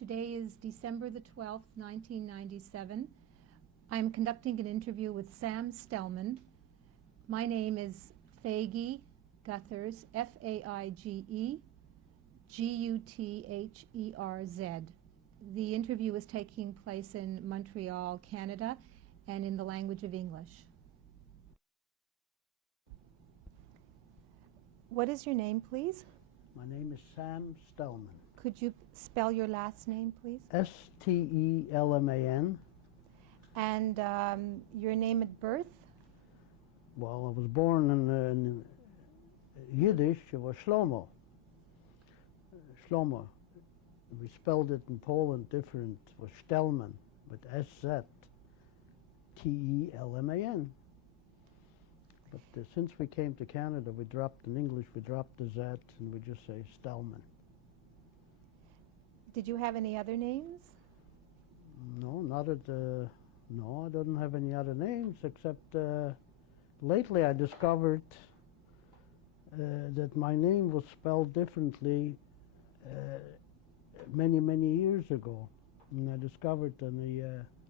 Today is December the 12th, 1997. I'm conducting an interview with Sam Stelman. My name is Faige Gutherz, Faige Gutherz. The interview is taking place in Montreal, Canada, and in the language of English. What is your name, please? My name is Sam Stelman. Could you spell your last name, please? Stelman. And your name at birth? Well, I was born in Yiddish. It was Shlomo. Shlomo. We spelled it in Poland different. It was Stelman, with Stelman. But since we came to Canada, we dropped in English, we dropped the Z, and we just say Stelman. Did you have any other names? No, not at the. No, I didn't have any other names except lately I discovered that my name was spelled differently many years ago. And I discovered on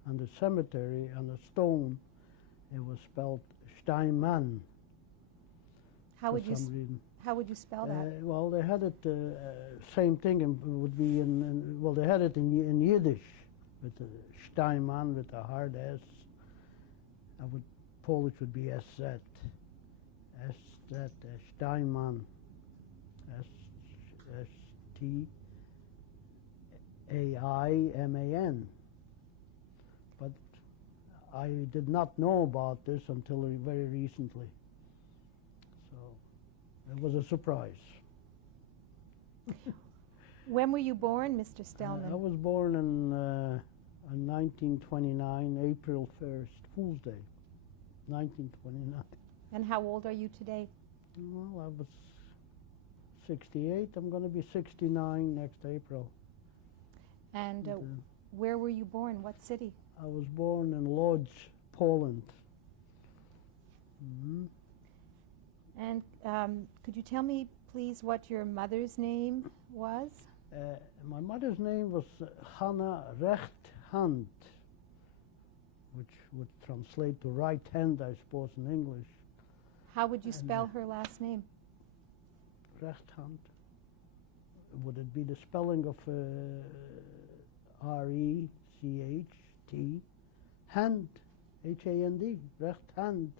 the cemetery, on the stone, it was spelled Steinman. How would you spell that? Well, they had it same thing. It would be well, they had it in Yiddish with the Steinman with a hard S. Polish would be SZ. Steinman. Staiman. But I did not know about this until very recently. So it was a surprise. When were you born, Mr. Stelman? I was born in 1929, April 1st, Fool's Day, 1929. And how old are you today? Well, I was 68. I'm going to be 69 next April. And where were you born? What city? I was born in Lodz, Poland. Mm-hmm. And could you tell me, please, what your mother's name was? My mother's name was Hannah Rechthand, which would translate to right hand, I suppose, in English. How would you spell her last name? Rechthand. Would it be the spelling of R-E-C-H-T, hand, H-A-N-D, Rechthand.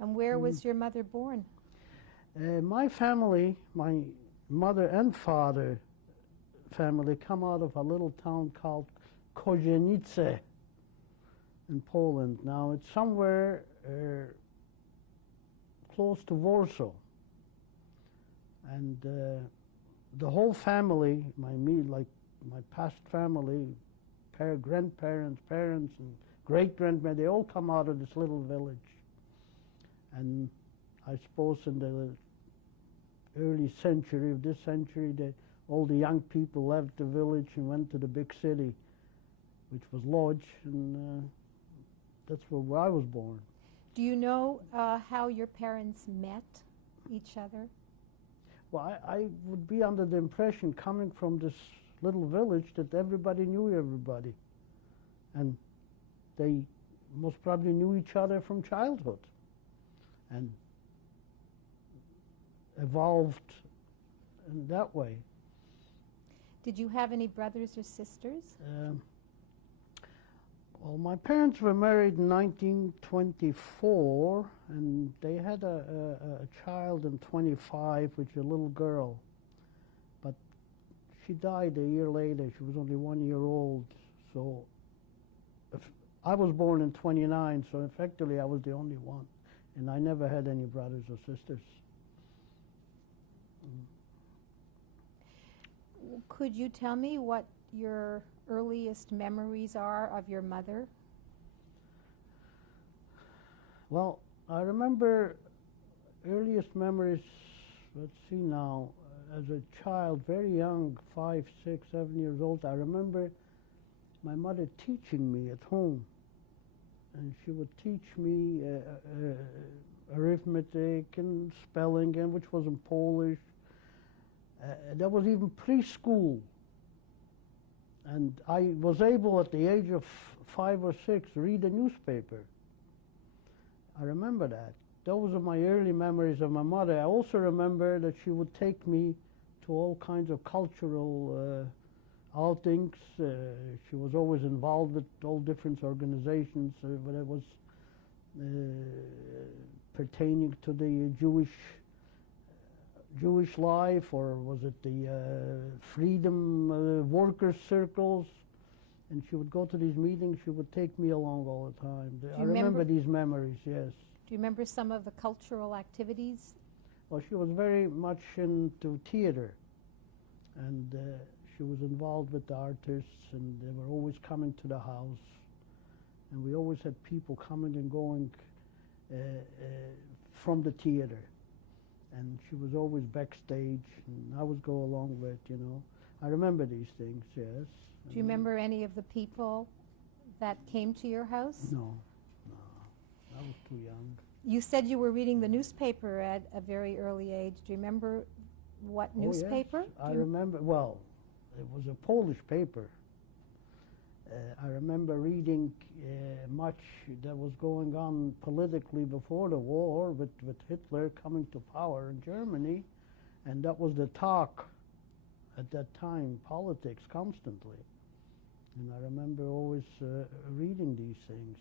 And where was your mother born? My family, my mother and father family, come out of a little town called Kozienice in Poland. Now it's somewhere close to Warsaw. And the whole family, my past family, grandparents, parents, and great-grandparents, they all come out of this little village. And I suppose in the early century of this century, all the young people left the village and went to the big city, which was Lodz, and that's where I was born. Do you know how your parents met each other? Well, I would be under the impression, coming from this little village, that everybody knew everybody. And they most probably knew each other from childhood and evolved in that way. Did you have any brothers or sisters? Well, my parents were married in 1924, and they had a child in 25, which is a little girl. But she died a year later. She was only 1 year old. So I was born in 29, so effectively I was the only one. And I never had any brothers or sisters. Could you tell me what your earliest memories are of your mother? Well, I remember earliest memories, let's see now, as a child, very young, 5, 6, 7 years old, I remember my mother teaching me at home. And she would teach me arithmetic and spelling, and which was in Polish. There was even preschool. And I was able at the age of 5 or 6 read a newspaper. I remember that. Those are my early memories of my mother. I also remember that she would take me to all kinds of cultural outings. She was always involved with all different organizations, whether it was pertaining to the Jewish life, or was it the freedom workers circles. And she would go to these meetings. She would take me along all the time. I remember these memories, yes. Do you remember some of the cultural activities? Well, she was very much into theater, and she was involved with the artists, and they were always coming to the house, and we always had people coming and going from the theater, and she was always backstage, and I would go along with, you know. I remember these things, yes. Do you remember any of the people that came to your house? No, I was too young. You said you were reading the newspaper at a very early age. Do you remember what newspaper? Yes. I remember, well, it was a Polish paper. I remember reading much that was going on politically before the war with Hitler coming to power in Germany, and that was the talk at that time, politics constantly. And I remember always reading these things.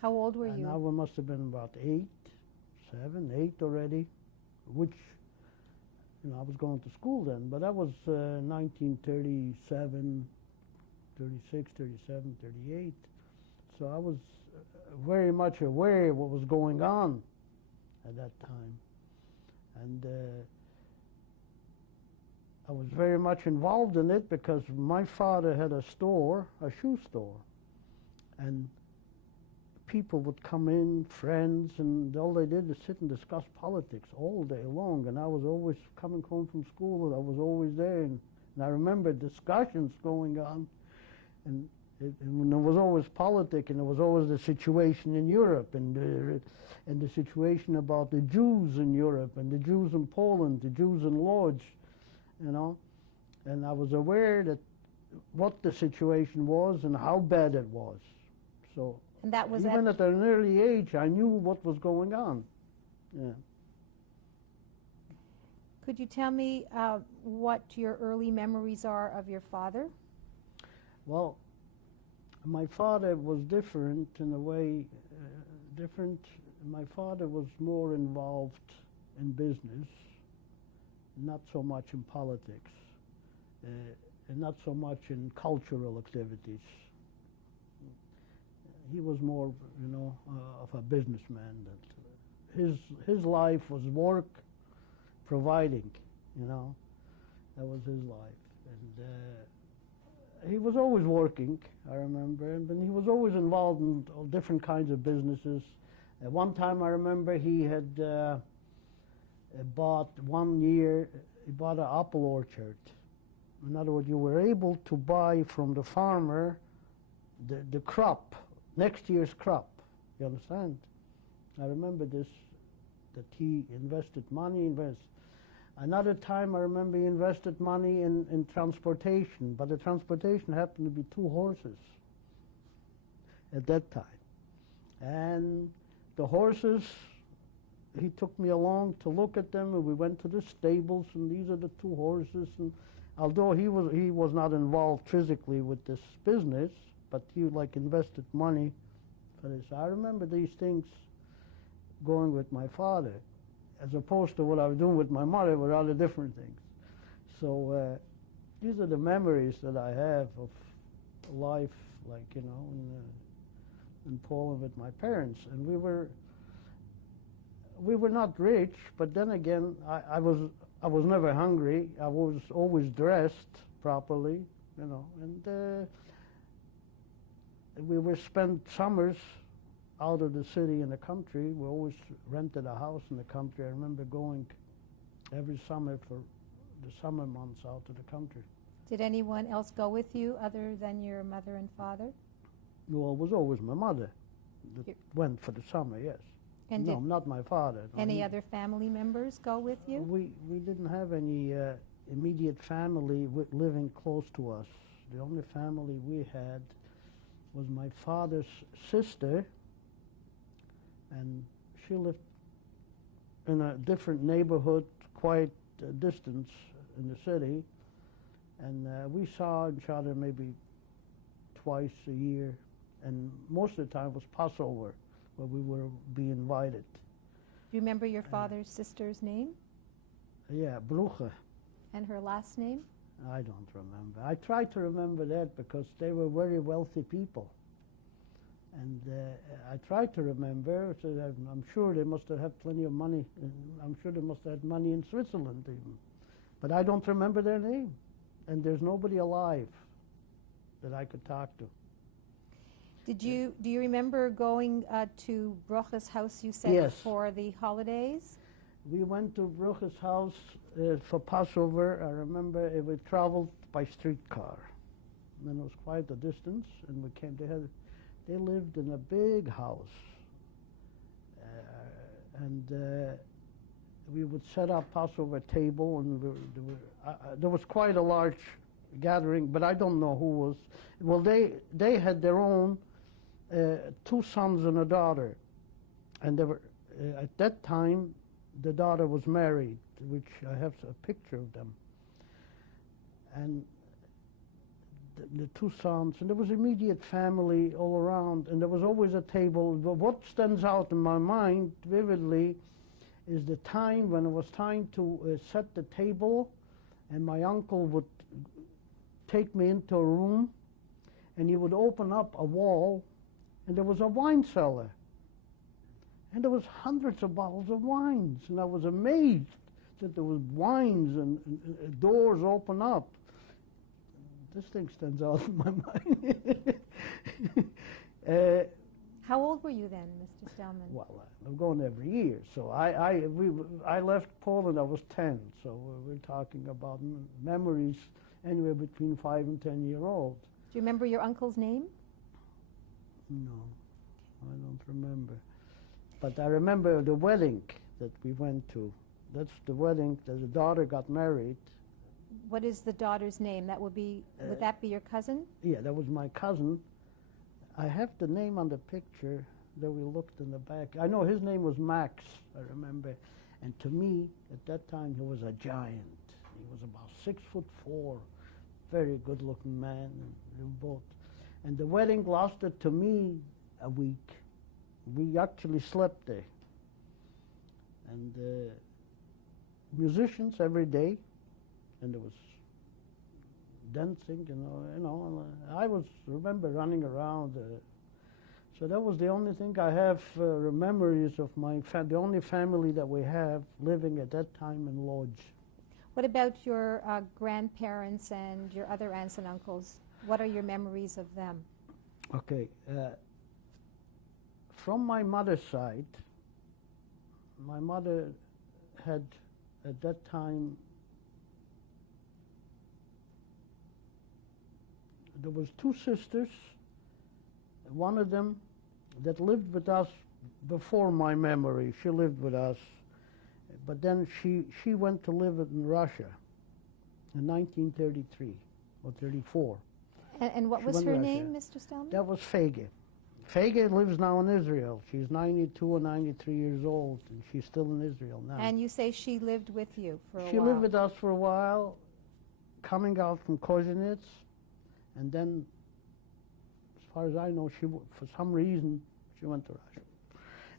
How old were you? And I must have been about 8, 7, 8 already, which, you know, I was going to school then, but that was 1937, 36, 37, 38. So I was very much aware of what was going on at that time. And I was very much involved in it because my father had a store, a shoe store, and people would come in, friends, and all they did was sit and discuss politics all day long. And I was always coming home from school, and I was always there. And I remember discussions going on, and there was always politics, and there was always the situation in Europe, and the situation about the Jews in Europe, and the Jews in Poland, the Jews in Lodz, you know. And I was aware that what the situation was and how bad it was. So. And that was even at an early age, I knew what was going on. Yeah. Could you tell me what your early memories are of your father? Well, my father was different in a way. My father was more involved in business, not so much in politics, and not so much in cultural activities. He was more, you know, of a businessman. That his life was work, providing, you know. That was his life, and he was always working. I remember, and he was always involved in all different kinds of businesses. At one time, I remember he had bought an apple orchard. In other words, you were able to buy from the farmer the crop. Next year's crop, you understand? I remember this, that he invested money. Another time I remember he invested money in transportation, but the transportation happened to be 2 horses at that time. And the horses, he took me along to look at them, and we went to the stables, and these are the 2 horses. And although he was not involved physically with this business, but he like invested money for this. I remember these things going with my father, as opposed to what I was doing with my mother, were other different things. So these are the memories that I have of life, like, you know, in Poland with my parents. And we were not rich, but then again, I was never hungry. I was always dressed properly, you know, and we were spent summers out of the city in the country. We always rented a house in the country. I remember going every summer for the summer months out to the country. Did anyone else go with you other than your mother and father? Well, it was always my mother that went for the summer, yes. And no, not my father. No, any other family members go with you? We didn't have any immediate family living close to us. The only family we had was my father's sister, and she lived in a different neighborhood, quite a distance in the city, and we saw each other maybe twice a year, and most of the time was Passover, where we were be invited. Do you remember your father's sister's name Yeah, Bruche. and her last name? I don't remember. I try to remember that because they were very wealthy people. And I try to remember, so I'm sure they must have had plenty of money. I'm sure they must have had money in Switzerland even. But I don't remember their name. And there's nobody alive that I could talk to. Do you remember going to Bruche's house, you said, Yes. for the holidays? We went to Bruche's house for Passover. I remember we traveled by streetcar. And it was quite a distance, and we came. They lived in a big house, and we would set up Passover table, and there was quite a large gathering, but I don't know who was. Well, they had their own 2 sons and a daughter, and they were at that time the daughter was married, which I have a picture of them, and the 2 sons, and there was immediate family all around, and there was always a table. But what stands out in my mind vividly is the time when it was time to set the table, and my uncle would take me into a room, and he would open up a wall, and there was a wine cellar, and there was hundreds of bottles of wines, and I was amazed that there was wines and doors open up. This thing stands out in my mind. How old were you then, Mr. Stelman? Well, I'm going every year. So I left Poland, I was 10. So we're talking about memories anywhere between 5 and 10-year-olds. Do you remember your uncle's name? No, I don't remember. But I remember the wedding that we went to. That's the wedding that the daughter got married. What is the daughter's name? Would that be your cousin? Yeah, that was my cousin. I have the name on the picture that we looked in the back. I know his name was Max, I remember. And to me, at that time, he was a giant. He was about 6'4", very good-looking man. And the wedding lasted to me a week. We actually slept there. And musicians every day. And there was dancing, I remember running around. So that was the only thing I have memories of the only family that we have living at that time in Lodz. What about your grandparents and your other aunts and uncles? What are your memories of them? Okay. From my mother's side, my mother had at that time, there was 2 sisters, one of them that lived with us before my memory. She lived with us, but then she went to live in Russia in 1933 or 34. And what was her name, Mr. Stelman? That was Fege. Fege lives now in Israel. She's 92 or 93 years old, and she's still in Israel now. And you say she lived with you for a while? She lived with us for a while, coming out from Kozinets. And then, as far as I know, for some reason, she went to Russia.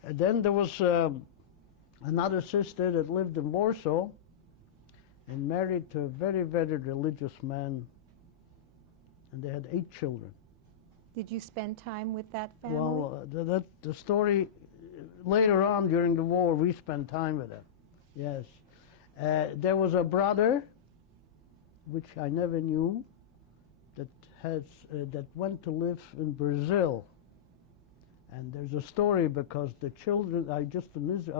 And then there was another sister that lived in Warsaw and married to a very, very religious man. And they had 8 children. Did you spend time with that family? Well, the story, later on during the war, we spent time with them. Yes. There was a brother, which I never knew, that went to live in Brazil, and there's a story because the children. I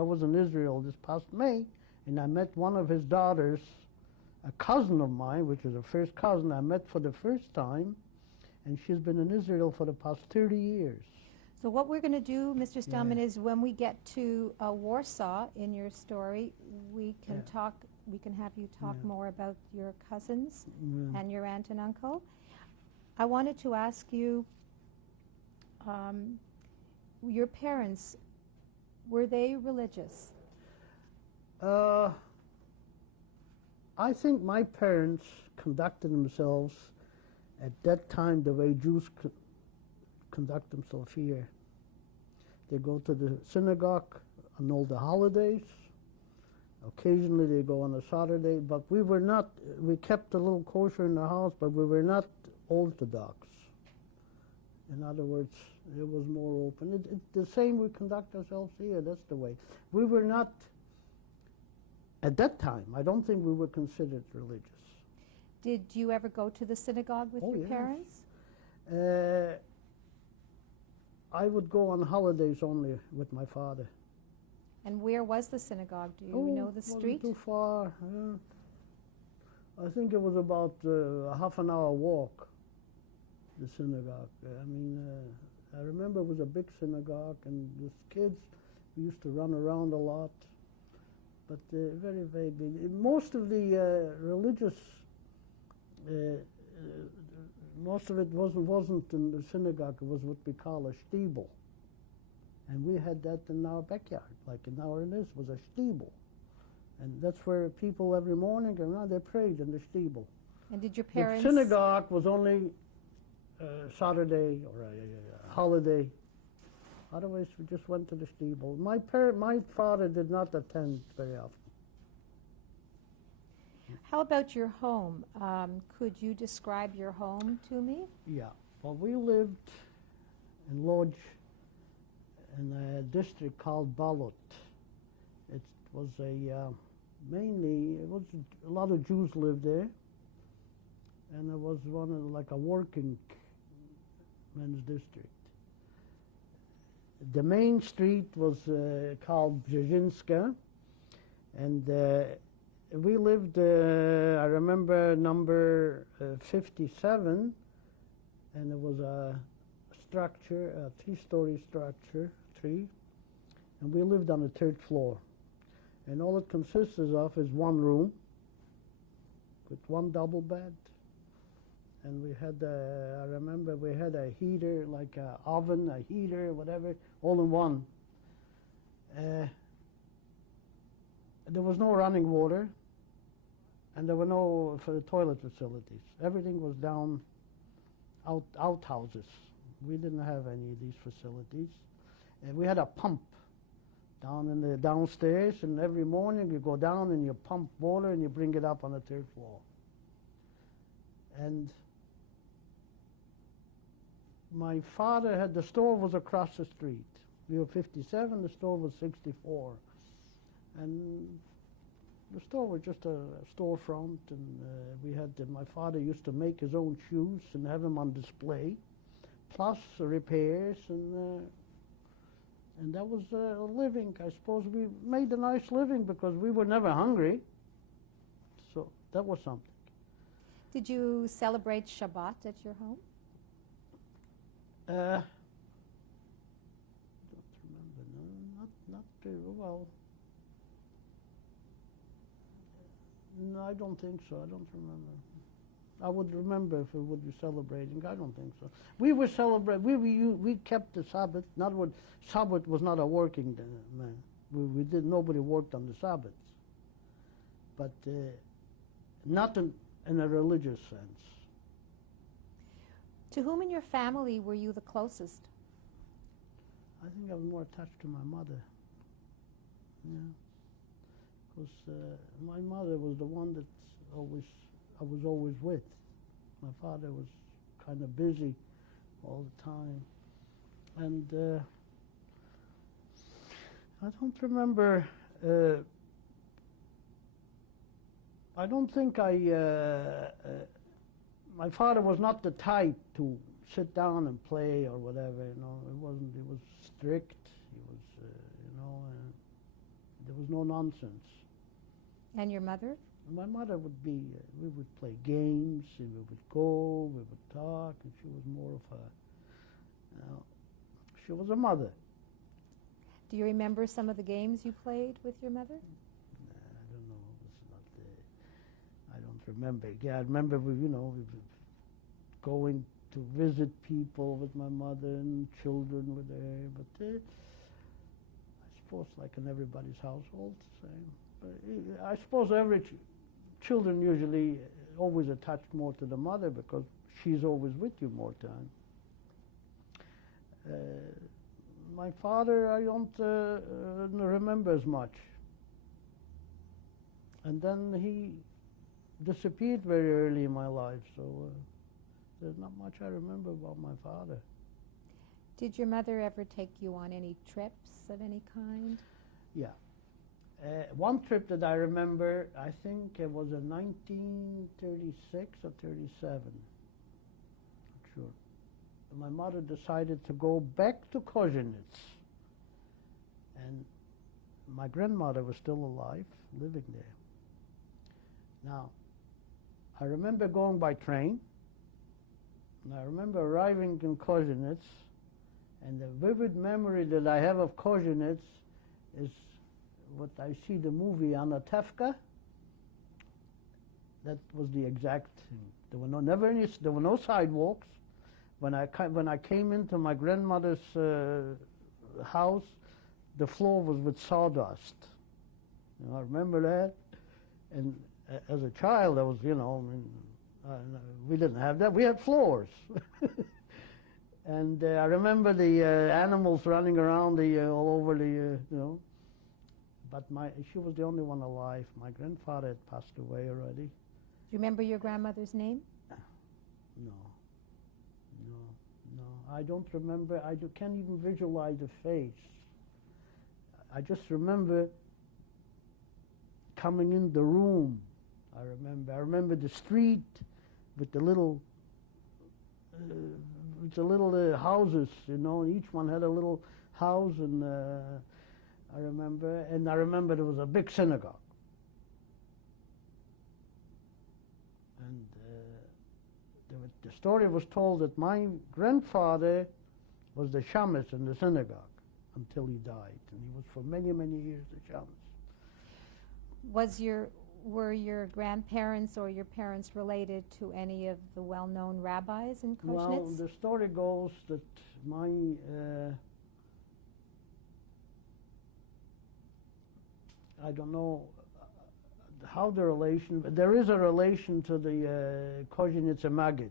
was in Israel this past May, and I met one of his daughters, a cousin of mine, which is a first cousin I met for the first time, and she's been in Israel for the past 30 years. So what we're going to do, Mr. Stelman, is when we get to Warsaw in your story, we can talk. We can have you talk more about your cousins and your aunt and uncle. I wanted to ask you, your parents, were they religious? I think my parents conducted themselves at that time the way Jews conduct themselves here. They go to the synagogue on all the holidays. Occasionally they go on a Saturday, but we kept a little kosher in the house, but we were not Orthodox. In other words, it was more open. The same we conduct ourselves here, that's the way. We were not, at that time, I don't think we were considered religious. Did you ever go to the synagogue with your yes. parents? I would go on holidays only with my father. And where was the synagogue? Do you know the street? Wasn't too far. I think it was about a half an hour walk, the synagogue. I remember it was a big synagogue, and the kids, we used to run around a lot, but very, very big. Most of the religious, most of it wasn't in the synagogue. It was what we call a shtibel. And we had that in our backyard, like in our this was a shtibel. And that's where people every morning, they prayed in the shtibel. And did your parents... The synagogue was only Saturday or a holiday. Otherwise, we just went to the shtibel. My father did not attend very often. How about your home? Could you describe your home to me? Yeah. Well, we lived in Lodz, in a district called Balot. It was mainly a lot of Jews lived there, and it was like a working men's district. The main street was called Brzezinska, and we lived, I remember number 57, and it was a structure, a three-story structure, and we lived on the third floor. And all it consists of is one room with one double bed. And we had, I remember we had a heater, like an oven, a heater, whatever, all in one. There was no running water, and there were no toilet facilities. Everything was down, outhouses. We didn't have any of these facilities. And we had a pump down in the downstairs, and every morning you go down and you pump water and you bring it up on the third floor. And my father had, the store was across the street. We were 57, the store was 64. And the store was just a storefront, and we had, my father used to make his own shoes and have them on display, plus repairs, and that was a living. I suppose we made a nice living because we were never hungry, so that was something. Did you celebrate Shabbat at your home? Don't remember. No, not very well. No, I don't think so. I don't remember. I would remember if we would be celebrating. I don't think so. We were celebrating. We kept the Sabbath. Not what Sabbath was not a working day, man. We did. Nobody worked on the Sabbaths, but not in a religious sense. To whom in your family were you the closest? I think I was more attached to my mother. Yeah, because my mother was the one that I was always with. My father was kind of busy all the time, and I don't remember. I don't think my father was not the type to sit down and play or whatever. You know, it wasn't. He was strict. He was, there was no nonsense. And your mother? My mother would be, we would play games, and we would go, we would talk, and she was more of a, she was a mother. Do you remember some of the games you played with your mother? I don't know, it's not, I don't remember. Yeah, I remember we were going to visit people with my mother, and children were there. But I suppose, like in everybody's household, the same. But I suppose children usually always attached more to the mother because she's always with you more time. My father, I don't remember as much. And then he disappeared very early in my life, so there's not much I remember about my father. Did your mother ever take you on any trips of any kind? Yeah. One trip that I remember, I think it was in 1936 or 37. Not sure. My mother decided to go back to Kozinets. And my grandmother was still alive, living there. Now, I remember going by train, and I remember arriving in Kozinets, and the vivid memory that I have of Kozinets is what I see the movie Anatevka. That was the exact thing. There were no sidewalks. When I came into my grandmother's house, the floor was with sawdust. You know, I remember that. And as a child, I was, I mean, we didn't have that. We had floors. And I remember the animals running around all over But she was the only one alive. My grandfather had passed away already. Do you remember your grandmother's name? No. I don't remember. Can't even visualize the face. I just remember coming in the room. I remember the street with the little houses. Each one had a little house, and I remember there was a big synagogue. And the story was told that my grandfather was the shamus in the synagogue until he died, and he was for many, many years the shamus. Were your grandparents or your parents related to any of the well-known rabbis in Kozinets? Well, the story goes that my I don't know how the relation, but there is a relation to the Kozinets Maggid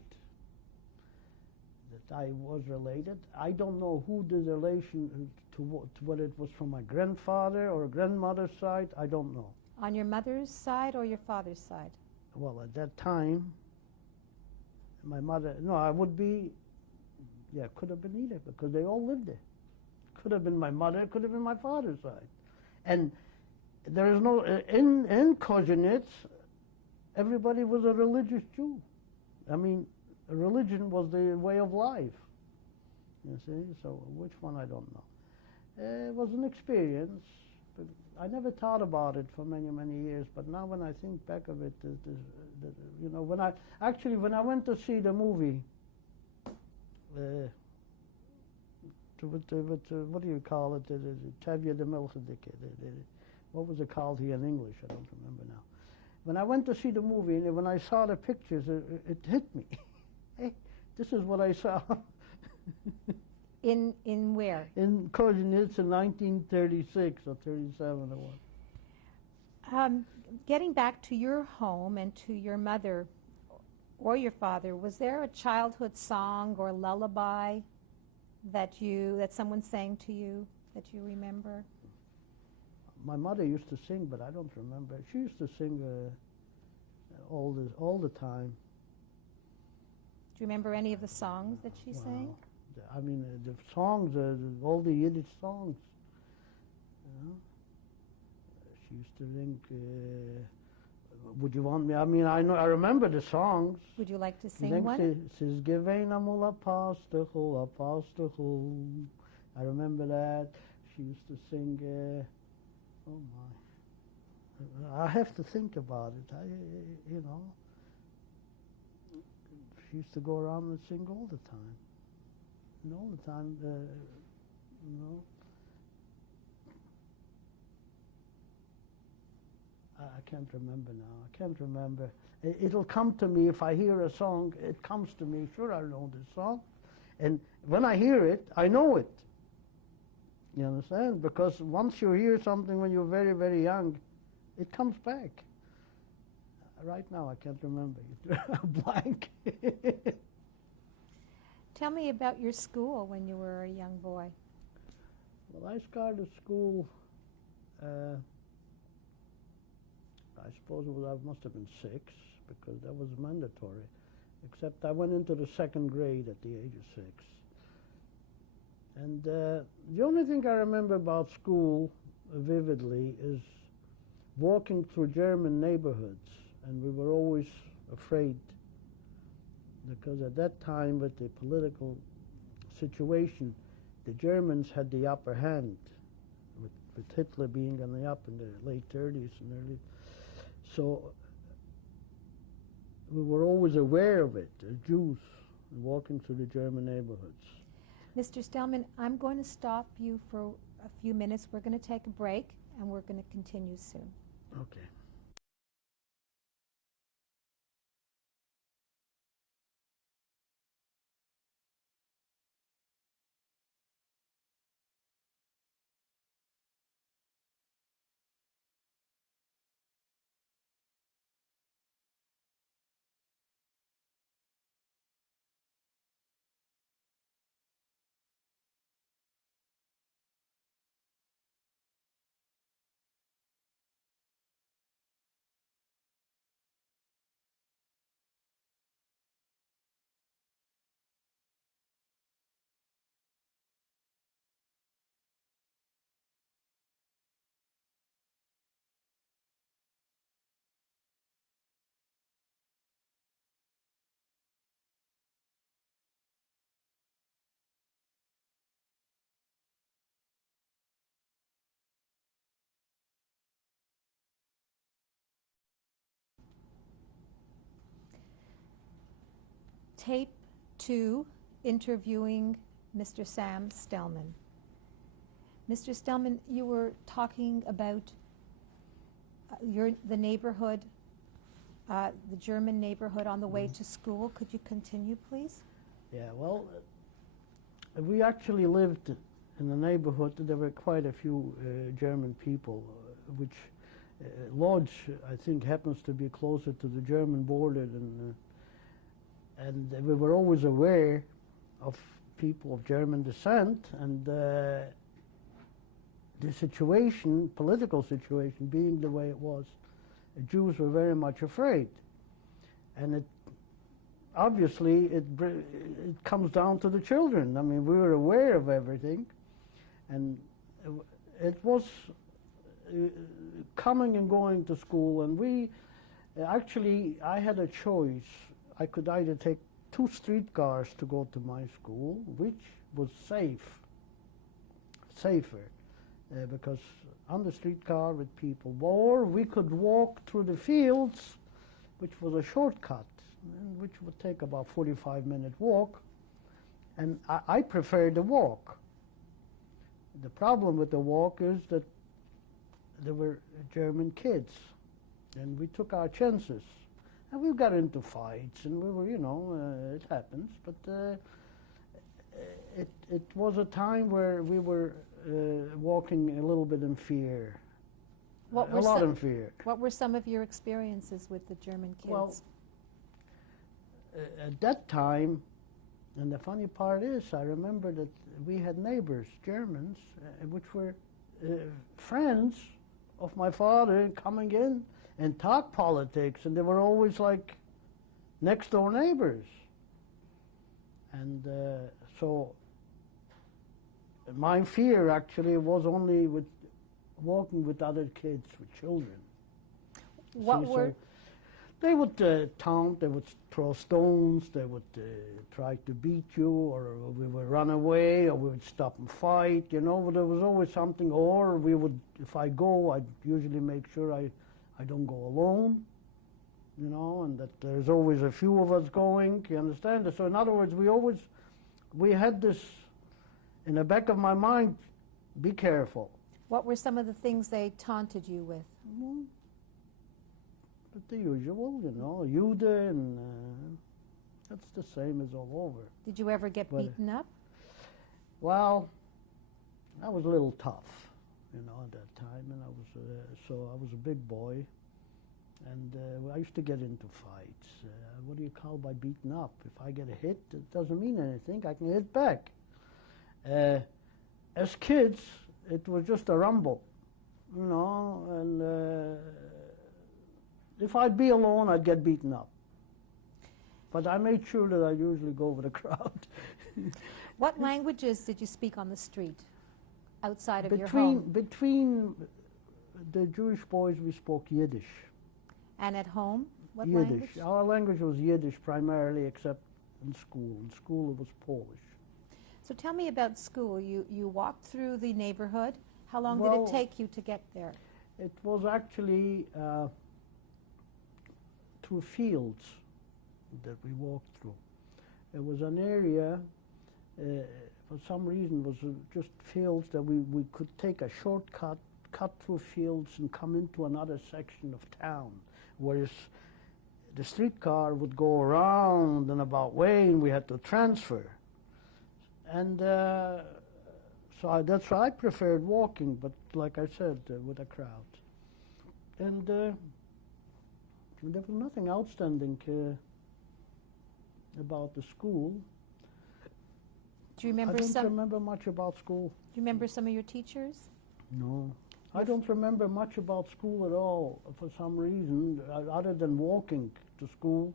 that I was related. I don't know who the relation to whether it was from my grandfather or grandmother's side. I don't know. On your mother's side or your father's side? Well, at that time, my mother, no, I would be, could have been either, because they all lived there. Could have been my mother, could have been my father's side. And there is no, in Kozinets, everybody was a religious Jew. I mean, religion was the way of life, you see, so which one, I don't know. It was an experience, but I never thought about it for many, many years, but now when I think back of it, when I went to see the movie, what do you call it, Tavia de Melchizedek, what was it called here in English? I don't remember now. When I went to see the movie, and when I saw the pictures, it hit me. Hey, this is what I saw. In where? In Kozinets in 1936 or 37 or what. Getting back to your home and to your mother or your father, was there a childhood song or lullaby that someone sang to you that you remember? My mother used to sing, but I don't remember. She used to sing all the time. Do you remember any of the songs that she sang? I mean, the songs, all the Yiddish songs. She used to sing, would you want me? I mean, I remember the songs. Would you like to sing one? Says, Gewein amol apastechu. I remember that. She used to sing, oh my. I have to think about it. She used to go around and sing all the time. And all the time, I I can't remember now. I can't remember. It'll come to me if I hear a song. It comes to me. Sure, I know this song, and when I hear it, I know it. You understand? Because once you hear something when you're very, very young, it comes back. Right now, I can't remember. Blank. Tell me about your school when you were a young boy. Well, I started school. I suppose I must have been 6, because that was mandatory. Except I went into the 2nd grade at the age of 6. And the only thing I remember about school vividly is walking through German neighborhoods, and we were always afraid, because at that time, with the political situation, the Germans had the upper hand, with Hitler being on the up in the late 30s and early. So we were always aware of it, as Jews, walking through the German neighborhoods. Mr. Stelman, I'm going to stop you for a few minutes. We're going to take a break, and we're going to continue soon. Okay. Tape 2, interviewing Mr. Sam Stelman. Mr. Stelman, you were talking about the neighborhood, the German neighborhood on the way to school. Could you continue, please? Yeah, well, we actually lived in a neighborhood. There were quite a few German people, which Lodz, I think, happens to be closer to the German border than. And we were always aware of people of German descent, and the situation, political situation, being the way it was, the Jews were very much afraid. And it obviously it comes down to the children. I mean, we were aware of everything, and it was coming and going to school, and we actually, I had a choice. I could either take 2 streetcars to go to my school, which was safer, because on the streetcar with people, or we could walk through the fields, which was a shortcut, which would take about 45-minute walk, and I preferred the walk. The problem with the walk is that there were German kids, and we took our chances. And we got into fights, and we were, it happens. But it was a time where we were walking a little bit in fear, a lot in fear. What were some of your experiences with the German kids? Well, at that time, and the funny part is, I remember that we had neighbors, Germans, which were friends of my father, coming in and talk politics, and they were always like next door neighbors. And so my fear actually was only with walking with other kids, with children. They would taunt, they would throw stones, they would try to beat you, or we would run away, or we would stop and fight, but there was always something. Or we would, if I go, I'd usually make sure I don't go alone, and that there's always a few of us going, you understand? So in other words, we had this in the back of my mind, be careful. What were some of the things they taunted you with? But the usual, you know, Jude, and that's the same as all over. Did you ever get But, beaten up? Well, I was a little tough, you know, at that time, and I was a big boy, and I used to get into fights. What do you call by beaten up? If I get a hit, it doesn't mean anything. I can hit back. As kids, it was just a rumble, you know, and if I'd be alone, I'd get beaten up. But I made sure that I usually go with a crowd. What languages did you speak on the street outside of your home? Between the Jewish boys, we spoke Yiddish. And at home, what Yiddish. language? Our language was Yiddish primarily, except in school. In school, it was Polish. So tell me about school. You walked through the neighborhood. How long did Well, it take you to get there? It was actually through fields that we walked through. It was an area, for some reason, was just fields that we could take a shortcut, cut through fields and come into another section of town, whereas the streetcar would go around and about way, and we had to transfer. And that's why I preferred walking, but like I said, with a crowd. And there was nothing outstanding about the school. Do you remember I don't remember much about school. Do you remember some of your teachers? No. I don't remember much about school at all for some reason, other than walking to school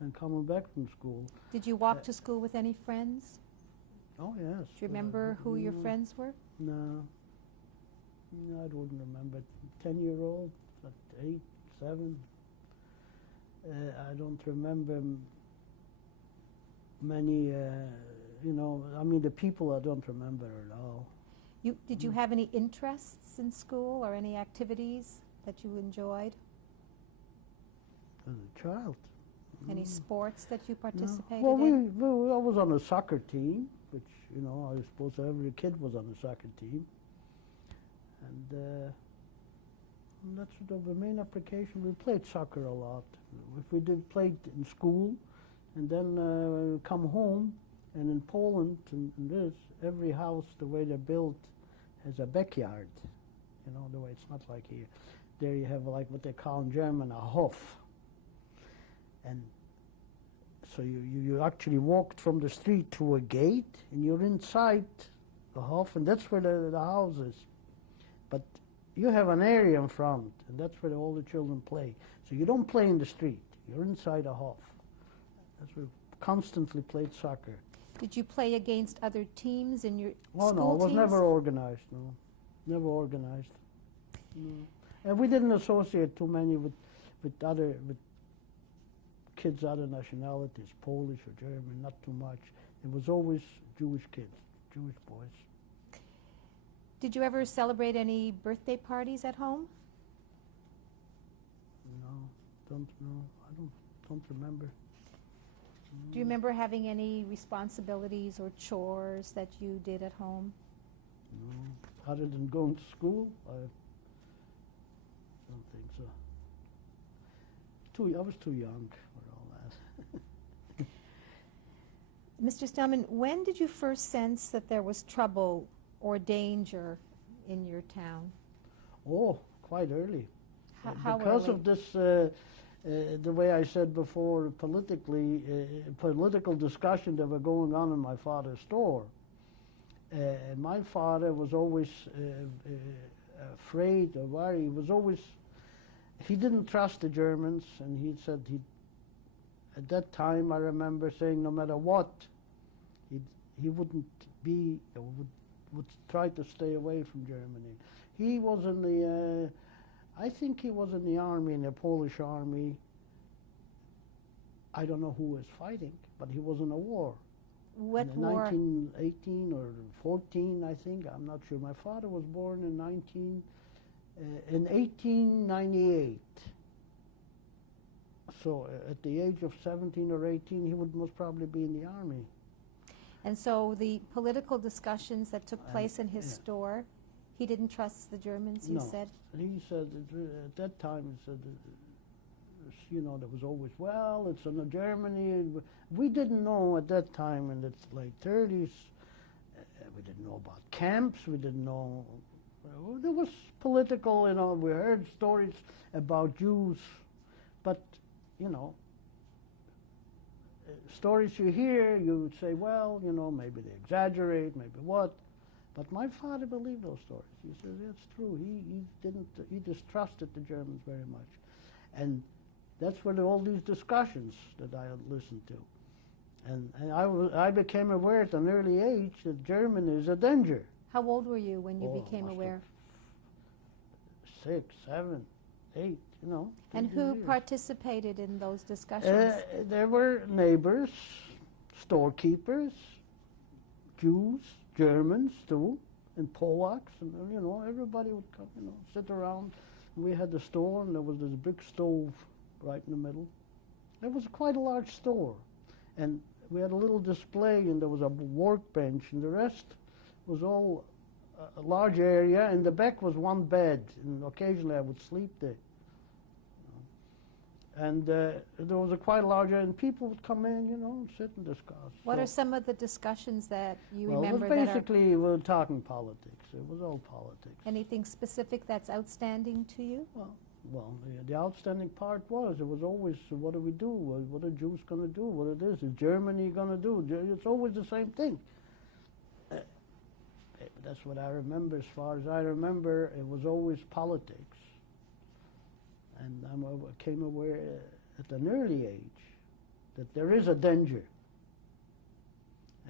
and coming back from school. Did you walk to school with any friends? Oh, yes. Do you remember who your friends were? No. No, I wouldn't remember. 10-year-old, 8, 7. I don't remember many, you know, I mean, the people I don't remember at all. Did you have any interests in school or any activities that you enjoyed? As a child. Any sports that you participated Well, in? I was on a soccer team, which, you know, I suppose every kid was on a soccer team. And that's the main application. We played soccer a lot. If we did play in school, and then come home, and in Poland, and this, every house, the way they're built, has a backyard. You know, the way it's not like here. There you have like what they call in German a Hof. And so you actually walked from the street to a gate, and you're inside the Hof, and that's where the house is. But you have an area in front, and that's where all the children play. So you don't play in the street. You're inside a Hof. That's where we constantly played soccer. Did you play against other teams in your Oh, school no, it was teams? never organized, no. Never organized. No. And we didn't associate too many with kids other nationalities, Polish or German, not too much. It was always Jewish kids, Jewish boys. Did you ever celebrate any birthday parties at home? No, I don't remember. Do you remember having any responsibilities or chores that you did at home? No, other than going to school, I don't think so. I was too young for all that. Mr. Stelman, when did you first sense that there was trouble or danger in your town? Oh, quite early. How because early? of this, the way I said before, political discussion that were going on in my father's store. My father was always afraid or worried. He didn't trust the Germans, and he said at that time I remember saying no matter what, he wouldn't be, or would try to stay away from Germany. He was in the, I think he was in the army, in the Polish army. I don't know who was fighting, but he was in a war. What in war? 1918 or 14, I think. I'm not sure. My father was born in 1898. So at the age of 17 or 18, he would most probably be in the army. And so the political discussions that took place in his yeah. store, he didn't trust the Germans, you No. said? He said, at that time, he said, you know, there was always, well, it's in Germany. We didn't know at that time in the late 30s. We didn't know about camps. We didn't know. There was political, you know, we heard stories about Jews, but, you know, stories you hear, you would say, well, you know, maybe they exaggerate, maybe what. But my father believed those stories. He says, it's true. He distrusted the Germans very much. And that's where all these discussions that I had listened to. And I became aware at an early age that Germany is a danger. How old were you when you became aware? 6, 7, 8, you know. And who participated in those discussions? There were neighbors, storekeepers, Jews, Germans too, and Polacks, and you know, everybody would come, you know, sit around. We had the store, and there was this big stove right in the middle. It was quite a large store, and we had a little display, and there was a workbench, and the rest was all a large area. In the back was one bed, and occasionally I would sleep there. And there was a quite large area, and people would come in, you know, and sit and discuss. What are some of the discussions that you well, remember? It was basically, we were talking politics. It was all politics. Anything specific that's outstanding to you? Well, the outstanding part was, it was always, what do we do? What are Jews going to do? What it is Germany going to do? It's always the same thing. That's what I remember. As far as I remember, it was always politics. And I came aware at an early age that there is a danger.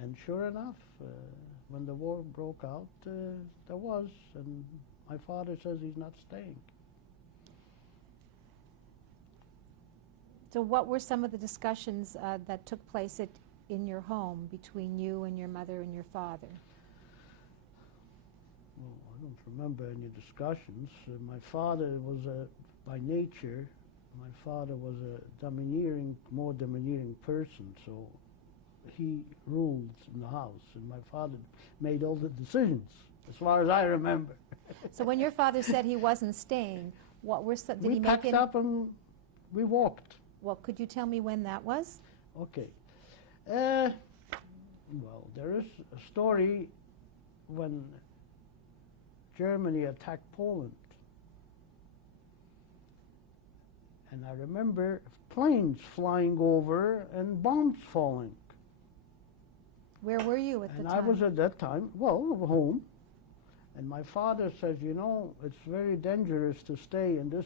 And sure enough, when the war broke out, there was. And my father says he's not staying. So what were some of the discussions that took place in your home between you and your mother and your father? Well, I don't remember any discussions. My father was by nature, my father was a more domineering person, so he ruled in the house, and my father made all the decisions, as far as I remember. So when your father said he wasn't staying, what were did he make? We packed up and we walked. Well, could you tell me when that was? Okay. Well, there is a story when Germany attacked Poland. And I remember planes flying over and bombs falling. Where were you at the time? And I was at that time, well, home. And my father says, you know, it's very dangerous to stay in this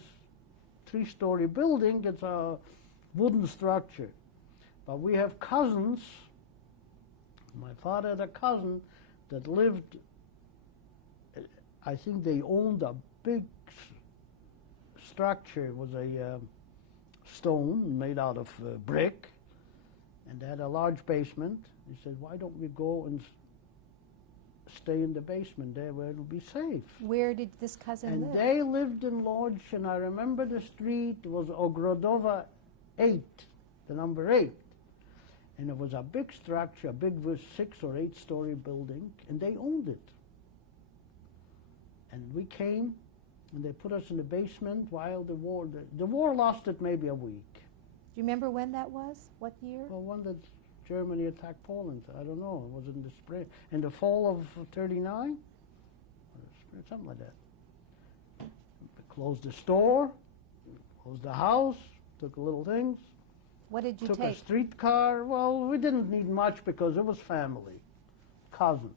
3-story building. It's a wooden structure. But we have cousins. My father had a cousin that lived, I think they owned a big structure. It was a stone made out of brick, and they had a large basement. He said, why don't we go and stay in the basement there where it'll be safe? Where did this cousin live? And they lived in Lodz, and I remember the street was Ogrodova 8, the number 8. And it was a big structure, a big 6 or 8-story building, and they owned it. And we came, and they put us in the basement while the war lasted maybe a week. Do you remember when that was? What year? Well, when did Germany attack Poland? I don't know. It was in the spring, in the fall of '39, something like that. They closed the store, closed the house, took little things. What did you take? Took a streetcar. Well, we didn't need much because it was family, cousins.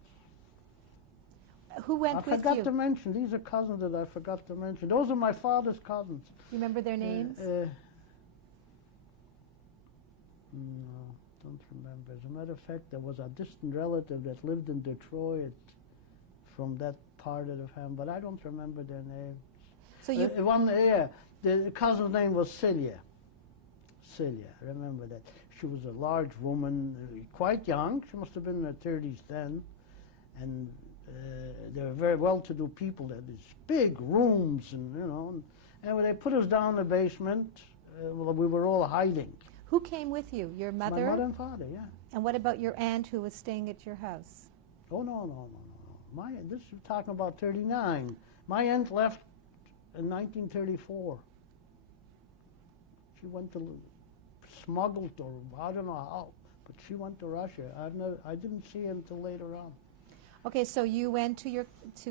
Who went with you? I forgot to mention, these are cousins that I forgot to mention. Those are my father's cousins. You remember their names? No, don't remember. As a matter of fact, there was a distant relative that lived in Detroit from that part of the family, but I don't remember their names. So you... the cousin's name was Celia. Celia, I remember that. She was a large woman, quite young. She must have been in her 30s then. And they were very well-to-do people. They had these big rooms, and you know. And when they put us down in the basement, well, we were all hiding. Who came with you? Your mother? My mother and father, yeah. And what about your aunt who was staying at your house? Oh, no. This is talking about 39. My aunt left in 1934. She went to smuggled, or I don't know how, but she went to Russia. I didn't see her until later on. Okay, so you went to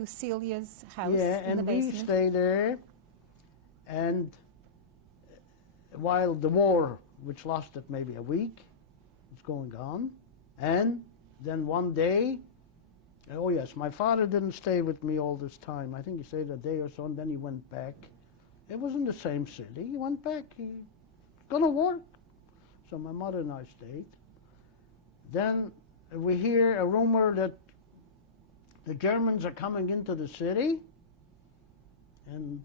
Celia's house Yeah, in the and basement. we stayed there, and while the war, which lasted maybe a week, was going on, and then one day, oh yes, my father didn't stay with me all this time. I think he stayed a day or so, and then he went back. It was in the same city. He went back. He was going to work. So my mother and I stayed. Then we hear a rumor that the Germans are coming into the city, and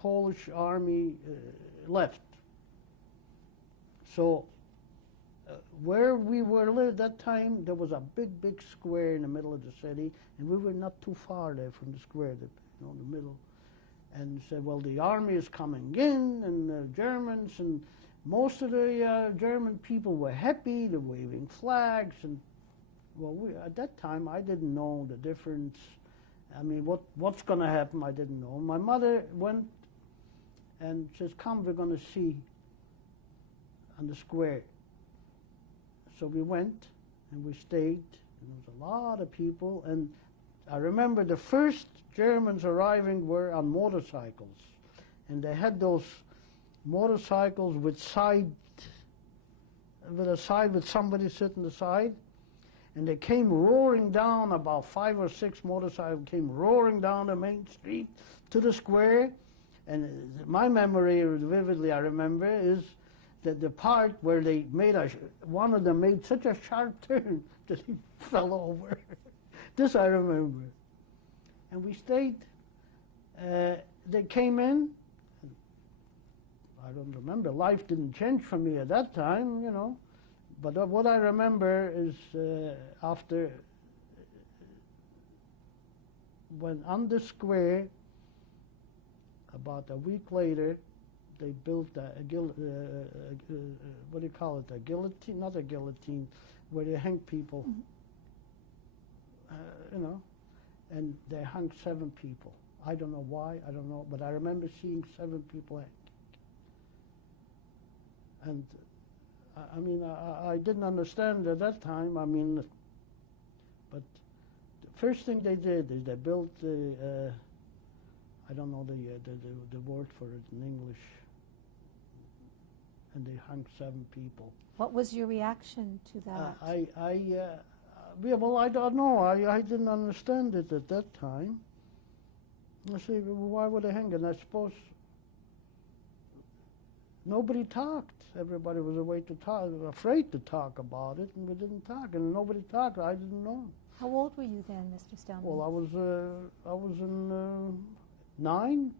Polish army left. So where we were at that time, there was a big, big square in the middle of the city, and we were not too far there from the square, in the middle. And said, well, the army is coming in, and the Germans, and most of the German people were happy. They're waving flags, and well, at that time I didn't know the difference. I mean, what's going to happen? I didn't know. My mother went and says, "Come, we're going to see on the square." So we went and we stayed. And there was a lot of people, and I remember the first Germans arriving were on motorcycles, and they had those motorcycles with a side with somebody sitting beside, and they came roaring down. About 5 or 6 motorcycles came roaring down the main street to the square, and my memory, vividly I remember, is that the part where they made one of them made such a sharp turn that he fell over. This I remember. And we stayed. They came in. I don't remember. Life didn't change for me at that time, you know. But what I remember is after, when on the square, about a week later, they built what do you call it? A guillotine? Not a guillotine, where they hang people. Mm-hmm. You know, and they hung 7 people. I don't know why. I don't know, but I remember seeing 7 people hanged. And I mean, I didn't understand at that time. I mean, but the first thing they did is they built I don't know the word for it in English. And they hung 7 people. What was your reaction to that? Well, I don't know. I didn't understand it at that time. I say, well, why would they hang? And I suppose nobody talked. Everybody was afraid to talk about it, and we didn't talk. And nobody talked. I didn't know. How old were you then, Mr. Stelman? Well, I was in 9.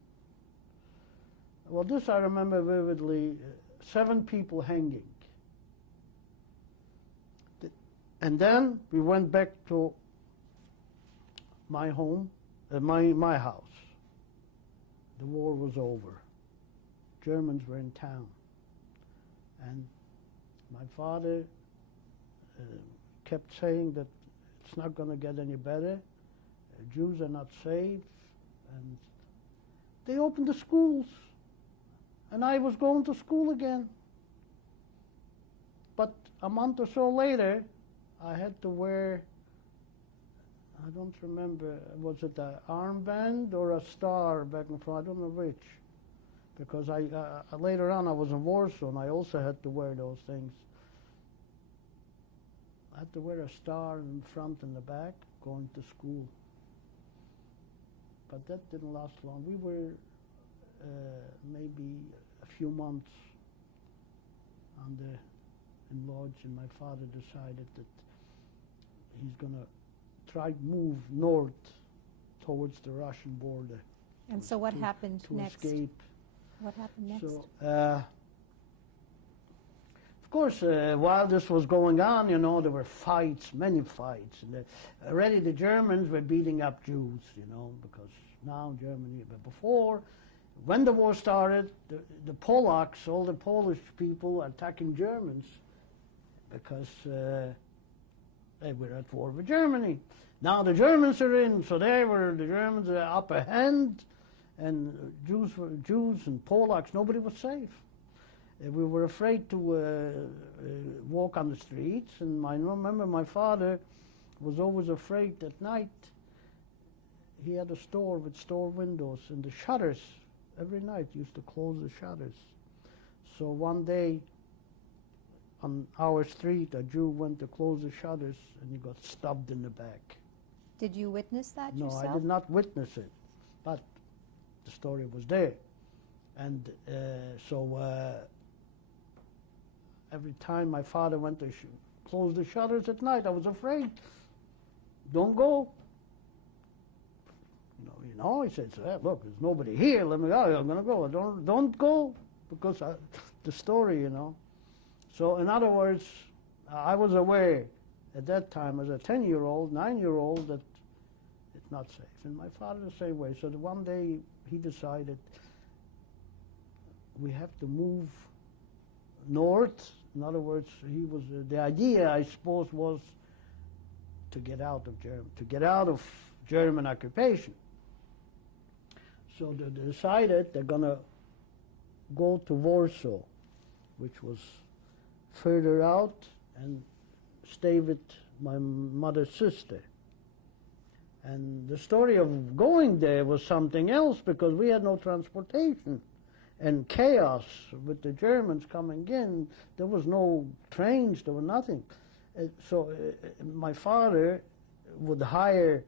Well, this I remember vividly. 7 people hanging. And then we went back to my home, my house. The war was over. Germans were in town. And my father kept saying that it's not going to get any better. Jews are not safe. And they opened the schools. And I was going to school again. But a month or so later, I had to wear, I don't remember, was it an armband or a star back and forth? I don't know which. Because later on I was in Warsaw, and I also had to wear those things. I had to wear a star in front and the back going to school. But that didn't last long. We were maybe a few months in Lodz, and my father decided that he's going to try to move north towards the Russian border. And so what happened next? To escape. What happened next? So, of course, while this was going on, you know, there were fights, many fights. And already the Germans were beating up Jews, you know, because now Germany, but before, when the war started, the Polacks, all the Polish people attacking Germans because they were at war with Germany. Now the Germans are in, so the Germans are upper hand, and Jews and Polacks, nobody was safe. We were afraid to walk on the streets, and I remember my father was always afraid at night. He had a store with store windows, and the shutters, every night used to close the shutters. So one day on our street, a Jew went to close the shutters, and he got stabbed in the back. Did you witness that No, yourself? I did not witness it, but the story was there. And every time my father went to close the shutters at night, I was afraid. Don't go. You know, he said, look, there's nobody here. Let me go. I'm going to go. Don't go, because the story, you know. So in other words, I was aware at that time as a 10-year-old, 9-year-old, that it's not safe. And my father the same way. So one day he decided we have to move north. In other words, the idea, I suppose, was to get out of German occupation. So they decided they're going to go to Warsaw, which was further out, and stay with my mother's sister. And the story of going there was something else, because we had no transportation, and chaos with the Germans coming in. There was no trains, there was nothing. So my father would hire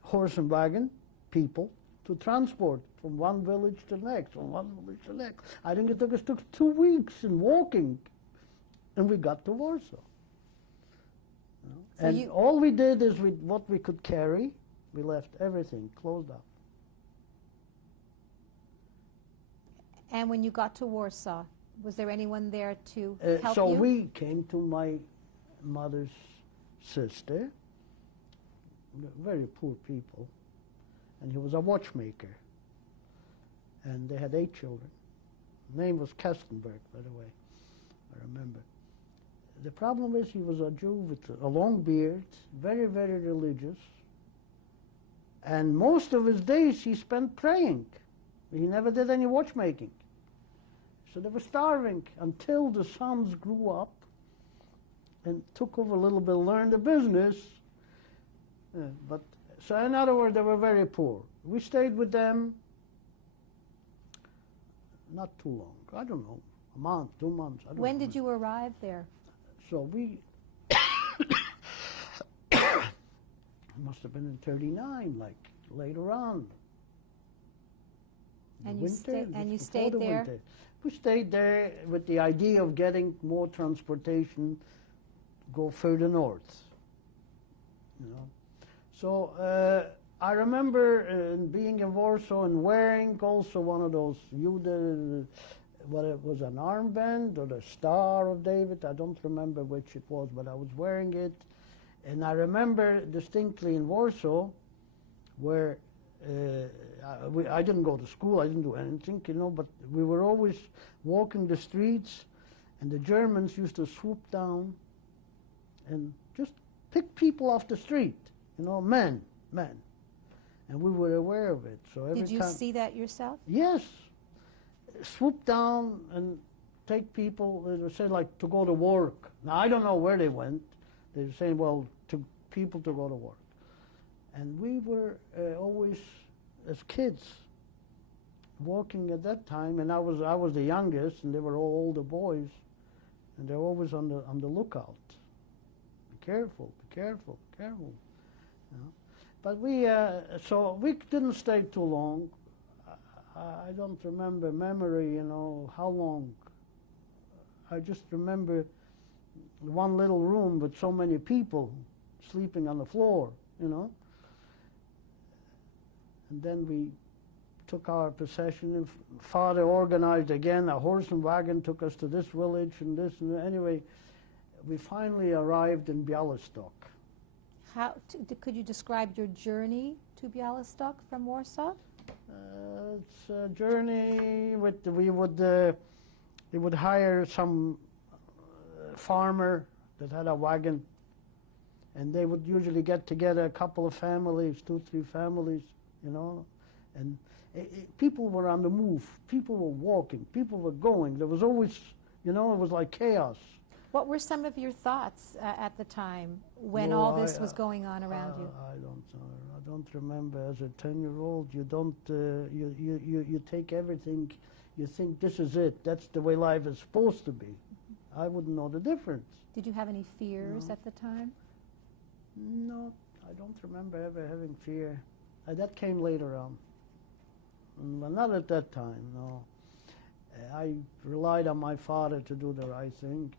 horse and wagon people to transport from one village to the next, from one village to the next. I think it took 2 weeks in walking, and we got to Warsaw. You know? So And all we did is with what we could carry, we left everything closed up. And when you got to Warsaw, was there anyone there to help So you? we came to my mother's sister, very poor people, and he was a watchmaker. And they had 8 children. His name was Kestenberg, by the way, I remember. The problem is he was a Jew with a long beard, very, very religious, and most of his days he spent praying. He never did any watchmaking. So they were starving until the sons grew up and took over a little bit, learned the business. So in other words, they were very poor. We stayed with them not too long. I don't know, a month, 2 months. I don't When know. did you arrive there? So we must have been in 39, like later on. And Winter, you just stayed before the there? winter. We stayed there with the idea of getting more transportation, go further north. You know, so I remember being in Warsaw and wearing also one of those what it was, an armband or the Star of David. I don't remember which it was, but I was wearing it, and I remember distinctly in Warsaw, where I didn't go to school, I didn't do anything, you know, but we were always walking the streets, and the Germans used to swoop down and just pick people off the street, you know, men, and we were aware of it. So every Did you time, see that yourself? yes, swoop down and take people, they would say, like, to go to work. Now, I don't know where they went. They were saying, well, to people to go to work. And we were always, as kids, walking at that time, and I was the youngest, and they were all older boys, and they're always on the lookout. Be careful, be careful, be careful. You know? But so we didn't stay too long. I don't remember memory, you know, how long. I just remember one little room with so many people sleeping on the floor, you know. And then we took our possession, and Father organized again, a horse and wagon took us to this village and this, and anyway, we finally arrived in Białystok. Could you describe your journey to Białystok from Warsaw? It's a journey with, they would hire some farmer that had a wagon, and they would usually get together a couple of families, 2, 3 families, you know, And people were on the move. People were walking. People were going. There was always, it was like chaos. What were some of your thoughts at the time when Well, all this was going on around you? I don't know. I don't remember. As a 10-year-old, you don't. You take everything. You think this is it. That's the way life is supposed to be. I wouldn't know the difference. Did you have any fears No. at the time? No, I don't remember ever having fear. That came later on. But not at that time. No. I relied on my father to do the right thing.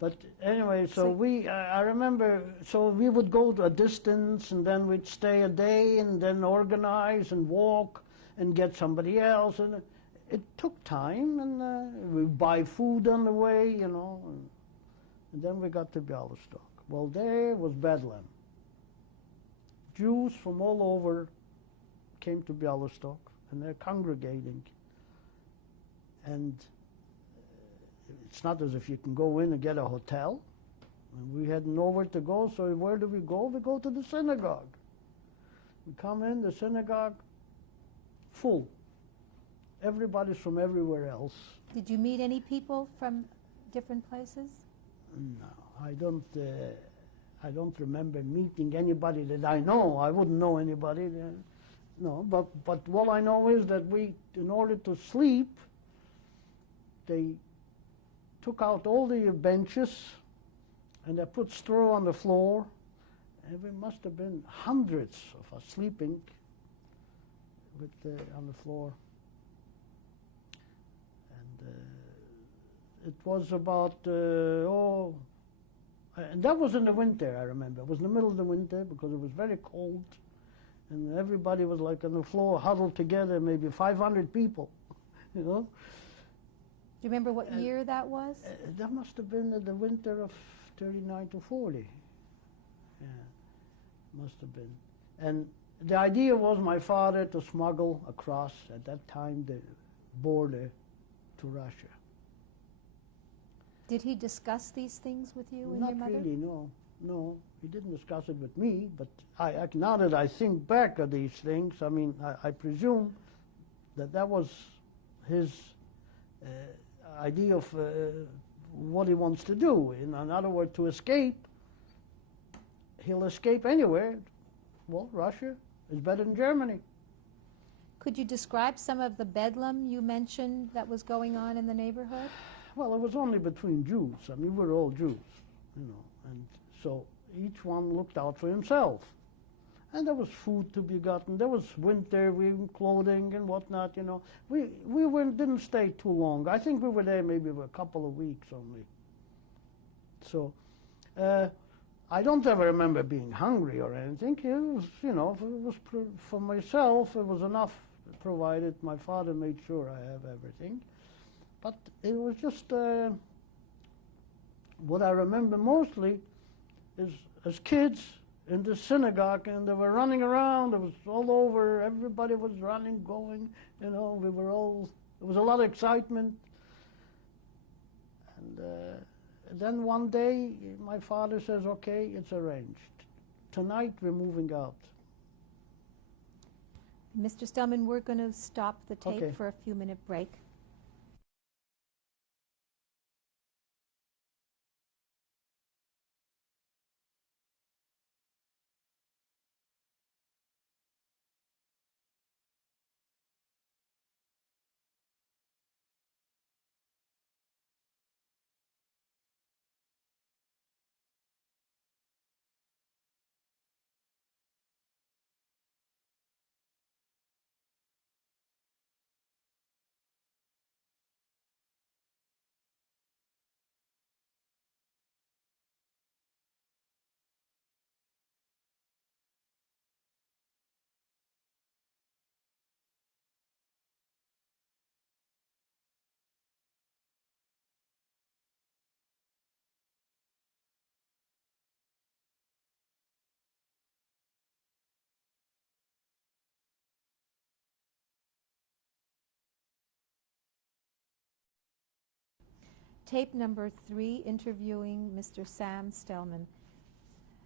But anyway, so I remember, so we would go to a distance and then we'd stay a day and then organize and walk and get somebody else. And it took time, and we'd buy food on the way, and then we got to Bialystok. Well, there was Bedlam. Jews from all over came to Bialystok, and they're congregating. And it's not as if you can go in and get a hotel. And we had nowhere to go, so where do we go? We go to the synagogue. We come in, the synagogue, full. Everybody's from everywhere else. Did you meet any people from different places? No, I don't remember meeting anybody that I know. I wouldn't know anybody. No, but what I know is that in order to sleep, they took out all the benches and they put straw on the floor, and there must have been hundreds of us sleeping on the floor. And it was about, and that was in the winter, I remember. It was in the middle of the winter because it was very cold, and everybody was like on the floor huddled together, maybe 500 people, Do you remember what year that was? That must have been the winter of 39 to 40. Yeah, must have been. And the idea was my father to smuggle across, at that time, the border to Russia. Did he discuss these things with you and Not your mother? really, no. No, he didn't discuss it with me, but now that I think back of these things, I mean, I presume that was his idea of what he wants to do. In other words, to escape, he'll escape anywhere. Well, Russia is better than Germany. Could you describe some of the bedlam you mentioned that was going on in the neighborhood? Well, it was only between Jews. I mean, we're all Jews, and so each one looked out for himself. And there was food to be gotten. There was winter, clothing and whatnot, We didn't stay too long. I think we were there maybe a couple of weeks only. So I don't ever remember being hungry or anything. It was, for myself, it was enough provided. My father made sure I have everything. But it was just, what I remember mostly is as kids, in the synagogue, and they were running around. It was all over. Everybody was running, going. We were all. There was a lot of excitement. And then one day, my father says, "Okay, it's arranged. Tonight we're moving out." Mr. Stelman, we're going to stop the tape Okay. for a few-minute break. Tape number 3, interviewing Mr. Sam Stelman.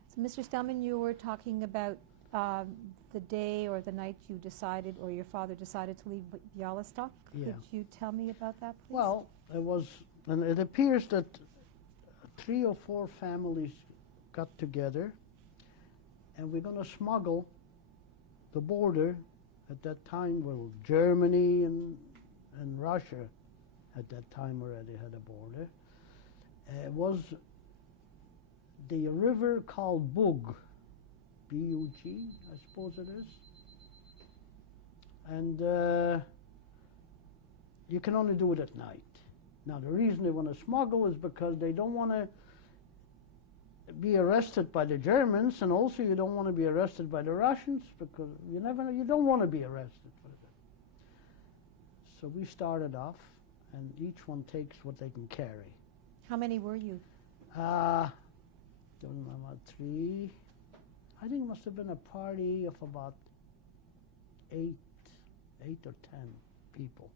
So, Mr. Stelman, you were talking about the day or the night you decided, or your father decided to leave Bialystok. Yeah. Could you tell me about that, please? Well, and it appears that 3 or 4 families got together, and we're going to smuggle the border. At that time, well, Germany and Russia at that time already had a border. It was the river called Bug, B-U-G, I suppose it is. And you can only do it at night. Now, the reason they want to smuggle is because they don't want to be arrested by the Germans, and also you don't want to be arrested by the Russians, because you don't want to be arrested for that. So we started off, and each one takes what they can carry. How many were you? Don't remember, 3. I think it must have been a party of about 8 or 10 people.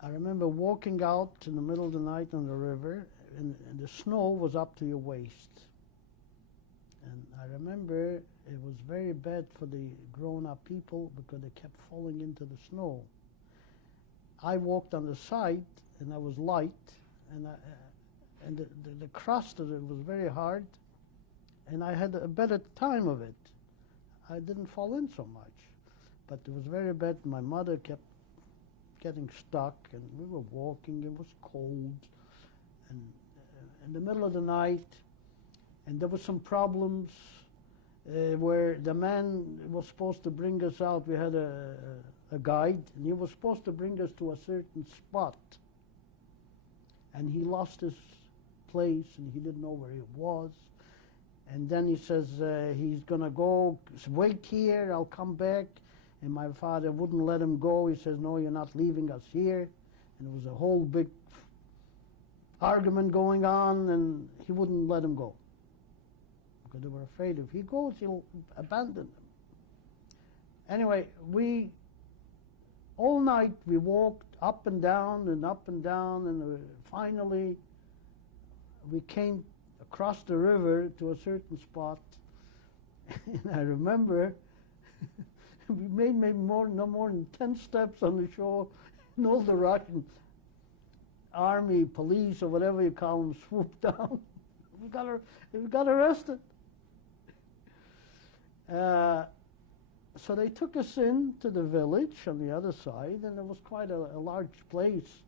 I remember walking out in the middle of the night on the river, and the snow was up to your waist. And I remember it was very bad for the grown-up people because they kept falling into the snow. I walked on the side, and I was light, and the crust of it was very hard, and I had a better time of it. I didn't fall in so much, but it was very bad. My mother kept getting stuck, and we were walking. It was cold, and in the middle of the night, and there was some problems where the man was supposed to bring us out. We had a guide, and he was supposed to bring us to a certain spot, and he lost his place, and he didn't know where he was. And then he says he's going to go, wait here, I'll come back. And my father wouldn't let him go. He says, no, you're not leaving us here. And there was a whole big argument going on, and he wouldn't let him go, because they were afraid if he goes, he'll abandon them. Anyway, all night we walked up and down, and finally we came across the river to a certain spot. And I remember we made maybe no more than 10 steps on the shore, and all the Russian army, police, or whatever you call them, swooped down. We got arrested. So they took us into the village on the other side, and it was quite a large place.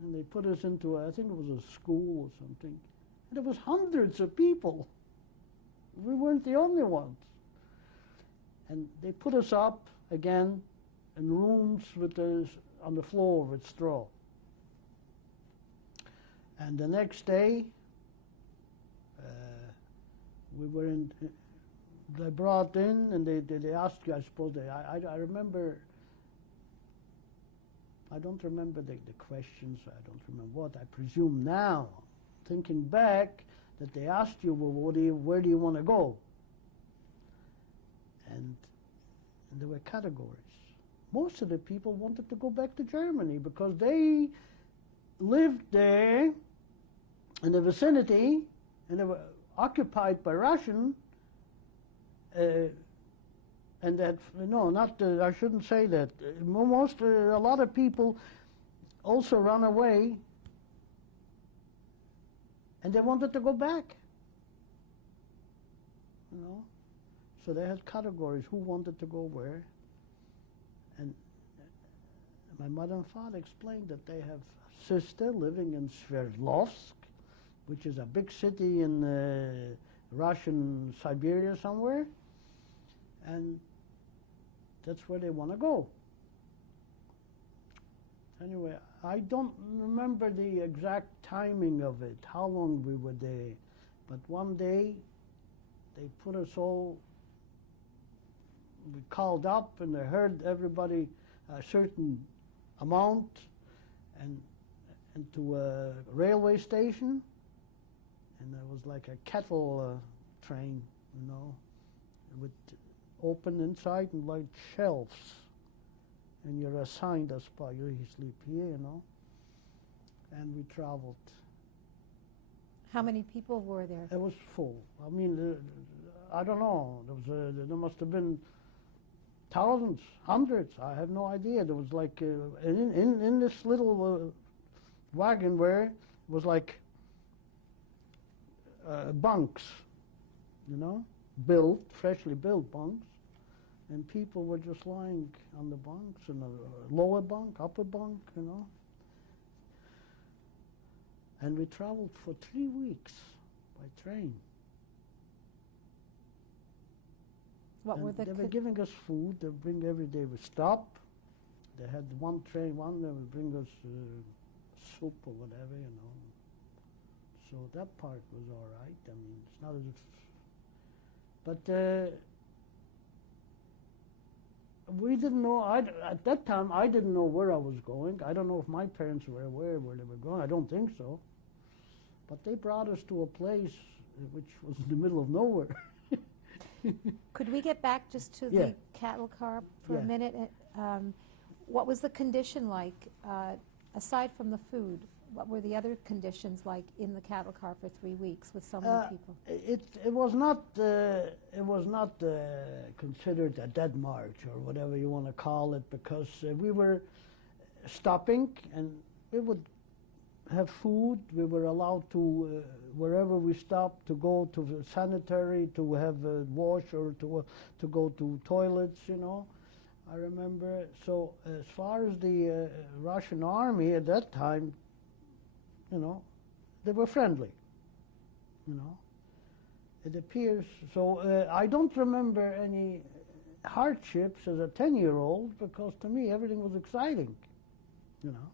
And they put us into, I think it was a school or something. And there was hundreds of people. We weren't the only ones. And they put us up again in rooms on the floor with straw. And the next day, we were in. They brought in, and they asked you. I suppose I remember. I don't remember the questions. I don't remember what. I presume now, thinking back, that they asked you, well, where do you want to go? And there were categories. Most of the people wanted to go back to Germany because they lived there in the vicinity, and they were occupied by Russian. And that, no, not, I shouldn't say that. A lot of people also run away, and they wanted to go back. So they had categories, who wanted to go where. And my mother and father explained that they have a sister living in Sverdlovsk, which is a big city in Russian Siberia somewhere, and that's where they want to go. Anyway, I don't remember the exact timing of it, how long we were there, but one day they put us all, we called up, and they heard everybody a certain amount, and to a railway station, and there was like a cattle train, with open inside and like shelves, and you're assigned a spot. You sleep here, and we traveled. How many people were there? It was full. I mean, I don't know. There must have been thousands, hundreds. I have no idea. There was like in this little wagon where it was like bunks, you know, built, freshly built bunks, and people were just lying on the bunks, and a lower bunk, upper bunk, you know. And we traveled for 3 weeks by train. What were They were giving us food. They would bring every day. We stop. They had one train. One they would bring us soup or whatever, you know. So that part was all right. I mean, it's not as if. But we didn't know. At that time, I didn't know where I was going. I don't know if my parents were aware where they were going. I don't think so. But they brought us to a place which was in the middle of nowhere. Could we get back just to the cattle car for a minute? What was the condition like, aside from the food? What were the other conditions like in the cattle car for 3 weeks with so many people? It was not considered a dead march or whatever you want to call it, because we were stopping and we would have food. We were allowed to wherever we stopped to go to the sanitary, to have a wash, or to go to toilets, you know. I remember. So as far as the Russian army at that time, you know, they were friendly, you know. It appears. So I don't remember any hardships as a 10-year-old, because to me everything was exciting, you know.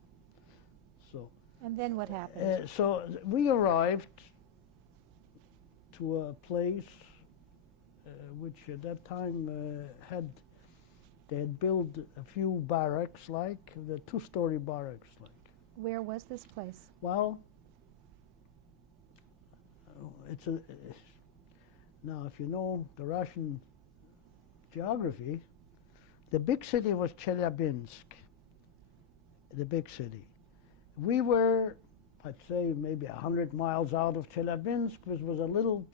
So. And then what happened? So we arrived to a place which at that time they had built a few barracks, like the 2-story barracks, like. Where was this place? Well, now if you know the Russian geography, the big city was Chelyabinsk, the big city. We were, I'd say, maybe 100 miles out of Chelyabinsk, which was a little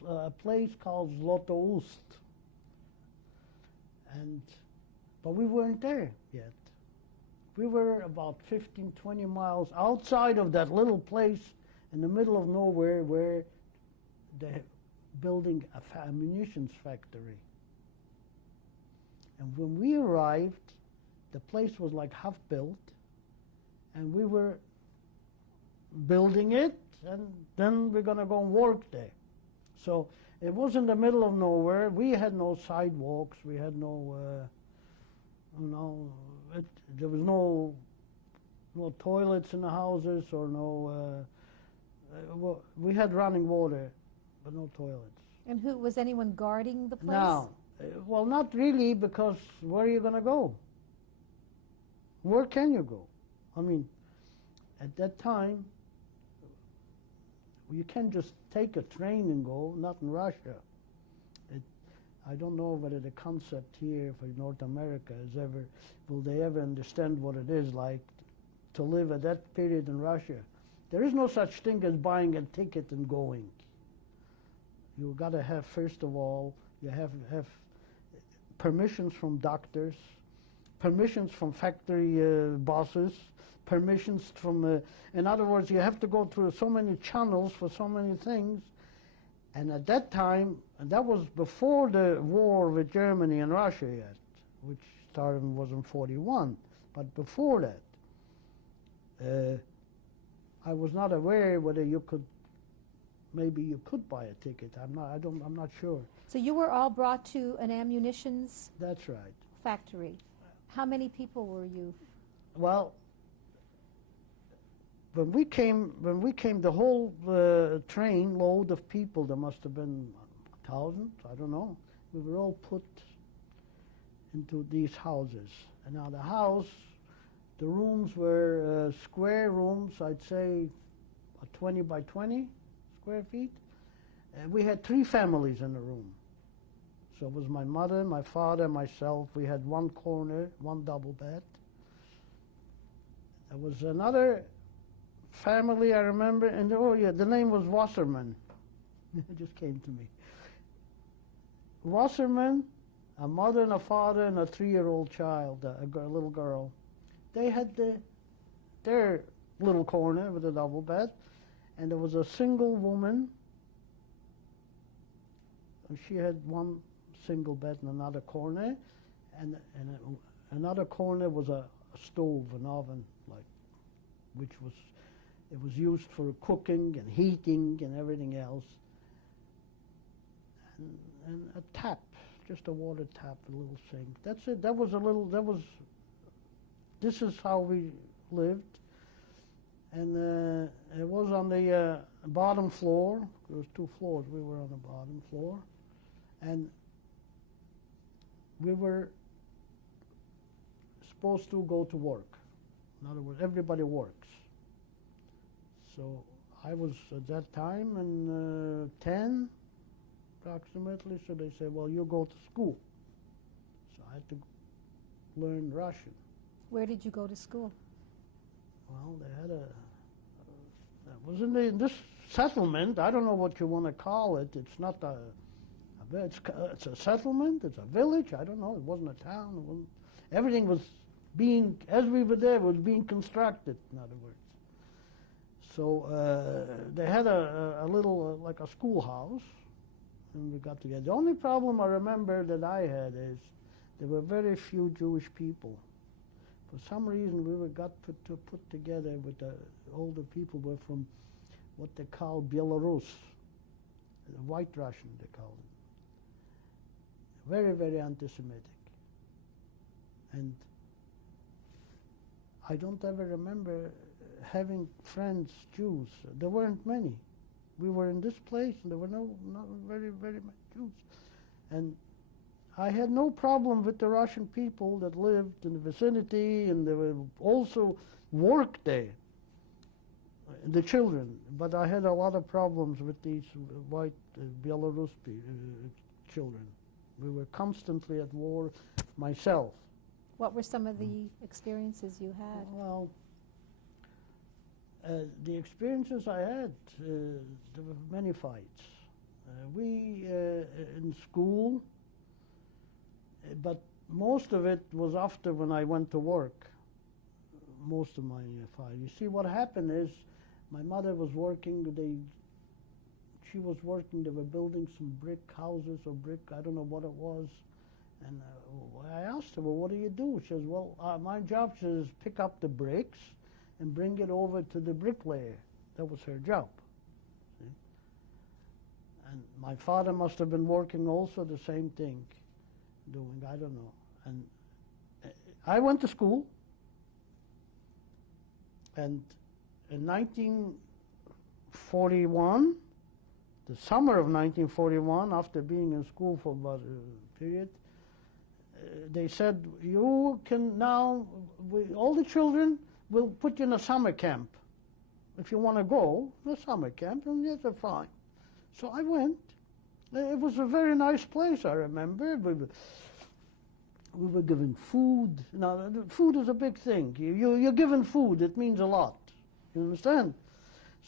place called Zlatoust. But we weren't there yet. We were about 15, 20 miles outside of that little place in the middle of nowhere, where they're building a munitions factory. And when we arrived, the place was like half built, and we were building it, and then we're going to go and work there. So it was in the middle of nowhere. We had no sidewalks. We had no, there was no toilets in the houses, or no. We had running water, but no toilets. And was anyone guarding the place? No, well, not really, because where are you going to go? Where can you go? I mean, at that time, you can't just take a train and go, not in Russia. I don't know whether the concept here for North America will they ever understand what it is like to live at that period in Russia. There is no such thing as buying a ticket and going. You've got to have, first of all, you have permissions from doctors, permissions from factory bosses, permissions from, in other words, you have to go through so many channels for so many things. And at that time, and that was before the war with Germany and Russia yet, which started was in 41, but before that, I was not aware whether maybe you could buy a ticket. I'm not sure. So you were all brought to an ammunitions That's right. factory. How many people were you? Well, when we came, the whole train load of people, there must have been 1,000, I don't know. We were all put into these houses. And now the rooms were square rooms, I'd say 20 by 20 square feet. We had 3 families in the room. So it was my mother, my father, myself. We had one corner, one double bed. There was another family, I remember, and the name was Wasserman. It just came to me. Wasserman, a mother and a father and a 3-year-old child, a little girl. They had their little corner with a double bed, and there was a single woman. She had one single bed in another corner, and another corner was a stove, an oven, like, it was used for cooking and heating and everything else, and a tap, just a water tap, a little sink. That's it. This is how we lived, and it was on the bottom floor. There was 2 floors. We were on the bottom floor, and we were supposed to go to work. In other words, everybody works. So I was at that time in 10 approximately, so they said, well, you go to school. So I had to learn Russian. Where did you go to school? Well, they had it was in this settlement. I don't know what you want to call it. It's not it's a settlement, it's a village, I don't know, it wasn't a town. Everything was being, as we were there, was being constructed, in other words. So they had a little, like a schoolhouse, and we got together. The only problem I remember that I had is there were very few Jewish people. For some reason, we got put together with all the people were from what they call Belarus, the White Russian, they called it. Very, very anti-Semitic. And I don't ever remember having friends, Jews. There weren't many. We were in this place, and there were not very, very many Jews. And I had no problem with the Russian people that lived in the vicinity, and they were also worked there, the children. But I had a lot of problems with these white Belarus children. We were constantly at war myself. What were some of the experiences you had? Well, the experiences I had, there were many fights. We, in school, but most of it was after when I went to work, most of my fight. You see, what happened is my mother was working, she was working, they were building some brick houses or brick, I don't know what it was. And I asked her, well, what do you do? She says, well, my job is pick up the bricks and bring it over to the bricklayer. That was her job. See? And my father must have been working also the same thing, doing, I don't know. And I went to school, and in 1941, the summer of 1941, after being in school for about a period, they said, you can now, all the children will put you in a summer camp. If you want to go, a summer camp, and yes, fine. So I went. It was a very nice place, I remember. We were given food. Now, food is a big thing. You're given food, it means a lot. You understand?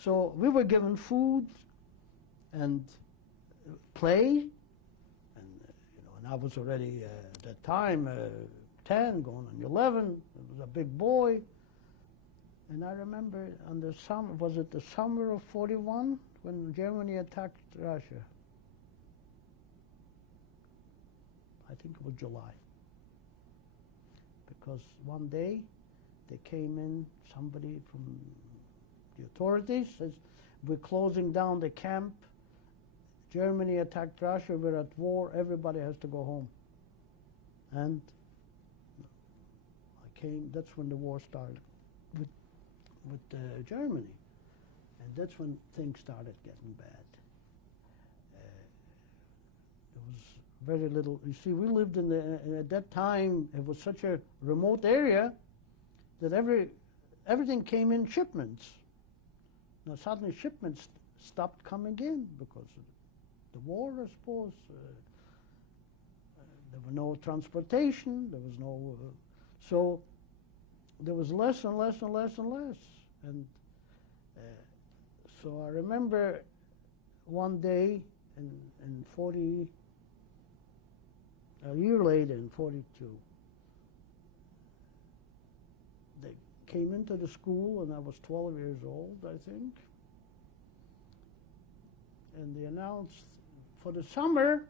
So we were given food and play. And I was already, at that time, 10, going on 11. I was a big boy. And I remember on the summer, was it the summer of 41, when Germany attacked Russia? I think it was July. Because one day, they came in, somebody from the authorities says, we're closing down the camp. Germany attacked Russia, we're at war, everybody has to go home. And I came, that's when the war started with Germany. And that's when things started getting bad. There was very little, you see, we lived at that time, it was such a remote area that everything came in shipments. Now suddenly shipments stopped coming in because of the war, I suppose. There was no transportation, there was no, so there was less and less and less and less. And so I remember one day in 40, a year later in 42, they came into the school, and I was 12 years old, I think. And they announced for the summer,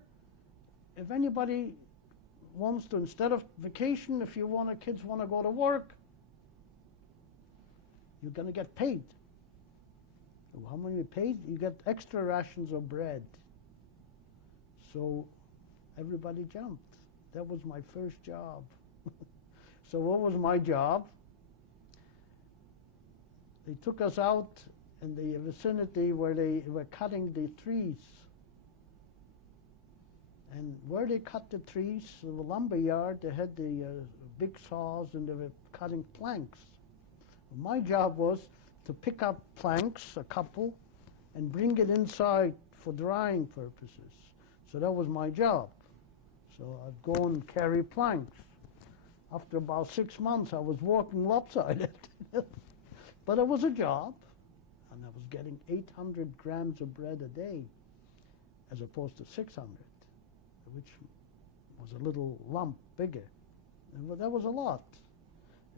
if anybody wants to, instead of vacation, if you want, kids want to go to work, you're going to get paid. How many you paid? You get extra rations of bread. So everybody jumped. That was my first job. So what was my job? They took us out in the vicinity where they were cutting the trees. And where they cut the trees, the lumber yard, they had the big saws, and they were cutting planks. My job was to pick up planks, a couple, and bring it inside for drying purposes. So that was my job. So I'd go and carry planks. After about 6 months, I was walking lopsided. But it was a job, and I was getting 800 grams of bread a day, as opposed to 600, which was a little lump bigger. And that was a lot.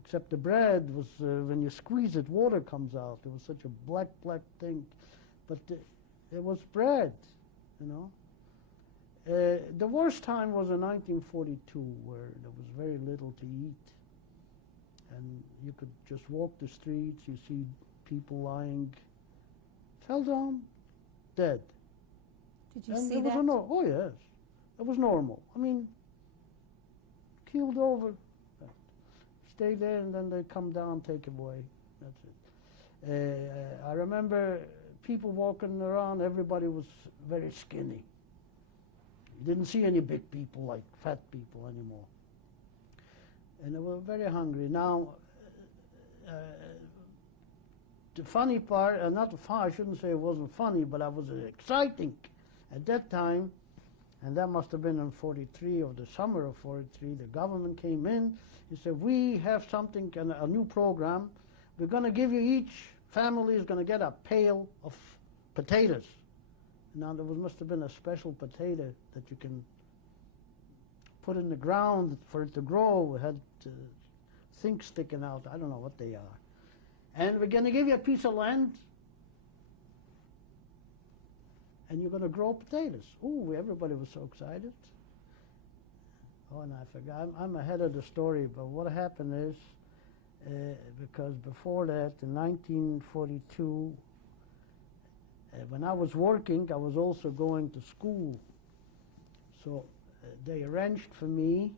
Except the bread was, when you squeeze it, water comes out. It was such a black thing. But it was bread, you know. The worst time was in 1942, where there was very little to eat. And you could just walk the streets, you see people lying, fell down, dead. Did you And see it was that? oh, yes. It was normal. I mean, keeled over. Stay there, and then they come down, take it away. That's it. I remember people walking around, everybody was very skinny. You didn't see any big people like fat people anymore. And they were very hungry. Now, the funny part, not the fun, I shouldn't say it wasn't funny, but I was exciting at that time, and that must have been in 43 or the summer of 43. The government came in. He said, we have something, a new program. We're going to give you, each family is going to get a pail of potatoes. Now, there must have been a special potato that you can put in the ground for it to grow. It had things sticking out. I don't know what they are. And we're going to give you a piece of land, and you're going to grow potatoes. Ooh, everybody was so excited. Oh, and I forgot. I'm ahead of the story, but what happened is, because before that, in 1942, when I was working, I was also going to school. So they arranged for me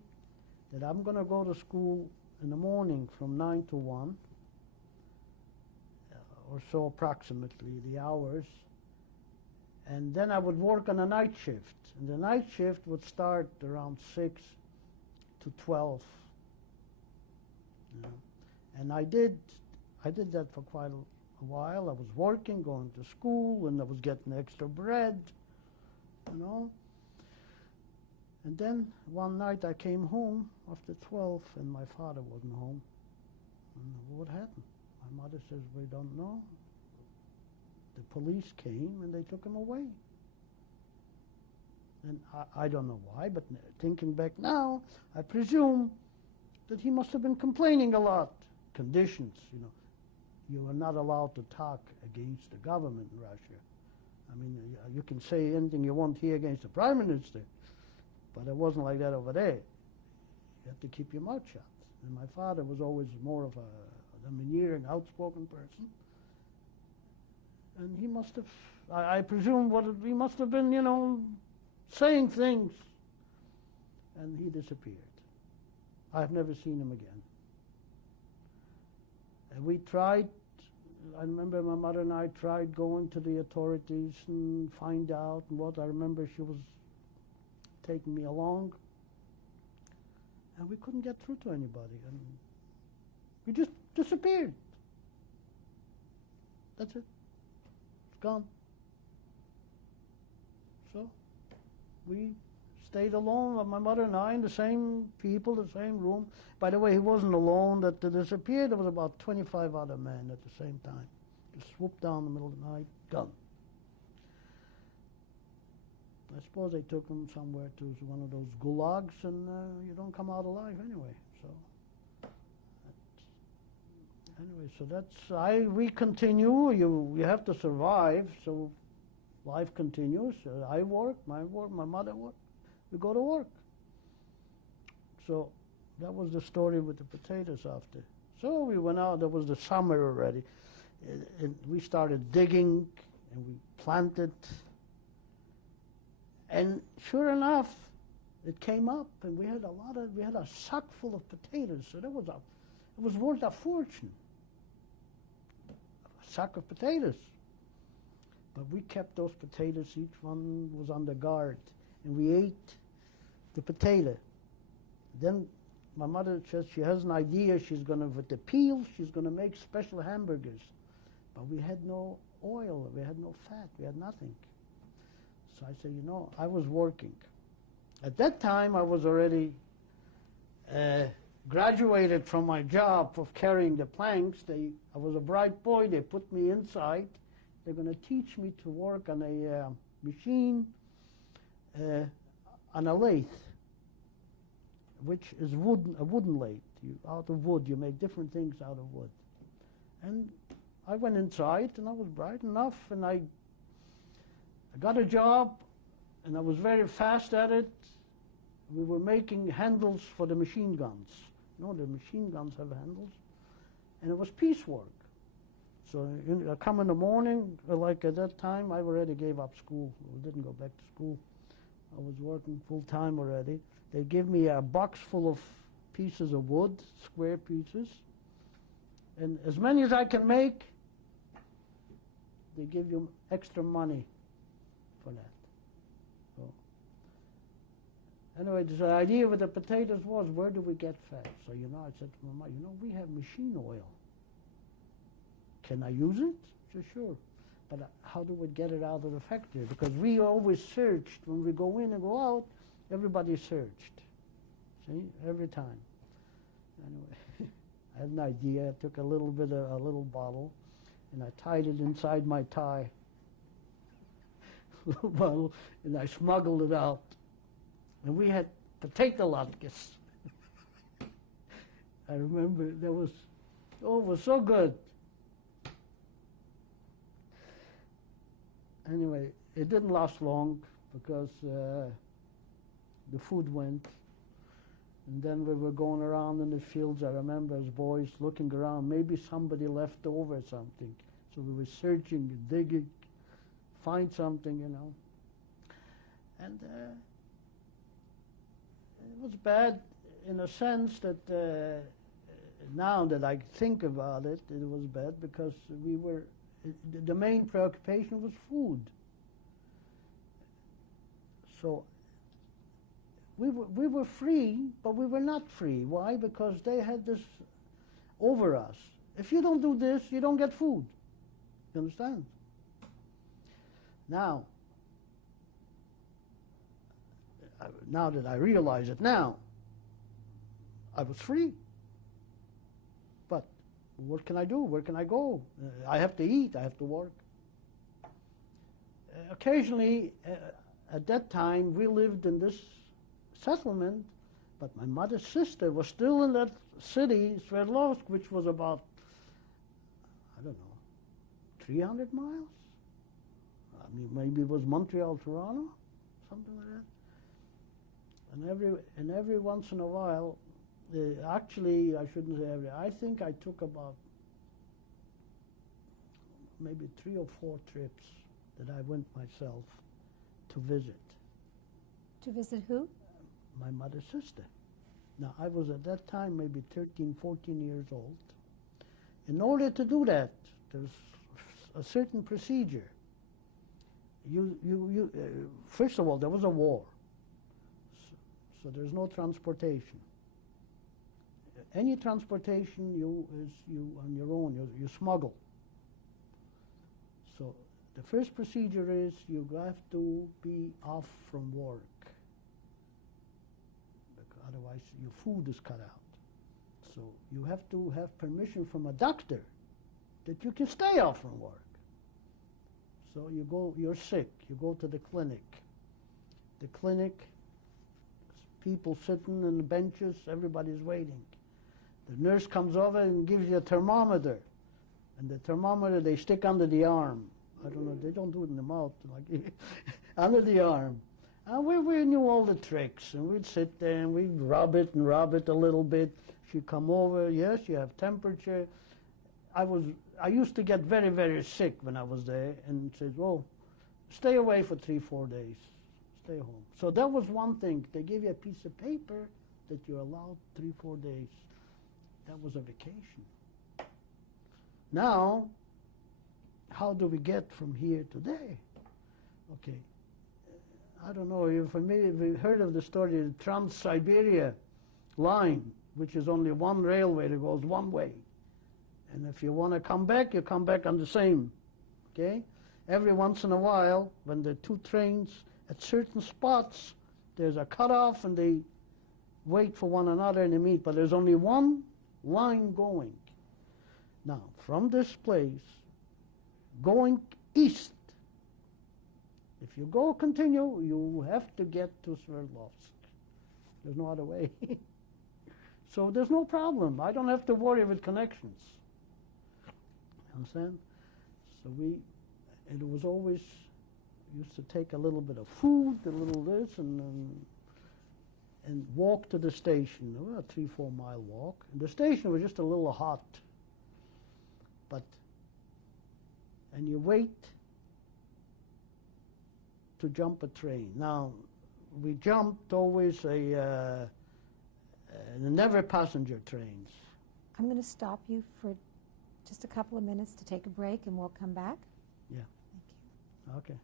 that I'm going to go to school in the morning from 9 to 1, or so approximately, the hours. And then I would work on a night shift. And the night shift would start around 6 to 12. You know. And I did that for quite a while. I was working, going to school, and I was getting extra bread, you know. And then one night I came home after 12, and my father wasn't home. And what happened? My mother says, we don't know. The police came and they took him away. And I don't know why, but thinking back now, I presume that he must have been complaining a lot. Conditions, you know. You are not allowed to talk against the government in Russia. I mean, you can say anything you want here against the prime minister, but it wasn't like that over there. You have to keep your mouth shut. And my father was always more of a domineering, outspoken person. And he must have, I presume, he must have been, you know, saying things. And he disappeared. I've never seen him again. And we tried, I remember my mother and I tried going to the authorities and find out what. I remember she was taking me along. And we couldn't get through to anybody. And we just disappeared. That's it. It's gone. So we stayed alone, my mother and I, in the same people, the same room. By the way, he wasn't alone that disappeared. There was about 25 other men at the same time. Just swooped down in the middle of the night, gone. I suppose they took him somewhere to one of those gulags, and you don't come out alive anyway. So anyway, so we continue. You have to survive. So life continues. I work, my mother work. We go to work. So that was the story with the potatoes after. So we went out. There was the summer already. And we started digging, and we planted. And sure enough, it came up, and we had a sack full of potatoes. So it was worth a fortune. A sack of potatoes. But we kept those potatoes. Each one was on the guard, and we ate the potato. Then my mother says she has an idea. With the peel, she's gonna make special hamburgers. But we had no oil. We had no fat. We had nothing. So I said, I was working. At that time, I was already graduated from my job of carrying the planks. I was a bright boy. They put me inside. They're going to teach me to work on a machine, on a lathe, which is a wooden lathe. Out of wood, you make different things out of wood. And I went inside, and I was bright enough, and I got a job, and I was very fast at it. We were making handles for the machine guns. The machine guns have handles. And it was piecework. So I come in the morning, like at that time, I already gave up school. I didn't go back to school. I was working full-time already. They give me a box full of pieces of wood, square pieces. And as many as I can make, they give you extra money for that. So anyway, the idea with the potatoes was, where do we get fat? So, I said to my mom, we have machine oil. Can I use it? She said, sure. But how do we get it out of the factory? Because we always searched. When we go in and go out, everybody searched. See, every time. Anyway, I had an idea. I took a little bottle, and I tied it inside my tie. Little bottle, and I smuggled it out. And we had potato latkes. I remember it was so good. Anyway, it didn't last long because the food went. And then we were going around in the fields, I remember as boys looking around, maybe somebody left over something. So we were searching and digging, find something, And it was bad in a sense that now that I think about it, it was bad because the main preoccupation was food. So we were free, but we were not free. Why? Because they had this over us. If you don't do this, you don't get food. You understand? Now that I realize it now, I was free. But what can I do? Where can I go? I have to eat. I have to work. Occasionally, at that time, we lived in this settlement, but my mother's sister was still in that city, Sverdlovsk, which was about, 300 miles? I mean, maybe it was Montreal, Toronto, something like that. And every once in a while, actually, I shouldn't say every, I think I took about maybe 3 or 4 trips that I went myself to visit. To visit who? My mother's sister. Now, I was at that time maybe 13, 14 years old. In order to do that, there's a certain procedure. First of all, there was a war. So there's no transportation. Any transportation is on your own, you smuggle. So the first procedure is you have to be off from work. Because otherwise your food is cut out. So you have to have permission from a doctor that you can stay off from work. So you're sick, you go to the clinic. the clinic, people sitting on the benches, everybody's waiting. The nurse comes over and gives you a thermometer. And the thermometer they stick under the arm. I don't know, they don't do it in the mouth, like under the arm. And we knew all the tricks, and we'd sit there and we'd rub it a little bit. She'd come over, yes, you have temperature. I used to get very, very sick when I was there, and said, well, stay away for 3-4 days. Stay home. So that was one thing. They gave you a piece of paper that you're allowed 3-4 days. That was a vacation. Now, how do we get from here to there? Okay. I don't know, you've heard of the story of the Trans-Siberia line, which is only one railway that goes one way. And if you want to come back, you come back on the same. Okay? Every once in a while, when the two trains at certain spots, there's a cutoff and they wait for one another and they meet, but there's only one line going. Now, from this place, going east, if you continue, you have to get to Sverdlovsk. There's no other way. So there's no problem. I don't have to worry with connections. Understand? So it was always, used to take a little bit of food, a little this, and walk to the station. About a 3-4 mile walk. And the station was just a little hot. And you wait to jump a train. Now, we jumped always never passenger trains. I'm going to stop you for just a couple of minutes to take a break, and we'll come back. Yeah. Thank you. Okay.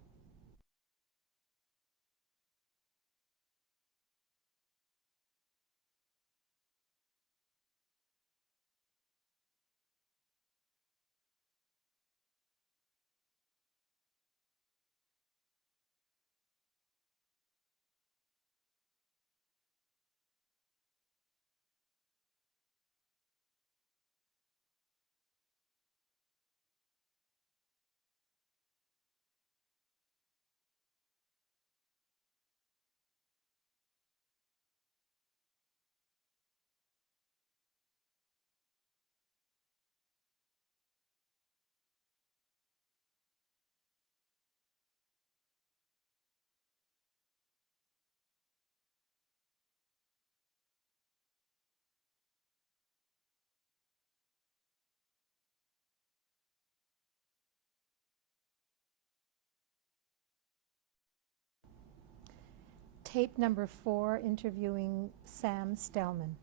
Tape number 4, interviewing Sam Stelman.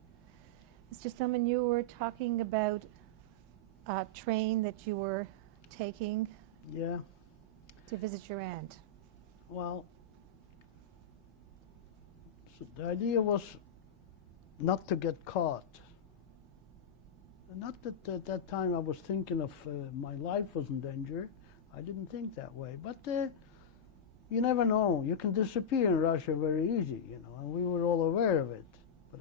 Mr. Stelman, you were talking about a train that you were taking Yeah. to visit your aunt. Well, so the idea was not to get caught. Not that at that time I was thinking of my life was in danger. I didn't think that way. But you never know. You can disappear in Russia very easy, and we were all aware of it. But,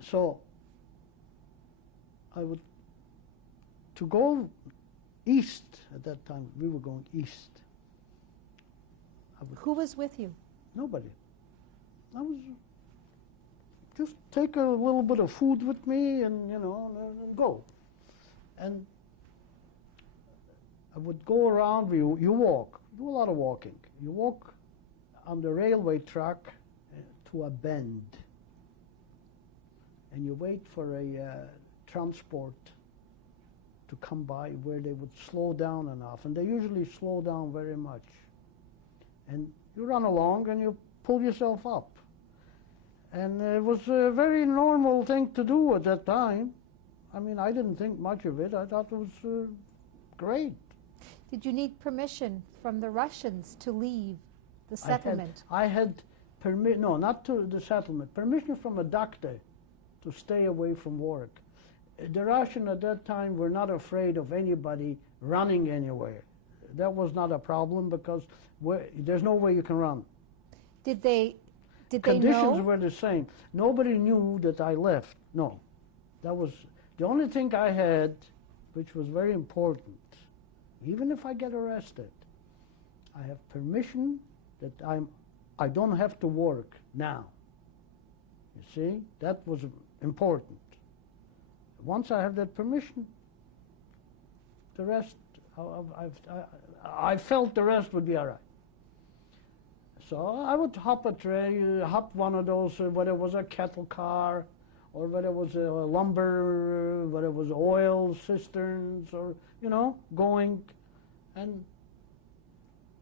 so to go east at that time, we were going east. Who was with you? Nobody. I was just take a little bit of food with me and, and go. And I would go around, you walk, do a lot of walking. You walk on the railway track to a bend. And you wait for a transport to come by where they would slow down enough. And they usually slow down very much. And you run along and you pull yourself up. And it was a very normal thing to do at that time. I mean, I didn't think much of it. I thought it was great. Did you need permission from the Russians to leave the settlement? I had permission, no, not to the settlement, permission from a doctor to stay away from work. The Russians at that time were not afraid of anybody running anywhere. That was not a problem because there's no way you can run. Did they know? Conditions were the same. Nobody knew that I left. No. That was the only thing I had, which was very important. Even if I get arrested, I have permission that I don't have to work now. You see, that was important. Once I have that permission, the rest, I felt the rest would be all right. So I would hop a train, hop one of those, whether it was a cattle car, or whether it was a lumber, whether it was oil cisterns, or, you know, going and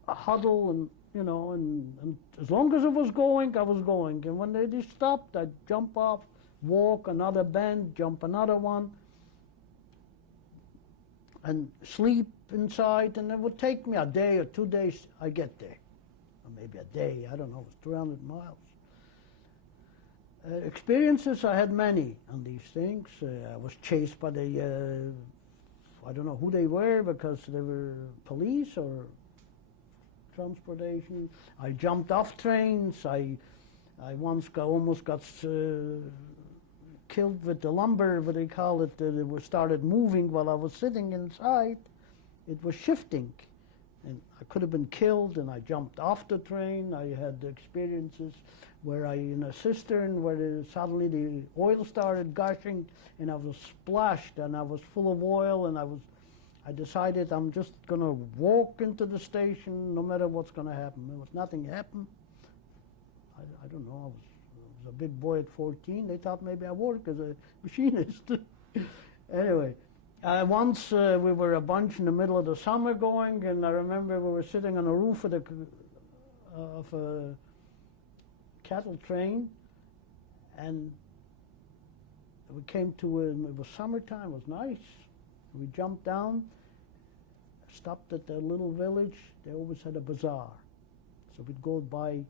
a huddle, and, you know, and as long as it was going, I was going. And when they stopped, I'd jump off, walk another bend, jump another one, and sleep inside, and it would take me a day or 2 days, I get there. Or maybe a day, I don't know, it was 300 miles. Experiences, I had many on these things. I was chased by the, I don't know who they were, because they were police or transportation. I jumped off trains. I once almost got killed with the lumber, what they call it. It started moving while I was sitting inside. It was shifting. And I could have been killed, and I jumped off the train. I had experiences where in a cistern, where suddenly the oil started gushing, and I was splashed, and I was full of oil, and I decided I'm just going to walk into the station no matter what's going to happen. There was nothing happened. I don't know, I was a big boy at 14. They thought maybe I work as a machinist. Anyway. Once we were a bunch in the middle of the summer going, and I remember we were sitting on the roof of a cattle train, and we came to it was summertime, it was nice. We jumped down, stopped at a little village. They always had a bazaar. So we'd go buy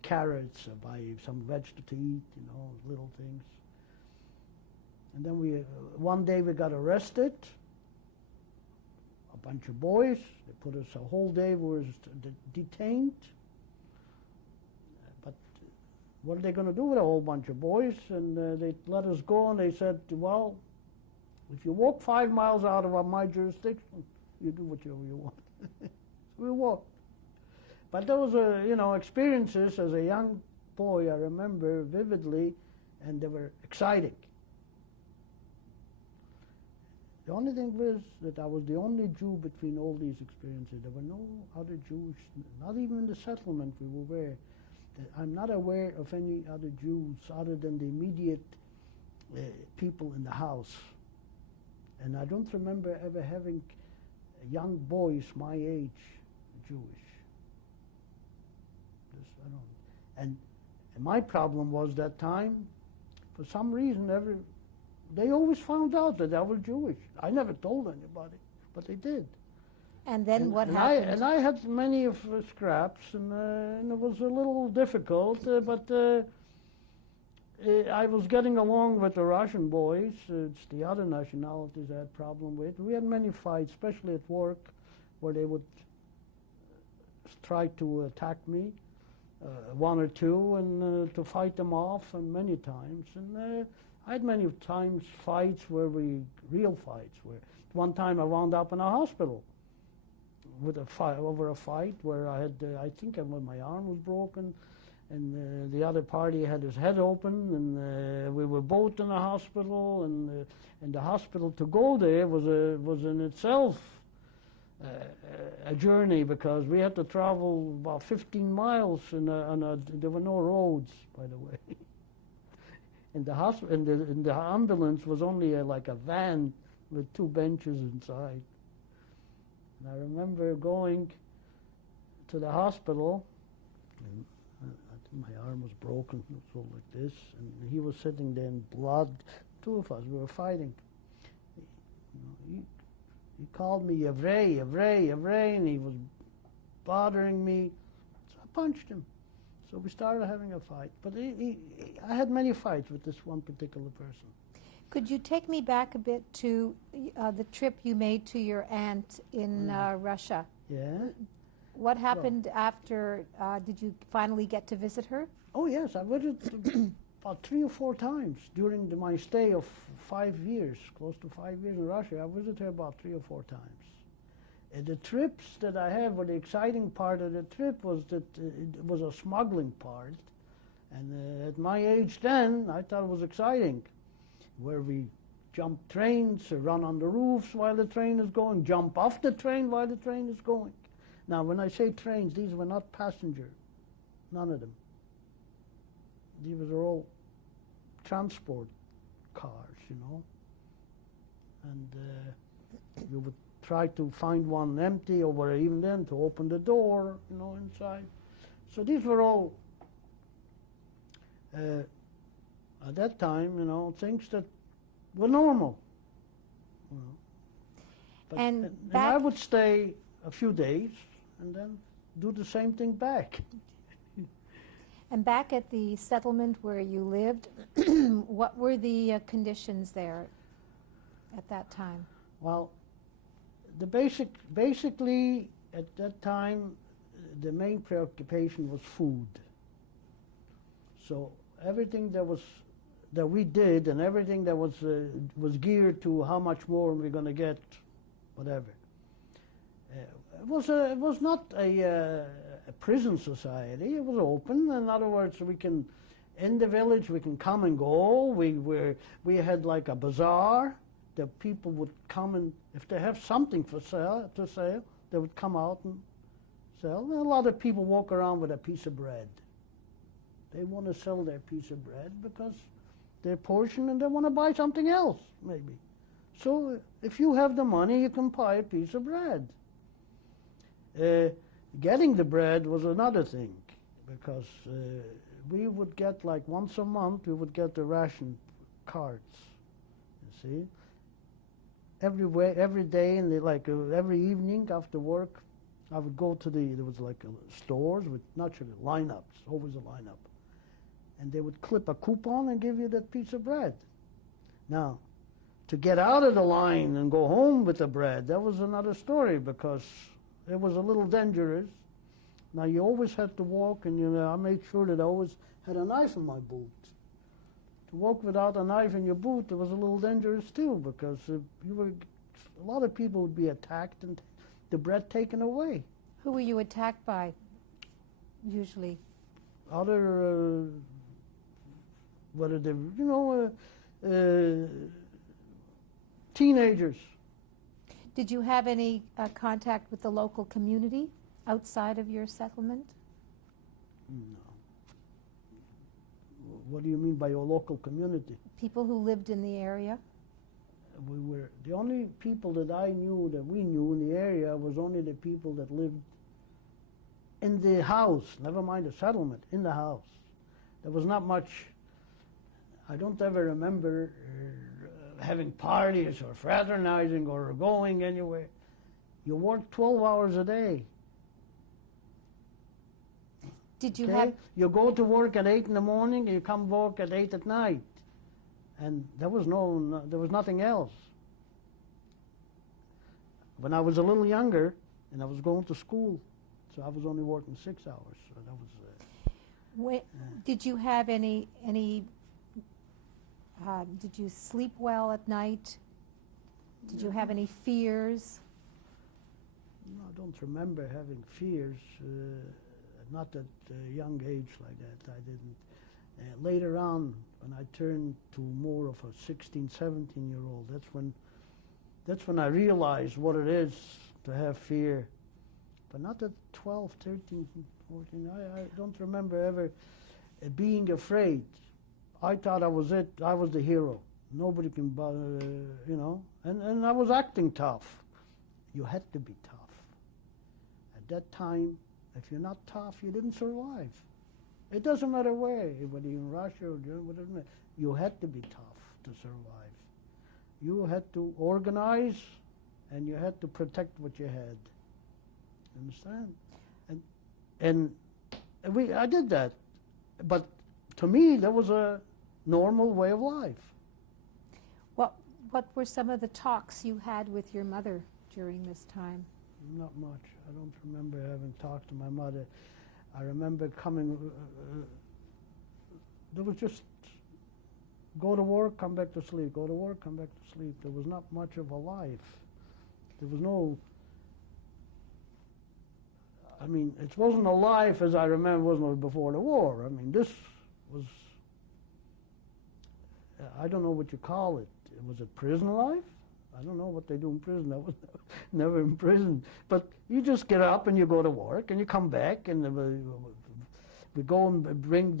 carrots, or buy some vegetables to eat, you know, little things. And then one day we got arrested, a bunch of boys. They put us a whole day, we were detained. But what are they going to do with a whole bunch of boys? And they let us go, and they said, well, if you walk 5 miles out of my jurisdiction, you do whatever you want. So we walked. But those are, you know, experiences as a young boy, I remember vividly, and they were exciting. The only thing was that I was the only Jew between all these experiences. There were no other Jews, not even in the settlement we were there. I'm not aware of any other Jews other than the immediate people in the house. And I don't remember ever having young boys my age Jewish. I don't. And my problem was that time, for some reason, they always found out that I was Jewish. I never told anybody, but they did. And then what happened? I had many of scraps, and it was a little difficult, but I was getting along with the Russian boys. It's the other nationalities I had problem with. We had many fights, especially at work, where they would try to attack me, one or two, and to fight them off, and many times. And I had many times fights real fights, where one time I wound up in a hospital with over a fight where I had, I think my arm was broken, and the other party had his head open, and we were both in the hospital, and the hospital to go there was in itself a journey, because we had to travel about 15 miles, there were no roads, by the way. And the ambulance was only like a van with 2 benches inside. And I remember going to the hospital, and I think my arm was broken, so like this, and he was sitting there in blood. 2 of us, we were fighting. He called me Yevrei, Yevrei, Yevrei, and he was bothering me. So I punched him. So we started having a fight. But I had many fights with this one particular person. Could you take me back a bit to the trip you made to your aunt in Russia? Yeah. What happened after? Did you finally get to visit her? Oh, yes. I visited about 3 or 4 times during my stay of 5 years, close to 5 years in Russia. I visited her about 3 or 4 times. The trips that I had, or the exciting part of the trip was that it was a smuggling part. And at my age then, I thought it was exciting, where we jump trains, run on the roofs while the train is going, jump off the train while the train is going. Now, when I say trains, these were not passenger, none of them. These were all transport cars, you know. And you would try to find one empty, or even then to open the door, you know, inside. So these were all, at that time, you know, things that were normal. You know. But, and I would stay a few days and then do the same thing back. And back at the settlement where you lived, what were the conditions there at that time? Well, basically at that time, the main preoccupation was food. So everything that we did, and everything that was geared to how much more we're going to get, whatever. It was not a prison society. It was open. In other words, we can, in the village, we can come and go. We had like a bazaar. The people would come, and if they have something to sell, they would come out and sell. And a lot of people walk around with a piece of bread. They want to sell their piece of bread because their portion, and they want to buy something else, maybe. So if you have the money, you can buy a piece of bread. Getting the bread was another thing, because we would get, like once a month, we would get the ration cards, you see. Every day, and every evening after work, I would go to there was like stores with naturally lineups, always a lineup. And they would clip a coupon and give you that piece of bread. Now, to get out of the line and go home with the bread, that was another story, because it was a little dangerous. Now, you always had to walk, and I made sure that I always had a knife in my boot. To walk without a knife in your boot, it was a little dangerous too, because a lot of people would be attacked and the bread taken away. Who were you attacked by, usually? Other, what are they, teenagers. Did you have any contact with the local community outside of your settlement? No. What do you mean by your local community? People who lived in the area? We were, the only people that we knew in the area was only the people that lived in the house, never mind the settlement, in the house. There was not much, I don't ever remember having parties or fraternizing or going anywhere. You worked 12 hours a day. Did you have... You go to work at 8 in the morning, and you come work at 8 at night. And there was nothing else. When I was a little younger, and I was going to school, so I was only working 6 hours. So that was... Did you have any did you sleep well at night? Did you have any fears? No, I don't remember having fears. Not at a young age like that, I didn't. Later on, when I turned to more of a 16, 17-year-old, that's when I realized what it is to have fear. But not at 12, 13, 14. I don't remember ever being afraid. I thought I was it. I was the hero. Nobody can bother, And I was acting tough. You had to be tough. At that time, if you're not tough, you didn't survive. It doesn't matter where, whether you're in Russia or Germany, whatever, you had to be tough to survive. You had to organize, and you had to protect what you had. Understand? And I did that. But to me, that was a normal way of life. What were some of the talks you had with your mother during this time? Not much. I don't remember having talked to my mother. I remember coming, there was just go to work, come back to sleep, go to work, come back to sleep. There was not much of a life. There was no I mean, it wasn't a life as I remember, wasn't before the war. I mean, this was, I don't know what you call it. Was it prison life? I don't know what they do in prison. I was never in prison. But you just get up and you go to work and you come back and we go and bring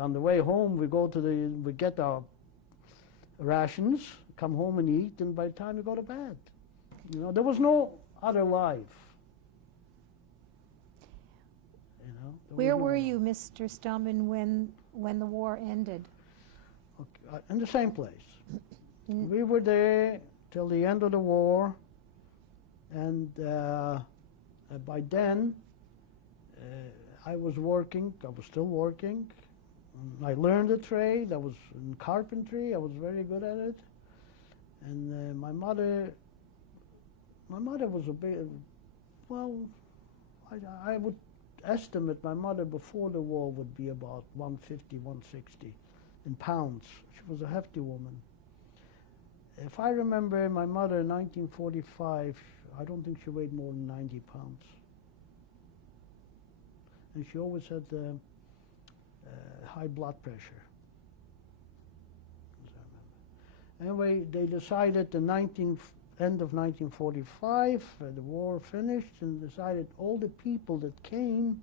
on the way home we get our rations, come home and eat, and by the time you go to bed. You know, there was no other life. You know, Where were you, Mr. Stelman, when the war ended? Okay, in the same place. We were there till the end of the war, and by then I was working. I was still working. I learned a trade. I was in carpentry. I was very good at it. And my mother was a bit, well, I would estimate my mother before the war would be about 150, 160 in pounds. She was a hefty woman. If I remember my mother in 1945, I don't think she weighed more than 90 pounds. And she always had high blood pressure, as I remember. Anyway, they decided the end of 1945, the war finished, and decided all the people that came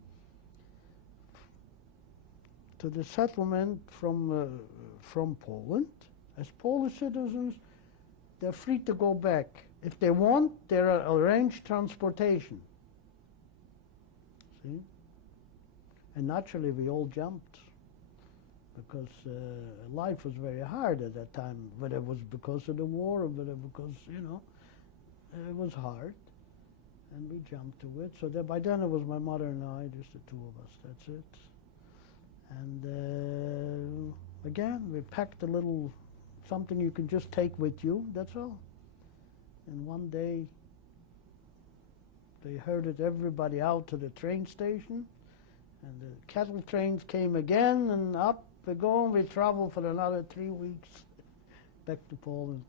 to the settlement from Poland as Polish citizens, they're free to go back. If they want, there are arranged transportation. See? And naturally we all jumped because life was very hard at that time, whether it was because of the war or whether because, you know, it was hard. And we jumped to it. So by then it was my mother and I, just the two of us, that's it. And again, we packed a little something you can just take with you, that's all. And one day, they herded everybody out to the train station, and the cattle trains came again, and up we go, and we traveled for another 3 weeks back to Poland.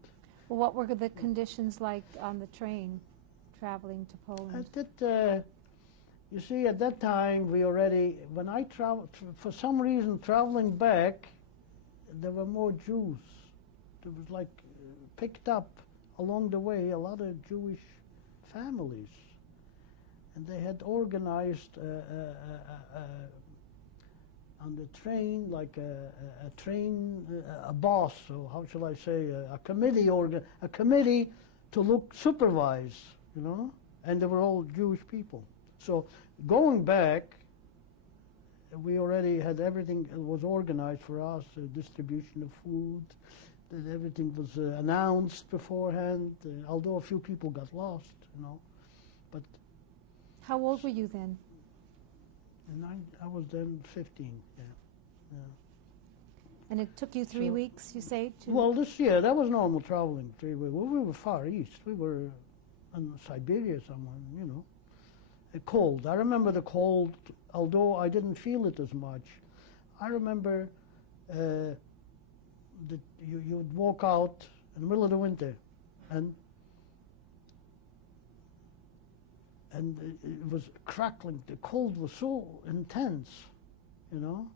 Well, what were the conditions like on the train traveling to Poland? You see, at that time, when I traveled, for some reason, traveling back, there were more Jews. There was like picked up along the way a lot of Jewish families, and they had organized on the train like a boss, or how shall I say, a committee to supervise, you know, and they were all Jewish people. So going back, we already had everything was organized for us, distribution of food. That everything was announced beforehand, although a few people got lost, you know. But how old were you then? And I was then 15, yeah. And it took you 3 weeks, you say? Well, that was normal traveling, 3 weeks. Well, we were far east. We were in Siberia somewhere, you know. Cold. I remember the cold, although I didn't feel it as much. I remember that you'd walk out in the middle of the winter, and it was crackling. The cold was so intense, you know,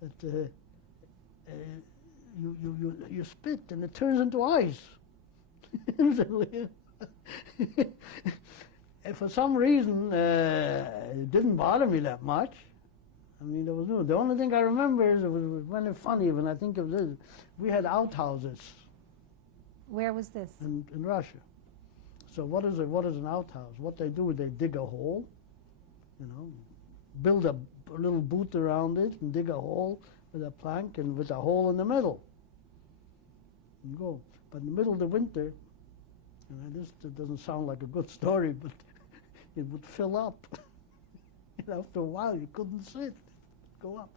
that you spit and it turns into ice. And for some reason, it didn't bother me that much. I mean, the only thing I remember is it was kind of funny when I think of this. We had outhouses. Where was this? In Russia. So what is an outhouse? What they do is they dig a hole, you know, build a little booth around it and dig a hole with a plank and with a hole in the middle. And go. But in the middle of the winter, and this doesn't sound like a good story, but it would fill up. And after a while, you couldn't sit, go up.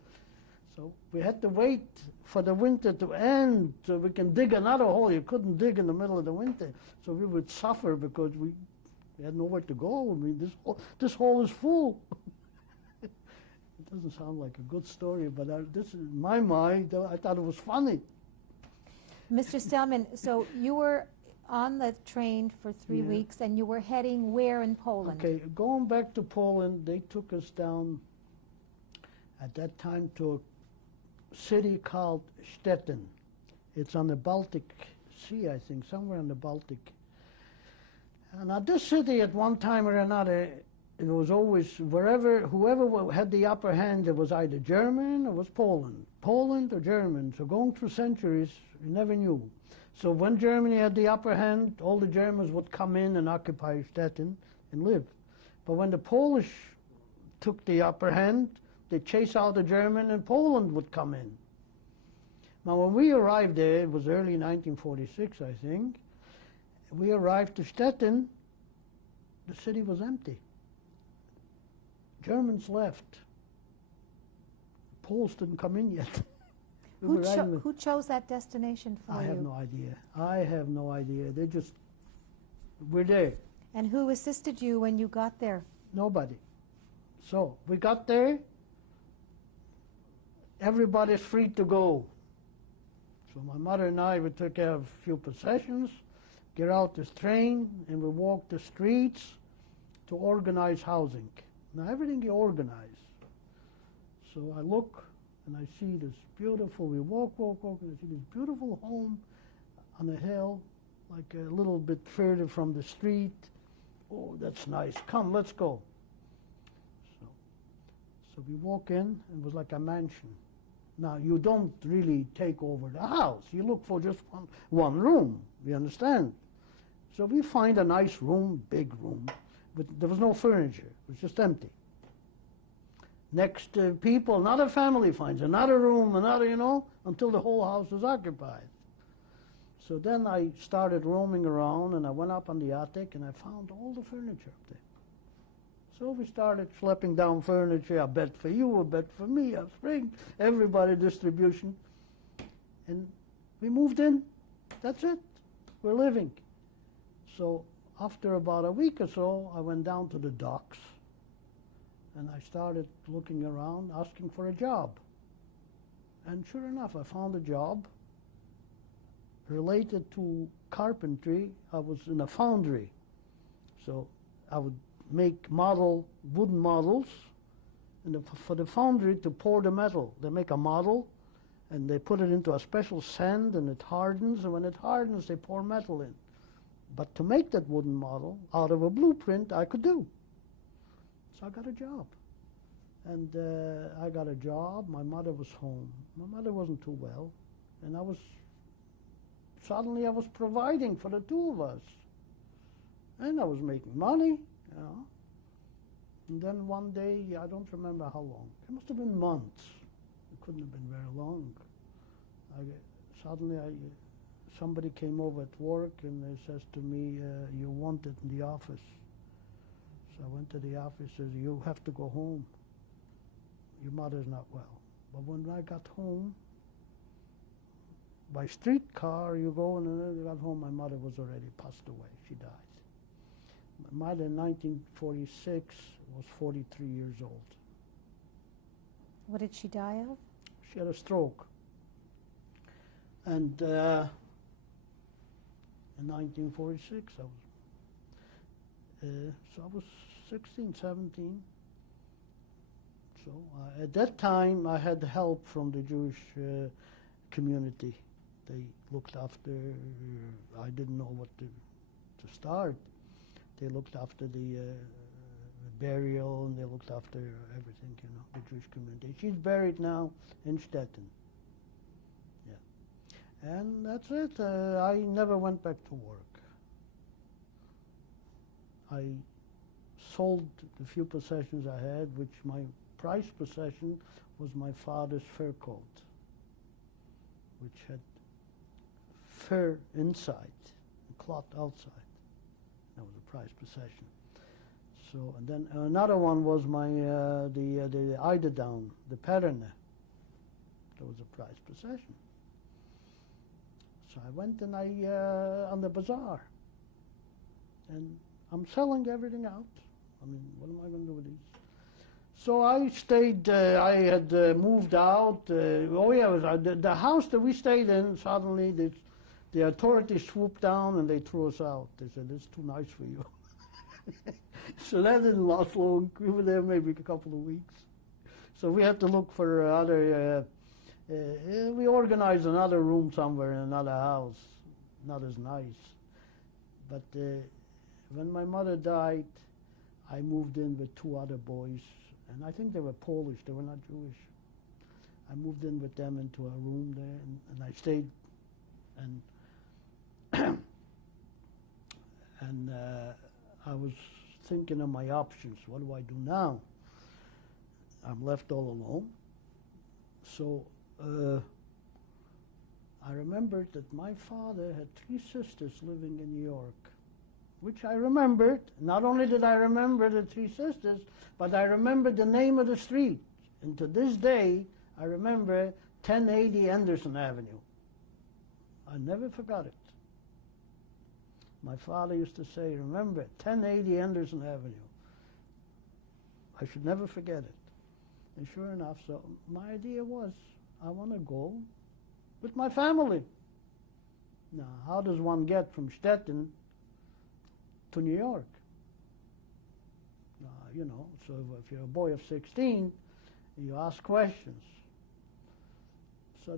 So we had to wait for the winter to end so we can dig another hole. You couldn't dig in the middle of the winter. So we would suffer because we had nowhere to go. I mean, this hole is full. It doesn't sound like a good story, but this, in my mind, I thought it was funny. Mr. Stelman, so you were on the train for 3 Yeah. weeks, and you were heading where in Poland? Okay, going back to Poland, they took us down at that time to a city called Stettin. It's on the Baltic Sea, I think, somewhere on the Baltic. And at this city, at one time or another, it was always whoever had the upper hand, it was either German or was Poland or German. So going through centuries, you never knew. So when Germany had the upper hand, all the Germans would come in and occupy Stettin and live. But when the Polish took the upper hand, they chased out the German and Poland would come in. Now when we arrived there, it was early 1946, I think, we arrived to Stettin, the city was empty. Germans left. Poles didn't come in yet. Who chose that destination for you? I have no idea. I have no idea. They just were there. And who assisted you when you got there? Nobody. So we got there. Everybody's free to go. So my mother and I, we took care of a few possessions, get out this train, and we walked the streets to organize housing. Now everything you organize. So I look and I see this beautiful, we walk, and I see this beautiful home on a hill, like a little bit further from the street. Oh, that's nice. Come, let's go. So we walk in, and it was like a mansion. Now, you don't really take over the house. You look for just one room, you understand? So we find a nice room, big room, but there was no furniture. It was just empty. Next people, another family finds another room, until the whole house was occupied. So then I started roaming around, and I went up on the attic, and I found all the furniture up there. So we started schlepping down furniture, a bed for you, a bed for me, a spring, everybody distribution. And we moved in. That's it. We're living. So after about a week or so, I went down to the docks, and I started looking around, asking for a job. And sure enough, I found a job related to carpentry. I was in a foundry. So I would make wooden models, and for the foundry to pour the metal. They make a model, and they put it into a special sand, and it hardens, and when it hardens, they pour metal in. But to make that wooden model out of a blueprint, I could do. So I got a job. And I got a job. My mother was home. My mother wasn't too well, and suddenly I was providing for the two of us. And I was making money. And then one day, I don't remember how long. It must have been months. It couldn't have been very long. Suddenly, somebody came over at work and they says to me, "You're wanted in the office." So I went to the office. Says, "You have to go home. Your mother's not well." But when I got home, by streetcar, you go, and then I got home. My mother was already passed away. She died. My mother in 1946 was 43 years old. What did she die of? She had a stroke. And in 1946, I was 16, 17. So at that time, I had help from the Jewish community. They looked after, I didn't know what to start. They looked after the burial, and they looked after everything, the Jewish community. She's buried now in Stettin. Yeah. And that's it. I never went back to work. I sold the few possessions I had, which my prized possession was my father's fur coat, which had fur inside and cloth outside. That was a prized possession. So, and then another one was my the eiderdown, the perenne. That was a prized possession. So I went and on the bazaar, and I'm selling everything out. I mean, what am I going to do with these? So I stayed. I had moved out. The house that we stayed in, suddenly the authorities swooped down and they threw us out. They said, it's too nice for you. So that didn't last long. We were there maybe a couple of weeks. So we had to look for we organized another room somewhere in another house, not as nice. But when my mother died, I moved in with two other boys, and I think they were Polish, they were not Jewish. I moved in with them into a room there, and I stayed, and and I was thinking of my options. What do I do now? I'm left all alone. So I remembered that my father had three sisters living in New York, which I remembered. Not only did I remember the three sisters, but I remembered the name of the street. And to this day, I remember 1080 Anderson Avenue. I never forgot it. My father used to say, remember, 1080 Anderson Avenue. I should never forget it. And sure enough, so my idea was, I want to go with my family. Now, how does one get from Stettin to New York? You know, so if you're a boy of 16, you ask questions. So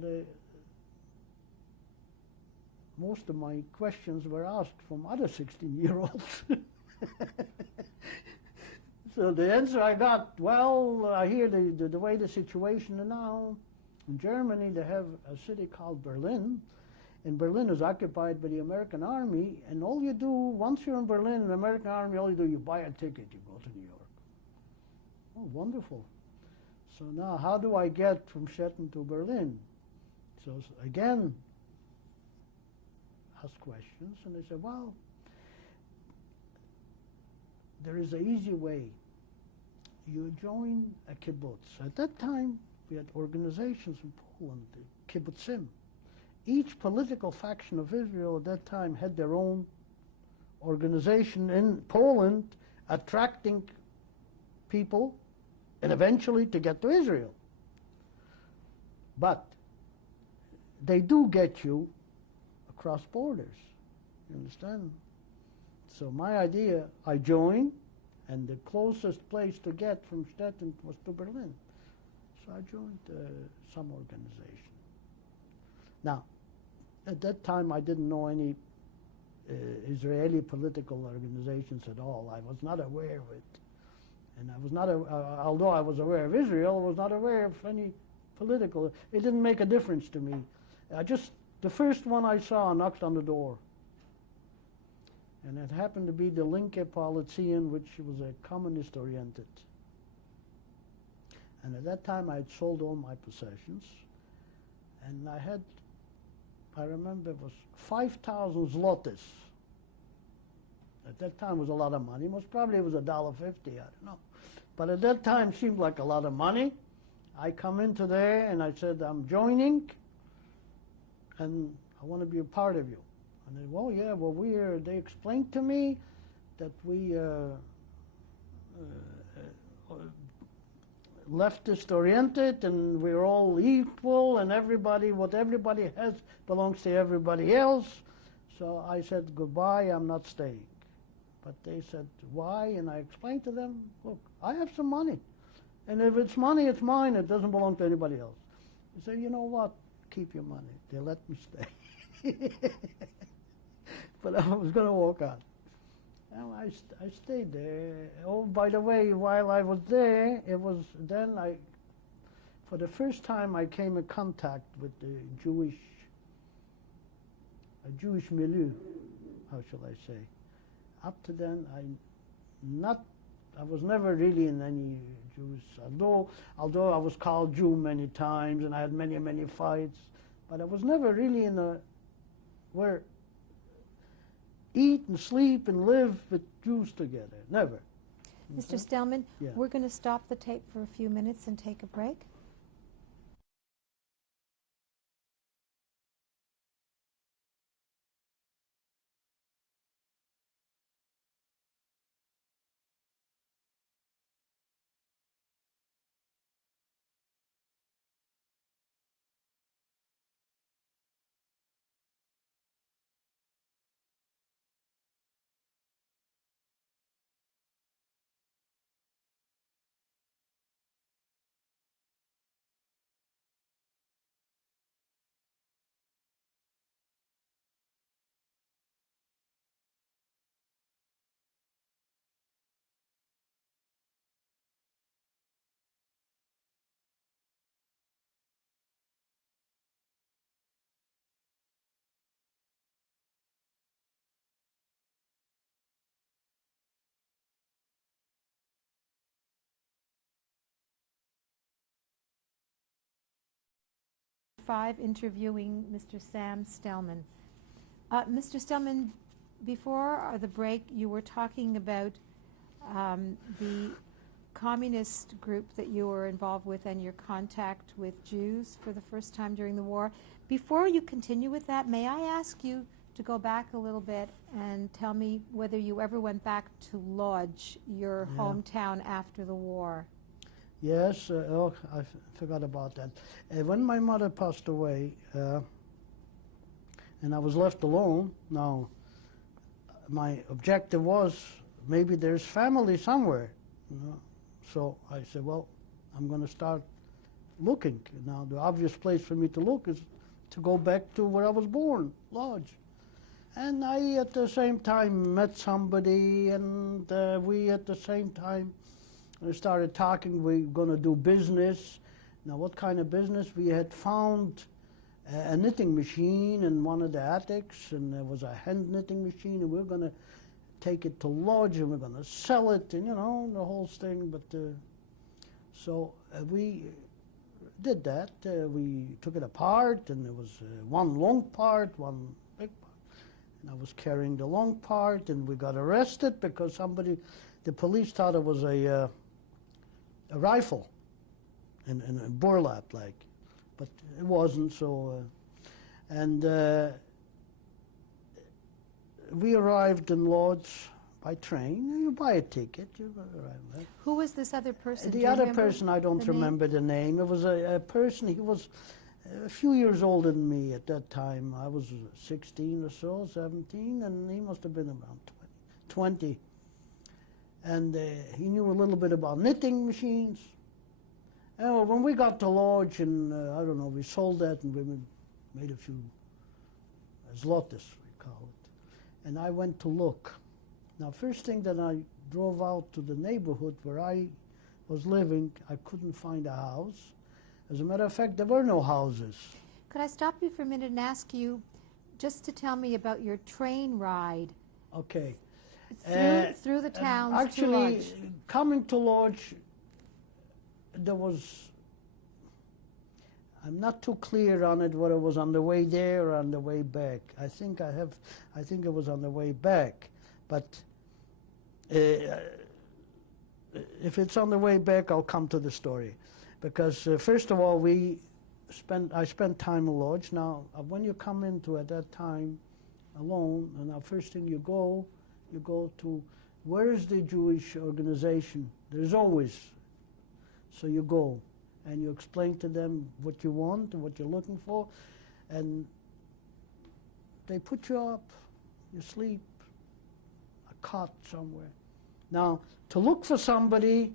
most of my questions were asked from other 16-year-olds. So the answer I got, well, I hear the way the situation is now. In Germany, they have a city called Berlin, and Berlin is occupied by the American Army, and all you do, once you're in Berlin, the American Army, all you do, you buy a ticket, you go to New York. Oh, wonderful. So now, how do I get from Stettin to Berlin? So again, ask questions, and they said, well, there is an easy way. You join a kibbutz. At that time, we had organizations in Poland, the kibbutzim. Each political faction of Israel at that time had their own organization in Poland, attracting people and eventually to get to Israel. But they do get you across borders. You understand? So my idea, I joined, and the closest place to get from Stettin was to Berlin. So I joined some organization. Now, at that time, I didn't know any Israeli political organizations at all. I was not aware of it. And I was not, although I was aware of Israel, I was not aware of any political. It didn't make a difference to me. The first one I saw knocked on the door. And it happened to be the Linke Polizien, which was a communist-oriented. And at that time, I had sold all my possessions. And I remember it was 5,000 zlotys. At that time, it was a lot of money. Probably it was $1.50, I don't know. But at that time, it seemed like a lot of money. I come into there, and I said, I'm joining, and I want to be a part of you. And they, well, yeah, well, they explained to me that we leftist-oriented, and we're all equal, and what everybody has belongs to everybody else. So I said, goodbye, I'm not staying. But they said, why? And I explained to them, look, I have some money. And if it's money, it's mine. It doesn't belong to anybody else. They said, you know what? Keep your money. They let me stay. But I was going to walk out. And I stayed there. Oh, by the way, while I was there, it was then for the first time, I came in contact with the Jewish milieu, how shall I say. Up to then, I was never really in any Jewish, although I was called Jew many times and I had many, many fights, but I was never really where eat and sleep and live with Jews together, never. Mr. Stelman, Yeah. we're going to stop the tape for a few minutes and take a break. 5, interviewing Mr. Sam Stelman. Mr. Stelman, before the break, you were talking about the communist group that you were involved with and your contact with Jews for the first time during the war. Before you continue with that, may I ask you to go back a little bit and tell me whether you ever went back to Lodz, your hometown, after the war? Yes, I forgot about that. When my mother passed away, and I was left alone, now my objective was maybe there's family somewhere, you know. So I said, well, I'm going to start looking. Now the obvious place for me to look is to go back to where I was born, Lodz. And I at the same time met somebody, and we at the same time started talking. We're going to do business. Now what kind of business? We had found a knitting machine in one of the attics, and there was a hand knitting machine, and we were going to take it to Lodz, and we're going to sell it, and you know, the whole thing. But so we did that. We took it apart, and there was one long part, one big part. And I was carrying the long part, and we got arrested because the police thought it was a rifle, and a burlap, like. But it wasn't, so, and we arrived in Lodz by train. You buy a ticket, you arrive there. Who was this other person? The other person, I don't remember the name. It was a person, he was a few years older than me at that time. I was 16 or so, 17, and he must have been around 20. And he knew a little bit about knitting machines. And when we got to Lodz, and I don't know, we sold that, and we made a few zlotys, we call it. And I went to look. Now, first thing that I drove out to the neighborhood where I was living, I couldn't find a house. As a matter of fact, there were no houses. Could I stop you for a minute and ask you just to tell me about your train ride? Okay. Through the towns actually, to Lodz? Coming to Lodz, there was, I'm not too clear on it whether it was on the way there or on the way back. I think it was on the way back. But if it's on the way back, I'll come to the story. Because first of all, I spent time in Lodz. Now, when you come into at that time alone, and now first thing you go to, where is the Jewish organization? There's always. So you go, and you explain to them what you want and what you're looking for, and they put you up, you sleep, a cot somewhere. Now, to look for somebody,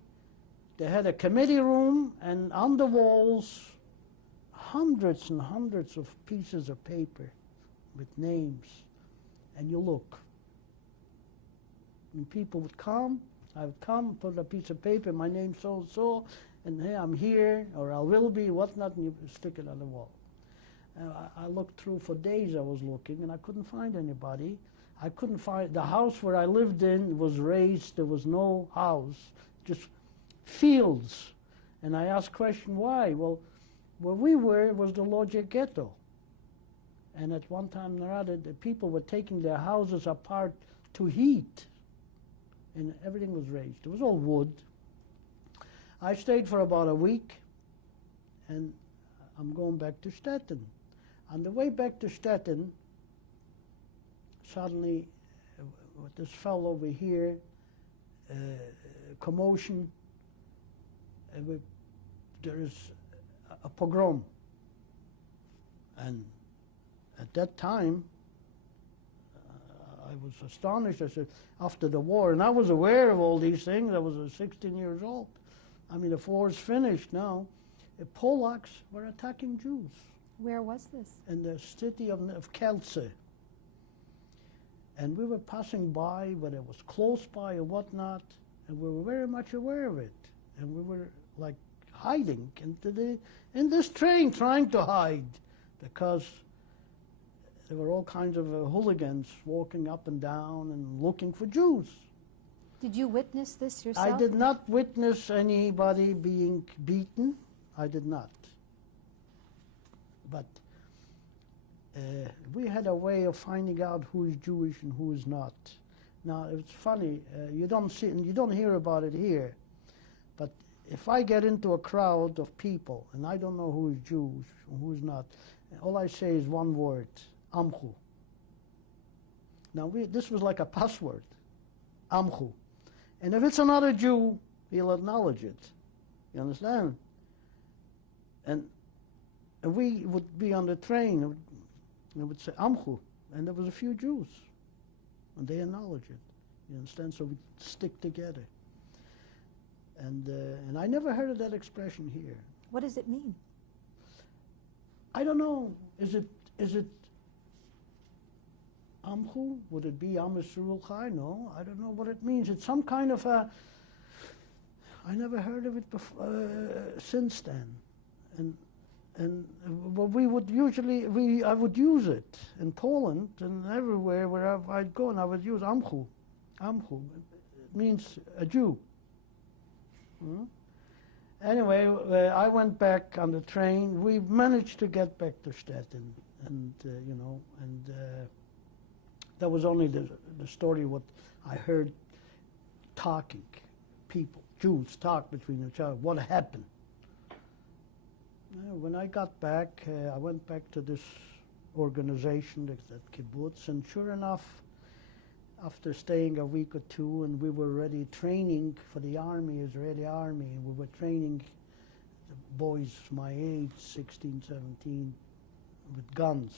they had a committee room, and on the walls, hundreds and hundreds of pieces of paper with names, and you look. And people would come, I would come, put a piece of paper, my name's so-and-so, and hey, I'm here, or I will be, whatnot, and you stick it on the wall. I looked through for days, I was looking, and I couldn't find anybody. I couldn't find, the house where I lived in was raised, there was no house, just fields. And I asked question, why? Well, where we were was the Lodz ghetto. And at one time or other, the people were taking their houses apart to heat. And everything was raised. It was all wood. I stayed for about a week, and I'm going back to Stettin. On the way back to Stettin, suddenly, with this fellow over here, commotion, there is a pogrom. And at that time, I was astonished. I said, after the war, and I was aware of all these things. I was 16 years old. I mean, the war's finished now. The Polacks were attacking Jews. Where was this? In the city of Kielce. And we were passing by, whether it was close by or whatnot, and we were very much aware of it. And we were like hiding in this train, trying to hide, because there were all kinds of hooligans walking up and down and looking for Jews. Did you witness this yourself? I did not witness anybody being beaten. I did not. But we had a way of finding out who is Jewish and who is not. Now, it's funny, you don't hear about it here, but if I get into a crowd of people and I don't know who is Jewish and who is not, all I say is one word, Amchu. Now, this was like a password, Amchu. And if it's another Jew, he'll acknowledge it. You understand? And we would be on the train, and we would say, Amchu. And there was a few Jews. And they acknowledge it. You understand? So we stick together. And I never heard of that expression here. What does it mean? I don't know. Is it Amchu? Would it be Am Yisrael Chai? No, I don't know what it means. It's some kind of a. I never heard of it before, since then, and well, we would usually I would use it in Poland and everywhere wherever I'd go, and I would use Amchu. Amchu, it means a Jew. Hmm? Anyway, I went back on the train. We managed to get back to Stettin, and that was only the story what I heard talking, people, Jews talk between each other, what happened. When I got back, I went back to this organization, that kibbutz, and sure enough, after staying a week or two, and we were already training for the army, Israeli army, and we were training the boys my age, 16, 17, with guns.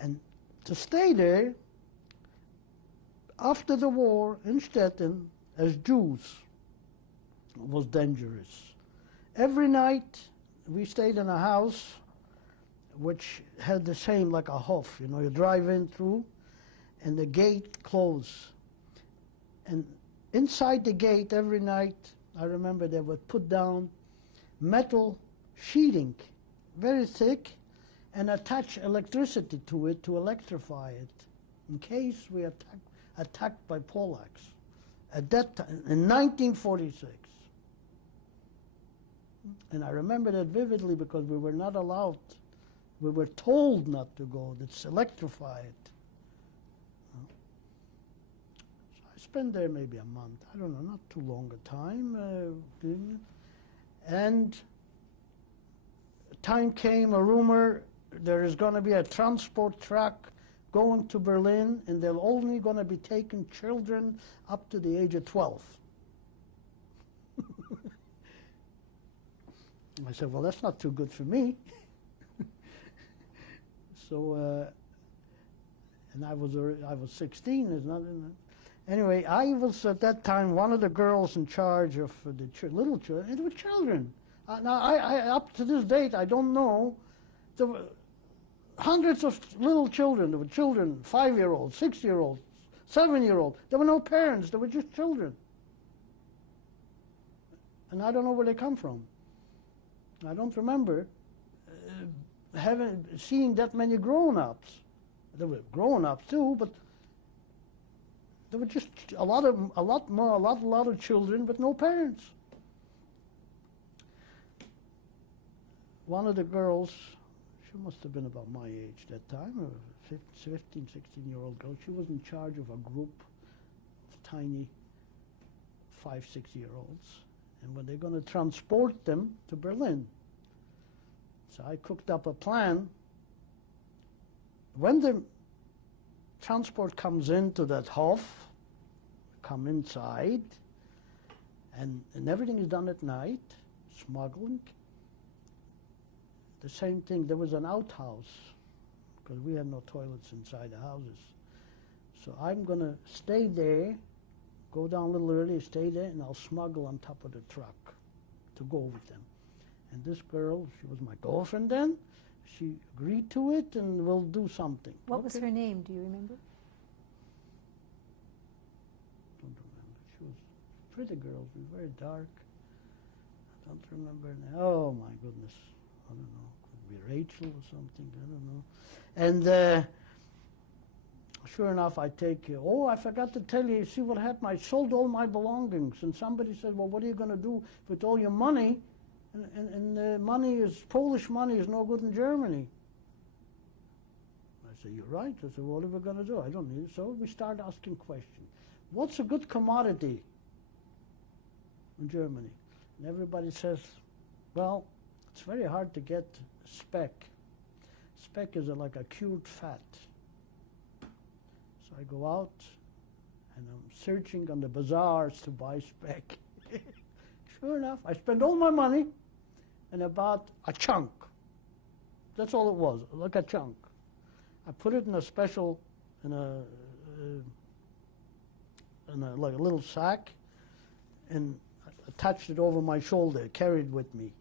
And to stay there, after the war in Stettin, as Jews, was dangerous. Every night, we stayed in a house which had the same, like a hof, you drive in through, and the gate closed. And inside the gate every night, I remember they would put down metal sheeting, very thick, and attach electricity to it to electrify it, in case we attacked by Polacks. At that time, in 1946. And I remember that vividly because we were not allowed, we were told not to go, it's electrified. So I spent there maybe a month, I don't know, not too long a time. And time came, a rumor, there is going to be a transport truck going to Berlin, and they're only going to be taking children up to the age of 12. I said, well, that's not too good for me. So, and I was 16. There's nothing. Anyway, I was at that time one of the girls in charge of the little children. And they were children. Now, I up to this date, I don't know. There were hundreds of little children. There were children, 5-year-olds, 6-year-olds, 7-year-olds. There were no parents. They were just children. And I don't know where they come from. I don't remember seeing that many grown-ups. There were grown-ups too, but there were just a lot of children with no parents. One of the girls, she must have been about my age that time, a 15, 16-year-old girl. She was in charge of a group of tiny 5, 6-year-olds. And when they're going to transport them to Berlin. So I cooked up a plan. When the transport comes into that hof, come inside, and everything is done at night, smuggling. The same thing, there was an outhouse, because we had no toilets inside the houses. So I'm going to stay there, go down a little early, stay there, and I'll smuggle on top of the truck to go with them. And this girl, she was my girlfriend then, she agreed to it, and we'll do something. What was her name? Do you remember? Don't remember. She was a pretty girl. She was very dark. I don't remember her name. Oh, my goodness. I don't know. Could be Rachel or something. I don't know. And sure enough, I take, I forgot to tell you, see what happened? I sold all my belongings. And somebody said, well, what are you going to do with all your money? And money is, Polish money is no good in Germany. I said, you're right. I said, what are we going to do? I don't need it. So we start asking questions. What's a good commodity in Germany? And everybody says, well, it's very hard to get speck. Speck is like a cured fat. So I go out and I'm searching on the bazaars to buy speck. Sure enough, I spent all my money and about a chunk. That's all it was, like a chunk. I put it in a special, like a little sack, and attached it over my shoulder, carried with me.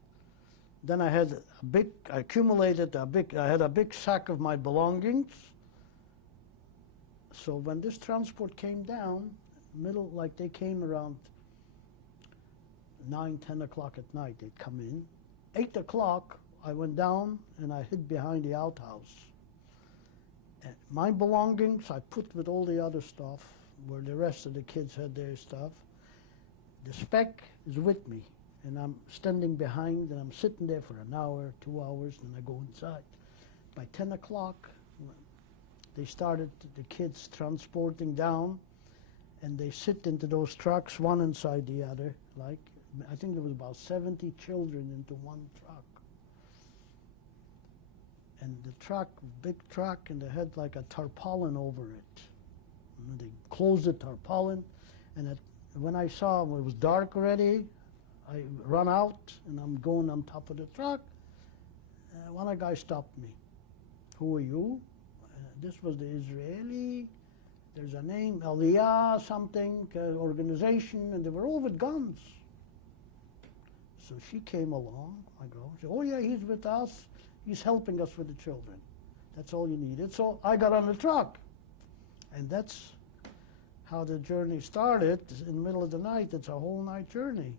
Then I had I had a big sack of my belongings. So when this transport came down, like they came around 9, 10 o'clock at night, they'd come in. 8 o'clock, I went down and I hid behind the outhouse. And my belongings, I put with all the other stuff, where the rest of the kids had their stuff. The speck is with me, and I'm standing behind, and I'm sitting there for an hour, 2 hours, and I go inside. By 10 o'clock, they started the kids transporting down, and they sit into those trucks, one inside the other, like, I think there was about 70 children into one truck. And the truck, big truck, and they had like a tarpaulin over it. And they closed the tarpaulin, and when I saw it was dark already, I run out, and I'm going on top of the truck. One guy stopped me. Who are you? This was the Israeli, there's a name, Aliyah something, organization, and they were all with guns. So she came along, I go, she said, oh yeah, he's with us. He's helping us with the children. That's all you needed. So I got on the truck. And that's how the journey started. In the middle of the night, it's a whole night journey.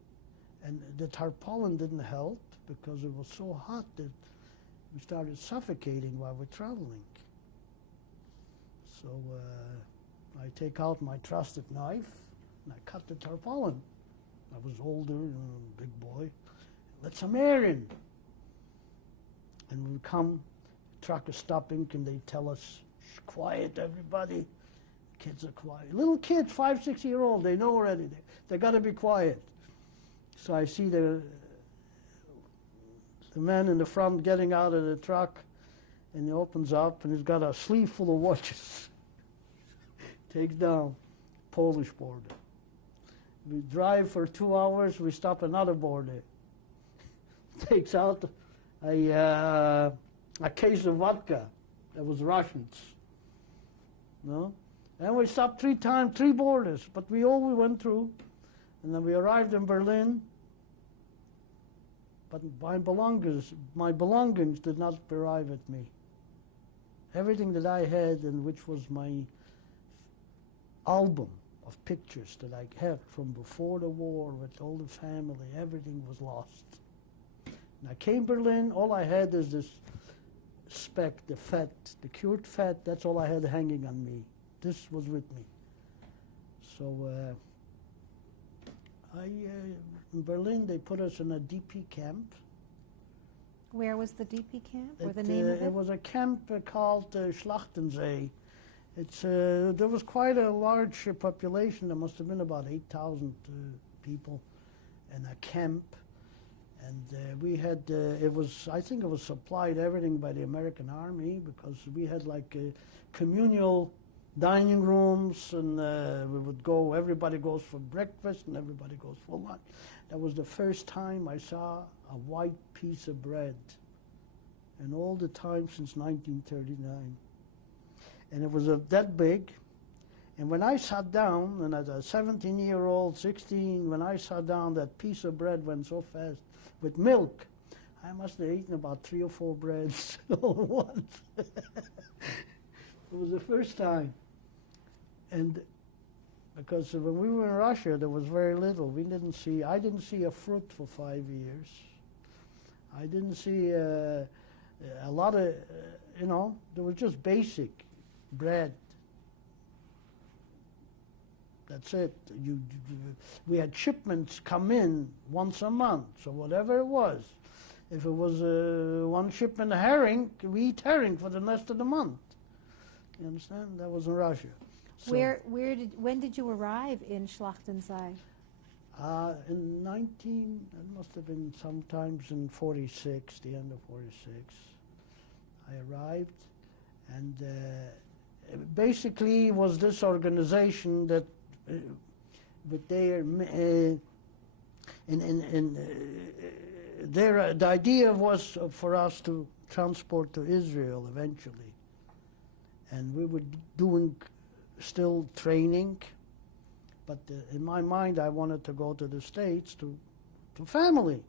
And the tarpaulin didn't help because it was so hot that we started suffocating while we're traveling. So I take out my trusted knife and I cut the tarpaulin. I was older, big boy. Let some air in. And we come, the truck is stopping, and they tell us, shh, quiet, everybody. Kids are quiet. Little kids, 5, 6-year-old, they know already. They got to be quiet. So I see the man in the front getting out of the truck, and he opens up, and he's got a sleeve full of watches. Takes down Polish border. We drive for 2 hours, we stop another border. Takes out a case of vodka that was Russians. No? And we stopped 3 times, 3 borders, but we went through. And then we arrived in Berlin. But my belongings did not arrive at me. Everything that I had, and which was my album of pictures that I had from before the war with all the family, everything was lost. And I came to Berlin, all I had is this speck, the fat, the cured fat, that's all I had hanging on me. This was with me. So in Berlin, they put us in a DP camp. Where was the DP camp, or the name of it? It was a camp called Schlachtensee. There was quite a large population. There must have been about 8,000 people in a camp. And we had, I think it was supplied everything by the American Army, because we had like communal dining rooms, and we would go, everybody goes for breakfast and everybody goes for lunch. That was the first time I saw a white piece of bread in all the time since 1939. And it was that big. And when I sat down, and as a 17-year-old, 16, when I sat down, that piece of bread went so fast with milk. I must have eaten about 3 or 4 breads all at once. It was the first time. And because when we were in Russia, there was very little. I didn't see a fruit for 5 years. I didn't see a lot of, there was just basic bread. That's it. We had shipments come in once a month, so whatever it was. If it was one shipment of herring, we eat herring for the rest of the month. You understand? That was in Russia. So, when did you arrive in Schlachtensee? In it must have been sometimes in 46, the end of 46, I arrived, and basically was this organization that, with their, the idea was for us to transport to Israel eventually, and we were doing still training. But in my mind, I wanted to go to the States to family.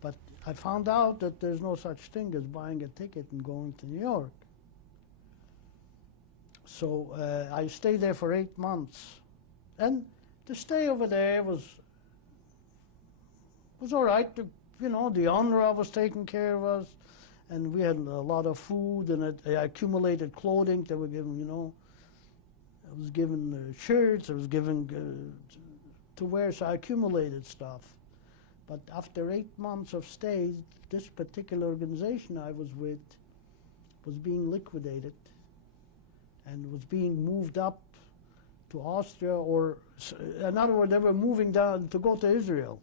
But I found out that there's no such thing as buying a ticket and going to New York. So I stayed there for 8 months. And the stay over there was all right. You know, the UNRWA was taking care of us, and we had a lot of food, and accumulated clothing that were given, you know. I was given shirts, I was given to wear, so I accumulated stuff. But after 8 months of stay, this particular organization I was with was being liquidated and was being moved up to Austria, or in other words, they were moving down to go to Israel.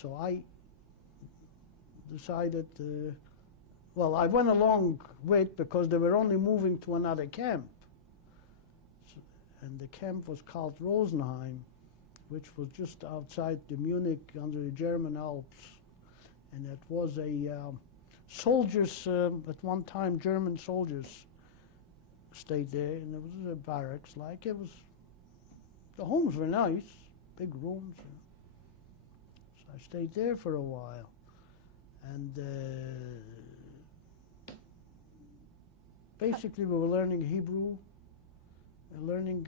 So I decided, well, I went along with, because they were only moving to another camp. And the camp was called Rosenheim, which was just outside the Munich under the German Alps. And it was a soldiers, at one time German soldiers stayed there, and it was a barracks like. It was, the homes were nice, big rooms. So I stayed there for a while. And basically we were learning Hebrew, learning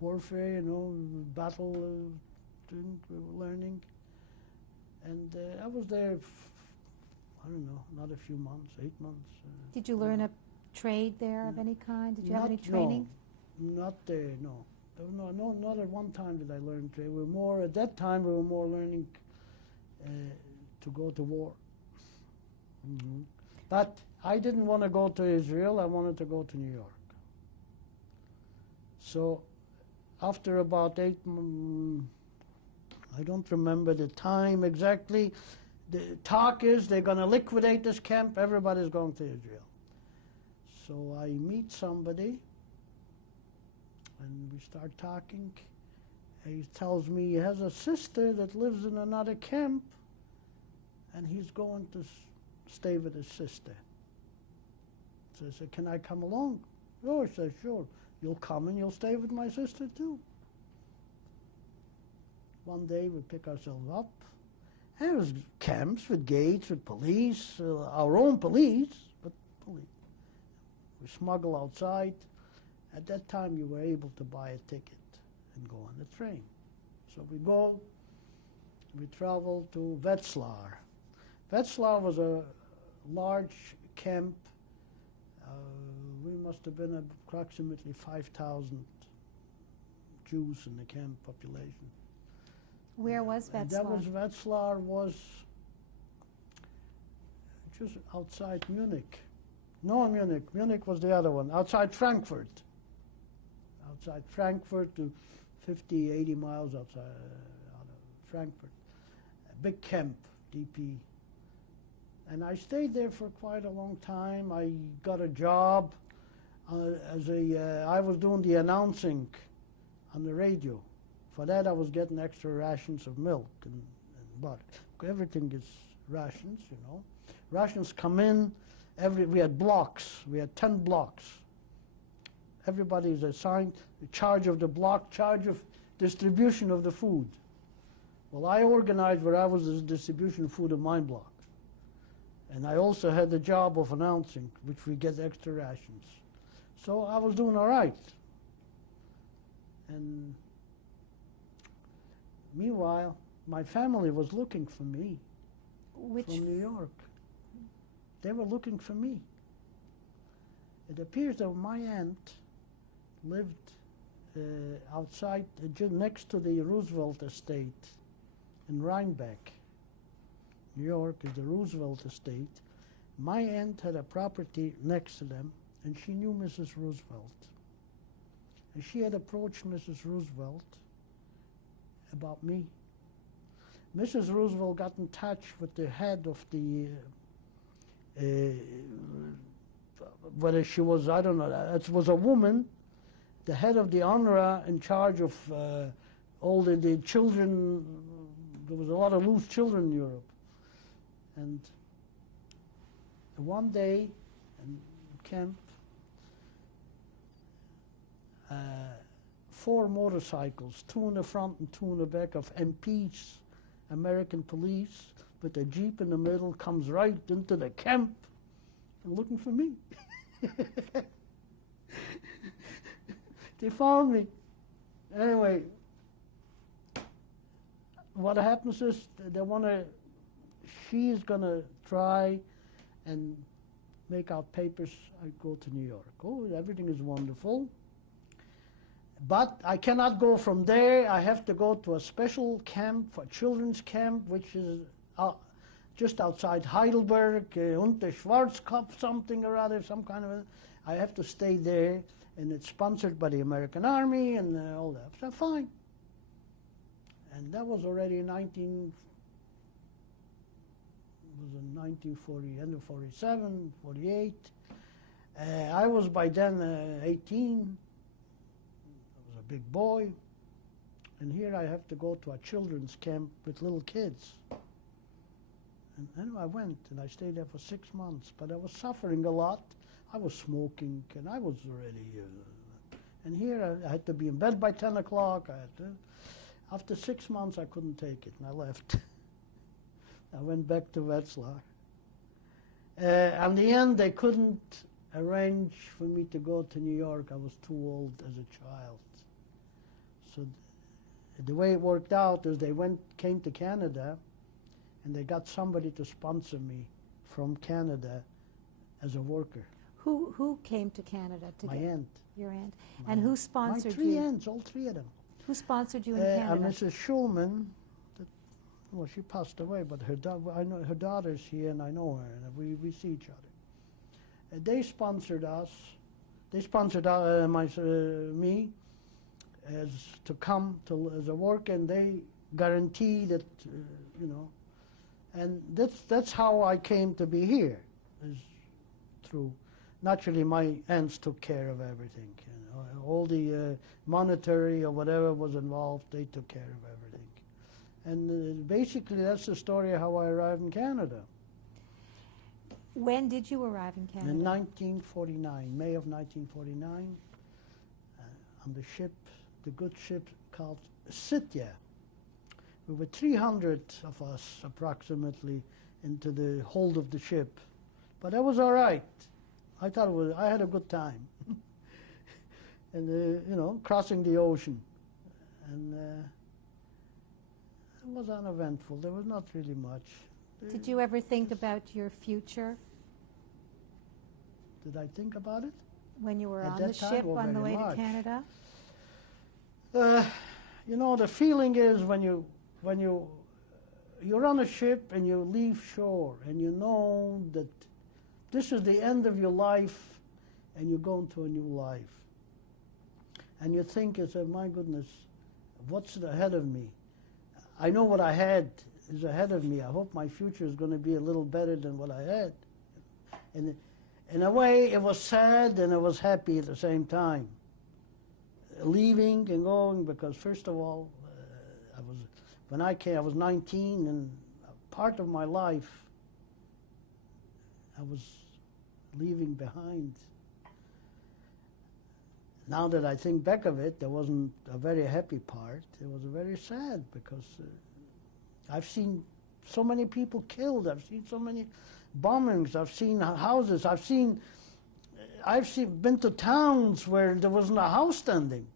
warfare, you know, battle thing we were learning. And I was there, I don't know, not a few months, 8 months. Did you learn a trade there of any kind? Did you have any training? No, not there, no. No, not at one time did I learn trade. We were more, at that time, we were more learning to go to war. Mm-hmm. But I didn't want to go to Israel, I wanted to go to New York. So after about 8 months, I don't remember the time exactly, the talk is they're going to liquidate this camp, everybody's going to Israel. So I meet somebody, and we start talking. He tells me he has a sister that lives in another camp, and he's going to stay with his sister. So I said, can I come along? Oh, he said, sure. You'll come and you'll stay with my sister too. One day we pick ourselves up, and it was camps with gates, with police, our own police, but police. We smuggle outside. At that time you were able to buy a ticket and go on the train. So we go, we travel to Wetzlar. Wetzlar was a large camp. We must have been approximately 5,000 Jews in the camp population. Where was Wetzlar? That was, Wetzlar was just outside Munich. No, Munich. Munich was the other one. Outside Frankfurt. Outside Frankfurt, to 50, 80 miles outside out of Frankfurt. A big camp, DP. And I stayed there for quite a long time. I got a job as I was doing the announcing on the radio. For that I was getting extra rations of milk and butter. Everything is rations, you know. Rations come in, we had blocks. We had 10 blocks. Everybody is assigned charge of the block, charge of distribution of the food. Well, I organized where I was the distribution of food in my block. And I also had the job of announcing, which we get extra rations. So I was doing all right. And meanwhile, my family was looking for me from New York. They were looking for me. It appears that my aunt lived outside, next to the Roosevelt estate in Rhinebeck. New York is the Roosevelt estate. My aunt had a property next to them, and she knew Mrs. Roosevelt. And she had approached Mrs. Roosevelt about me. Mrs. Roosevelt got in touch with the head of the, whether she was, I don't know, it was a woman, the head of the UNRWA in charge of all the children. There was a lot of loose children in Europe. And one day in camp, 4 motorcycles, 2 in the front and 2 in the back of MPs, American police, with a jeep in the middle, comes right into the camp and looking for me. They found me. Anyway, what happens is she's going to try and make out papers. I go to New York. Oh, everything is wonderful. But I cannot go from there. I have to go to a special camp, a children's camp, which is just outside Heidelberg, Unter Schwarzkopf, something or other, some kind of a. I have to stay there, and it's sponsored by the American Army and all that. So fine. And that was already in 1940, end of 47, 48. I was by then 18. I was a big boy. And here I have to go to a children's camp with little kids. And anyway, I went, and I stayed there for 6 months. But I was suffering a lot. I was smoking, and I was already... and here I had to be in bed by 10 o'clock. After 6 months, I couldn't take it, and I left. I went back to Wetzlar. In the end, they couldn't arrange for me to go to New York. I was too old as a child. So the way it worked out is they came to Canada, and they got somebody to sponsor me from Canada as a worker. Who came to Canada to My get aunt. Your aunt? And who sponsored My you? 3 aunts, all 3 of them. Who sponsored you in Canada? Mrs. Schulman, well, she passed away, but I know her daughter's here, and I know her, and we see each other. They sponsored us. They sponsored me as to come as a work, and they guarantee that, and that's how I came to be here, is through. Naturally, my aunts took care of everything. All the monetary or whatever was involved, they took care of everything. And basically, that's the story of how I arrived in Canada. When did you arrive in Canada? In 1949, May of 1949, on the ship, the good ship called Sitya. We were 300 of us, approximately, into the hold of the ship. But that was all right. I had a good time. And, crossing the ocean. And it was uneventful. There was not really much. Did you ever think about your future? Did I think about it? When you were At on that the time, ship oh, on the very way much. to Canada? The feeling is when you're on a ship and you leave shore and you know that this is the end of your life and you go into a new life. And you think, my goodness, what's ahead of me? I know what I had is ahead of me. I hope my future is going to be a little better than what I had. And in a way, it was sad and it was happy at the same time. Leaving and going, because first of all, when I came, I was 19, and part of my life I was leaving behind. Now that I think back of it, there wasn't a very happy part. It was very sad, because I've seen so many people killed. I've seen so many bombings. I've seen houses. I've been to towns where there wasn't a house standing.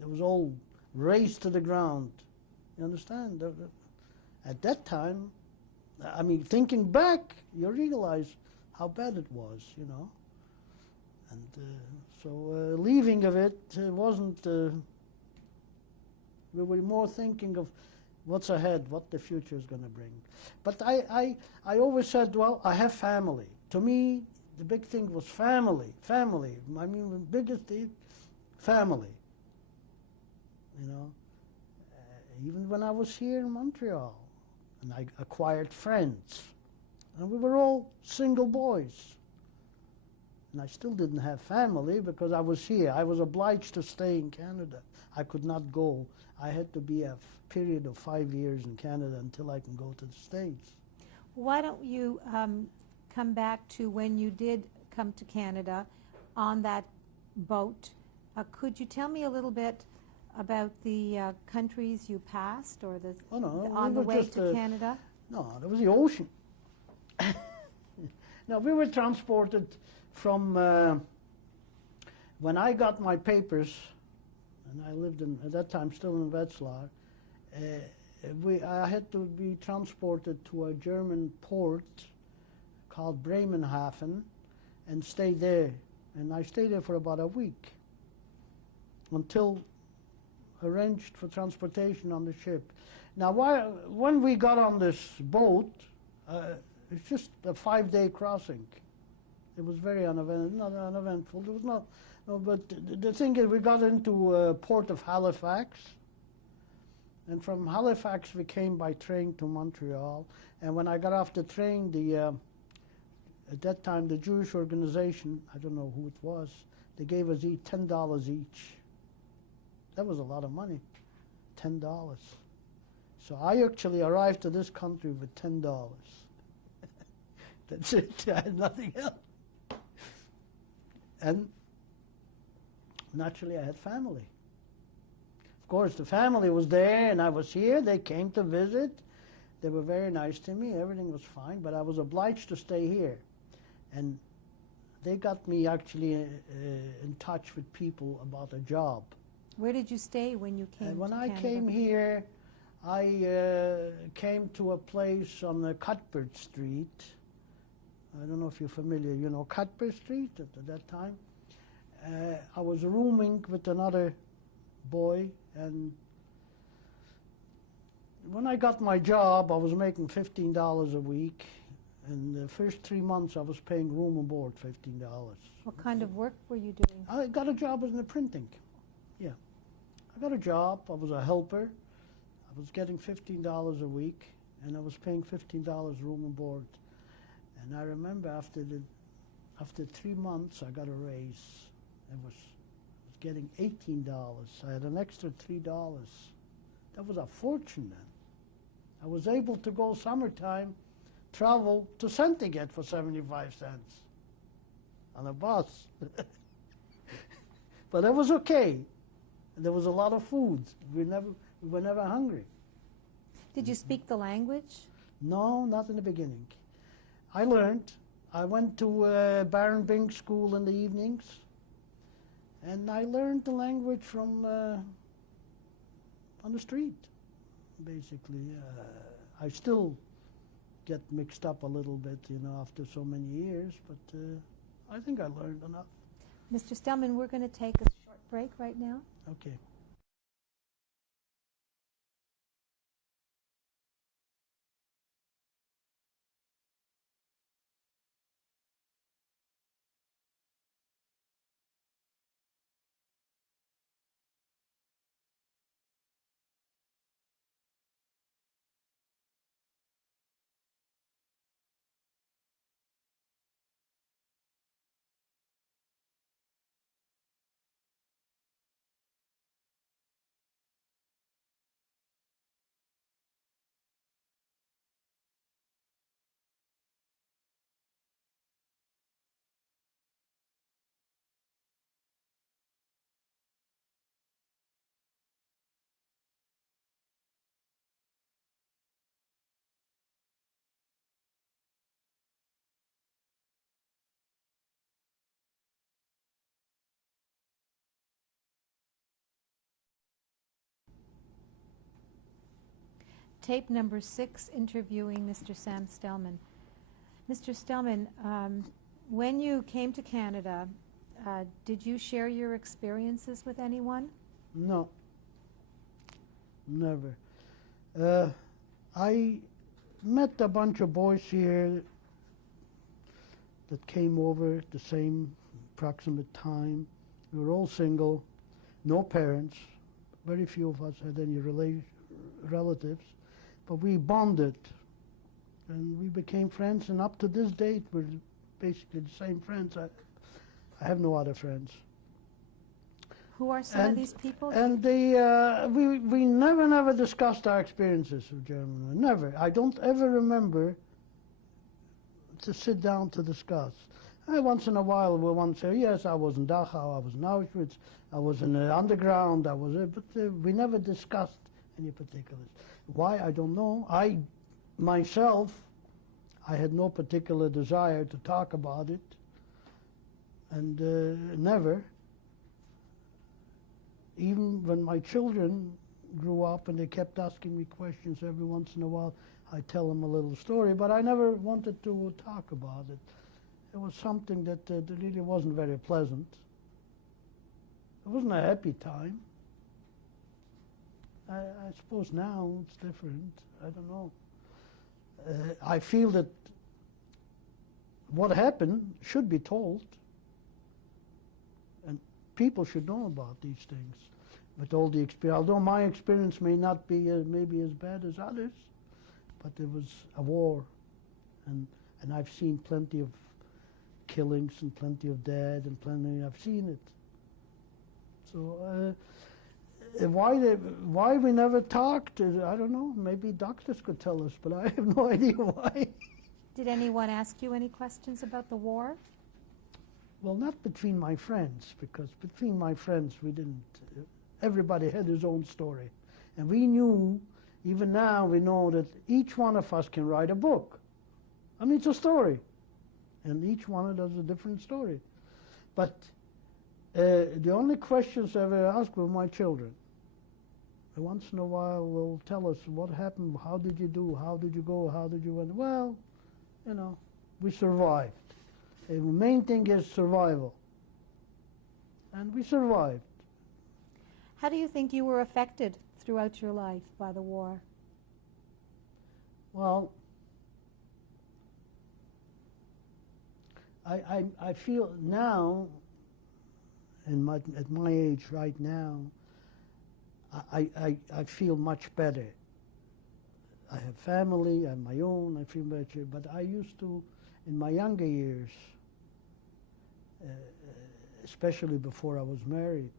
It was all razed to the ground. You understand? At that time, thinking back, you realize how bad it was, And so leaving of it wasn't, we were more thinking of what's ahead, what the future is going to bring. But I always said, well, I have family. To me, the big thing was family, family. I mean, the biggest thing, family. You know, even when I was here in Montreal, and I acquired friends, and we were all single boys. And I still didn't have family because I was here. I was obliged to stay in Canada. I could not go. I had to be a period of 5 years in Canada until I can go to the States. Why don't you come back to when you did come to Canada on that boat? Could you tell me a little bit about the countries you passed, or on the way to Canada? No, there was the ocean. No, we were transported from, when I got my papers, and I lived at that time still in Wetzlar, I had to be transported to a German port called Bremenhaven and stay there. And I stayed there for about a week until arranged for transportation on the ship. Now, when we got on this boat, it's just a 5-day crossing. It was very uneventful. There was no, but the thing is, we got into port of Halifax, and from Halifax we came by train to Montreal. And when I got off the train, at that time the Jewish organization, I don't know who it was, they gave us $10 each. That was a lot of money, $10. So I actually arrived to this country with $10. That's it. I had nothing else. And naturally, I had family. Of course, the family was there, and I was here. They came to visit. They were very nice to me. Everything was fine, but I was obliged to stay here. And they got me actually in touch with people about a job. Where did you stay when you came to Canada? When I came here, I came to a place on the Cuthbert Street. I don't know if you're familiar, you know Cuthbert Street at that time. I was rooming with another boy, and when I got my job, I was making $15 a week. And the first 3 months, I was paying room and board $15. What kind of work were you doing? I got a job in the printing. Yeah, I got a job. I was a helper. I was getting $15 a week, and I was paying $15 room and board. And I remember after 3 months, I got a raise. I was getting $18. I had an extra $3. That was a fortune then. I was able to go summertime, travel to Sentiget for 75 cents on a bus. But it was okay. There was a lot of food. We were never hungry. Did you speak the language? No, not in the beginning. I learned. I went to Baron Bing School in the evenings, and I learned the language from on the street, basically. I still get mixed up a little bit, you know, after so many years, but I think I learned enough. Mr. Stelman, we're going to take a short break right now. Okay. Tape number 6, interviewing Mr. Sam Stelman. Mr. Stelman, when you came to Canada, Did you share your experiences with anyone? No, never. I met a bunch of boys here that came over at the same approximate time. We were all single, no parents. Very few of us had any relatives, but we bonded and we became friends, and up to this date we're basically the same friends. I have no other friends. Who are some of these people? And we never discussed our experiences of Germany. Never. I don't ever remember to sit down to discuss. Once in a while we want to say, yes, I was in Dachau, I was in Auschwitz, I was in the underground, but we never discussed any particulars. Why, I don't know. Myself, I had no particular desire to talk about it, and never. Even when my children grew up and they kept asking me questions every once in a while, I tell them a little story, but I never wanted to talk about it. It was something that really wasn't very pleasant. It wasn't a happy time. I suppose now it's different. I don't know. I feel that what happened should be told, and people should know about these things. With all the experience, although my experience may not be maybe as bad as others, but there was a war, and I've seen plenty of killings and plenty of dead and plenty. I've seen it. So why we never talked? I don't know. Maybe doctors could tell us, but I have no idea why. Did anyone ask you any questions about the war? Well, not between my friends, because between my friends we didn't. Everybody had his own story, and we knew. Even now, we know that each one of us can write a book. I mean, it's a story. And each one of us has a different story. But the only questions I ever asked were my children. Once in a while, will tell us what happened, how did you do, how did you go, how did you win. Well, you know, we survived. The main thing is survival. And we survived. How do you think you were affected throughout your life by the war? Well, I feel now, at my age right now, I feel much better. I have family, I have my own, I feel better, but I used to, in my younger years, especially before I was married,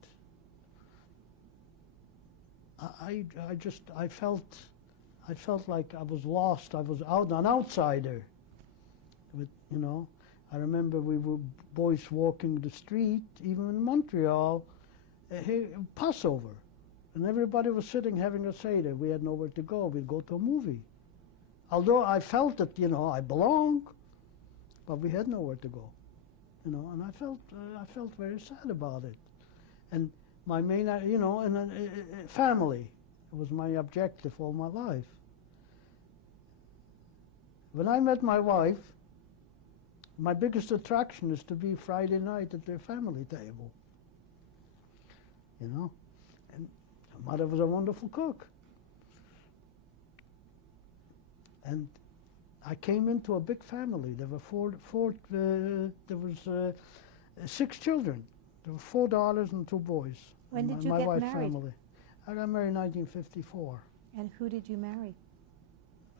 I felt like I was lost. I was an outsider. You know, I remember we were boys walking the street, even in Montreal, Passover, and everybody was sitting having a seder. We had nowhere to go. We'd go to a movie. Although I felt that, you know, I belong, but we had nowhere to go. You know, and I felt very sad about it. And my main, you know, and family was my objective all my life. When I met my wife, my biggest attraction is to be Friday night at their family table. You know, and her mother was a wonderful cook. And I came into a big family. There were there was 6 children. There were 4 daughters and 2 boys. When did you my get wife's married? family. I got married in 1954. And who did you marry?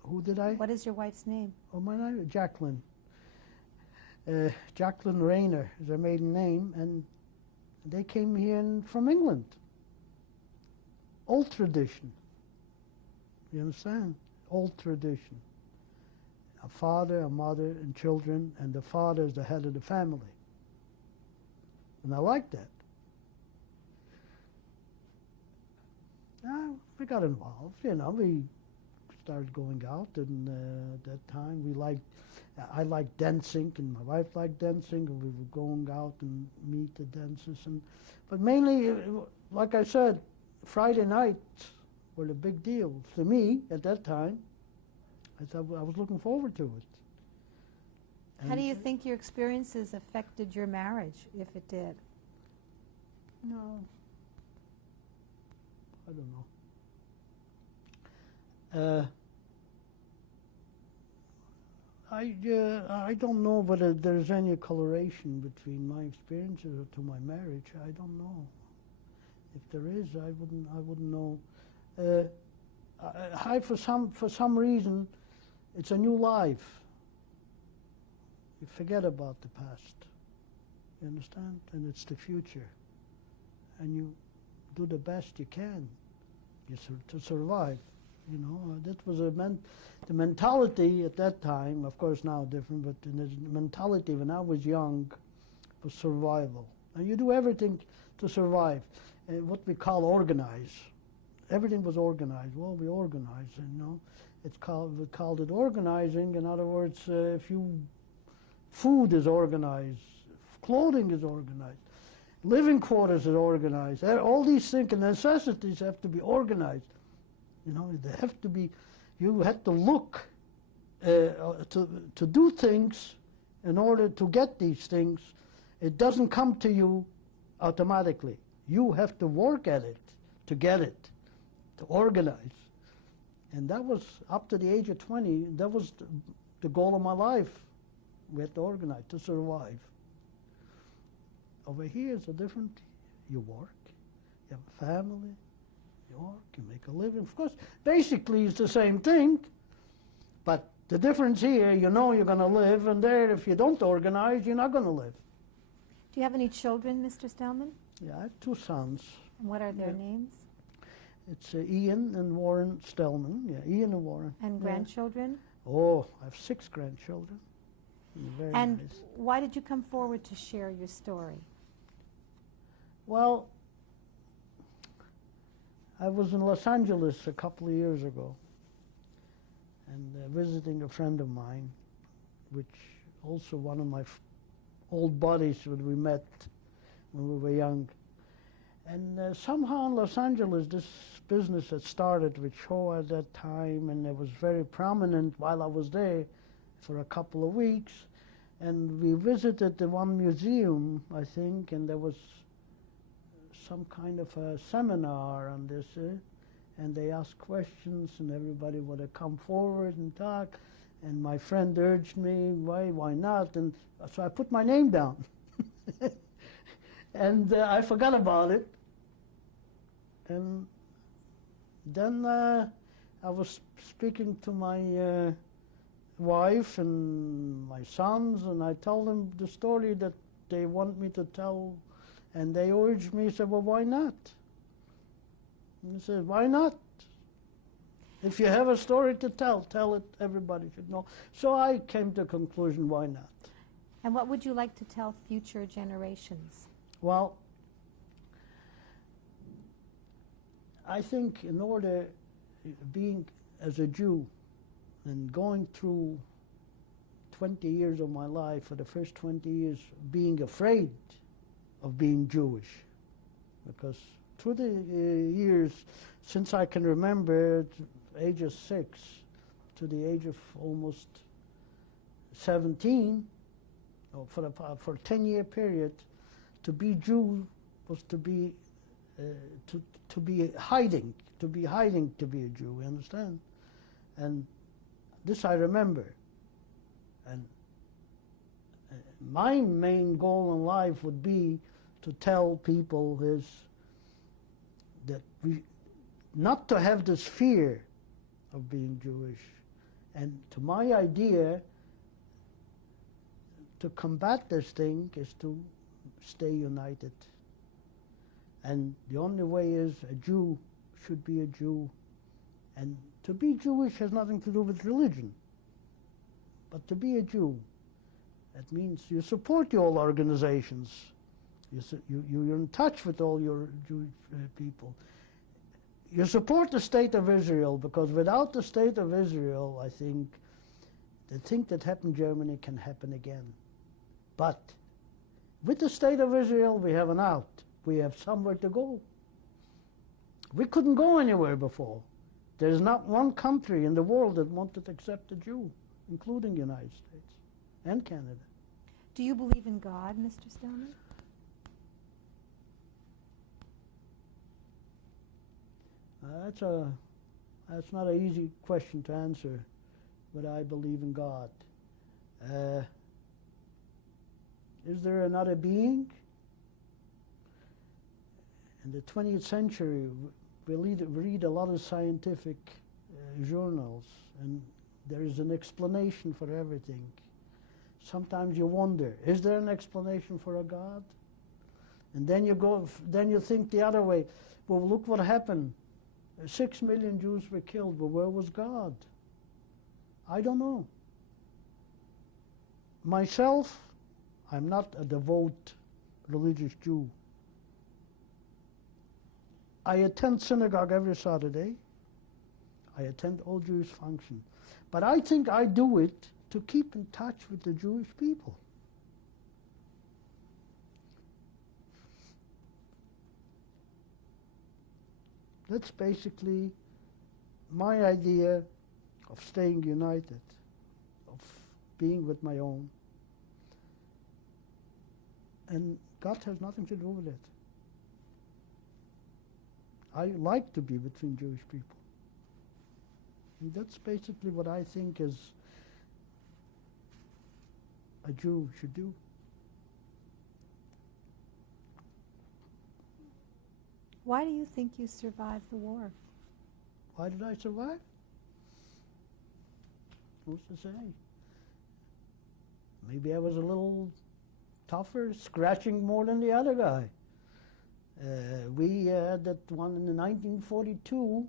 Who did I? What is your wife's name? Oh, my name, Jacqueline. Jacqueline Rayner is her maiden name, and they came here from England. Old tradition. You understand? Old tradition. A father, a mother, and children, and the father is the head of the family. And I like that. We got involved, you know, we started going out, and at that time I liked dancing, and my wife liked dancing, and we were going out and meet the dancers. But mainly, like I said, Friday nights were the big deal to me at that time. I was looking forward to it. How do you think your experiences affected your marriage, if it did? No, I don't know. I don't know whether there's any correlation between my experiences to my marriage. I don't know. If there is, I wouldn't know. For some reason, it's a new life. You forget about the past. You understand? And it's the future. And you do the best you can to survive. You know, that was the mentality at that time, of course now different, but the mentality when I was young was survival. And you do everything to survive. What we call organize. Everything was organized. Well, we organize, you know. We called it organizing. In other words, food is organized, clothing is organized, living quarters is organized. All these things and necessities have to be organized. You know, they have to be. You have to look to do things in order to get these things. It doesn't come to you automatically. You have to work at it to get it, to organize. And that was up to the age of 20. That was the goal of my life. We had to organize to survive. Over here it's a different. You work. You have a family. You work, you make a living. Of course, basically it's the same thing, but the difference here, you know you're going to live, and there, if you don't organize, you're not going to live. Do you have any children, Mr. Stelman? Yeah, I have 2 sons. And what are their names? It's Ian and Warren Stelman. Yeah, Ian and Warren. And grandchildren? Oh, I have 6 grandchildren. Very and nice. Why did you come forward to share your story? Well, I was in Los Angeles a couple of years ago and visiting a friend of mine, which also one of my old buddies that we met when we were young. And somehow in Los Angeles, this business had started with Shoah at that time, and it was very prominent while I was there for a couple of weeks. And we visited the one museum, I think, and there was some kind of a seminar on this, and they asked questions, and everybody would have come forward and talk. And my friend urged me, why not? And so I put my name down. And I forgot about it. And then I was speaking to my wife and my sons, and I told them the story that they want me to tell. And they urged me, said, well, why not? And I said, why not? If you have a story to tell it, everybody should know. So I came to the conclusion, why not? And what would you like to tell future generations? Well, I think in order, being as a Jew and going through 20 years of my life, for the first 20 years, being afraid of being Jewish, because through the years, since I can remember, at the age of 6 to the age of almost 17, for a 10-year period, to be Jew was to be hiding to be a Jew. You understand? And this I remember. And my main goal in life would be to tell people that not to have this fear of being Jewish. And to my idea, to combat this thing is to stay united. And the only way is a Jew should be a Jew. And to be Jewish has nothing to do with religion. But to be a Jew, that means you support your organizations. You're in touch with all your Jewish people. You support the state of Israel, because without the state of Israel, I think, the thing that happened in Germany can happen again. But with the state of Israel, we have an out. We have somewhere to go. We couldn't go anywhere before. There's not one country in the world that wanted to accept a Jew, including the United States. and Canada. Do you believe in God, Mr. Stelman? That's not an easy question to answer, but I believe in God. Is there another being? In the 20th century, we read a lot of scientific journals, and there is an explanation for everything. Sometimes you wonder, is there an explanation for a God? And then you think the other way. Well, look what happened. 6 million Jews were killed, but where was God? I don't know. Myself, I'm not a devout religious Jew. I attend synagogue every Saturday. I attend all Jewish functions. But I think I do it to keep in touch with the Jewish people. That's basically my idea of staying united, of being with my own. And God has nothing to do with it. I like to be between Jewish people. And that's basically what I think is a Jew should do. Why do you think you survived the war? Why did I survive? Who's to say? Maybe I was a little tougher, scratching more than the other guy. We had that one in 1942.